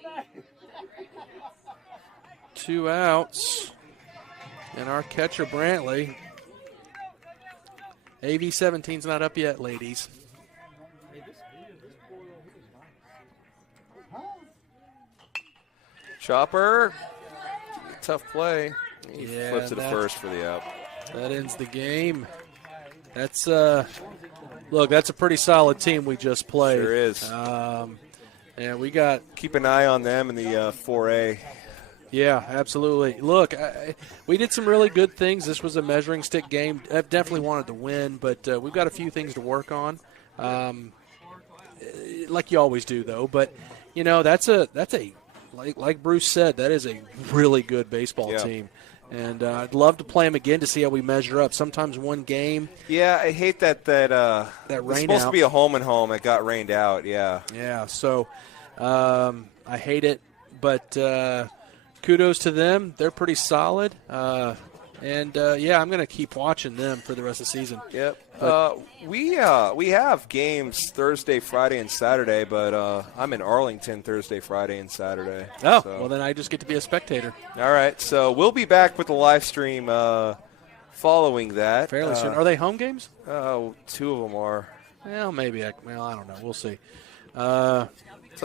2 outs. And our catcher, Brantley. AV-17's not up yet, ladies. Chopper. Tough play. He Yeah, flips it to first for the out. That ends the game. That's look, that's a pretty solid team we just played. Sure is. And we got Keep an eye on them in the 4A. Yeah, absolutely. Look, we did some really good things. This was a measuring stick game. I definitely wanted to win, but we've got a few things to work on, like you always do, though. But you know, that's a like Bruce said, that is a really good baseball team, and I'd love to play them again to see how we measure up. Sometimes one game. Yeah, I hate that rain it's supposed to be a home and home. It got rained out. Yeah. Yeah. So I hate it, but. Kudos to them. They're pretty solid. I'm going to keep watching them for the rest of the season. Yep. We have games Thursday, Friday, and Saturday, but I'm in Arlington Thursday, Friday, and Saturday. Oh, well, then I just get to be a spectator. All right. So we'll be back with the live stream following that. Fairly soon. Are they home games? 2 of them are. Well, maybe. I don't know. We'll see. Tell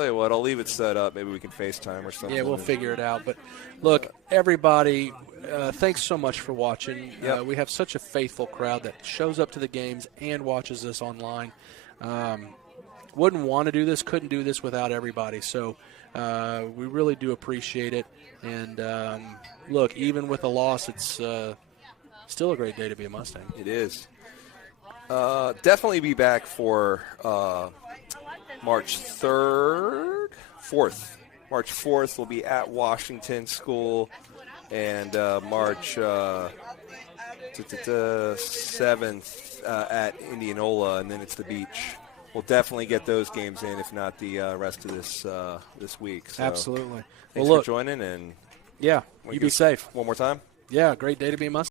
you what, I'll leave it set up. Maybe we can FaceTime or something. Yeah, we'll figure it out. But, look, everybody, thanks so much for watching. Yep. We have such a faithful crowd that shows up to the games and watches us online. Wouldn't want to do this, couldn't do this without everybody. So we really do appreciate it. And, look, even with a loss, it's still a great day to be a Mustang. It is. Definitely be back for March 3rd, 4th. March 4th will be at Washington School, and March 7th at Indianola, and then it's the beach. We'll definitely get those games in, if not the rest of this week. So absolutely. Thanks for joining, and yeah, you be safe. One more time. Yeah, great day to be a Mustang.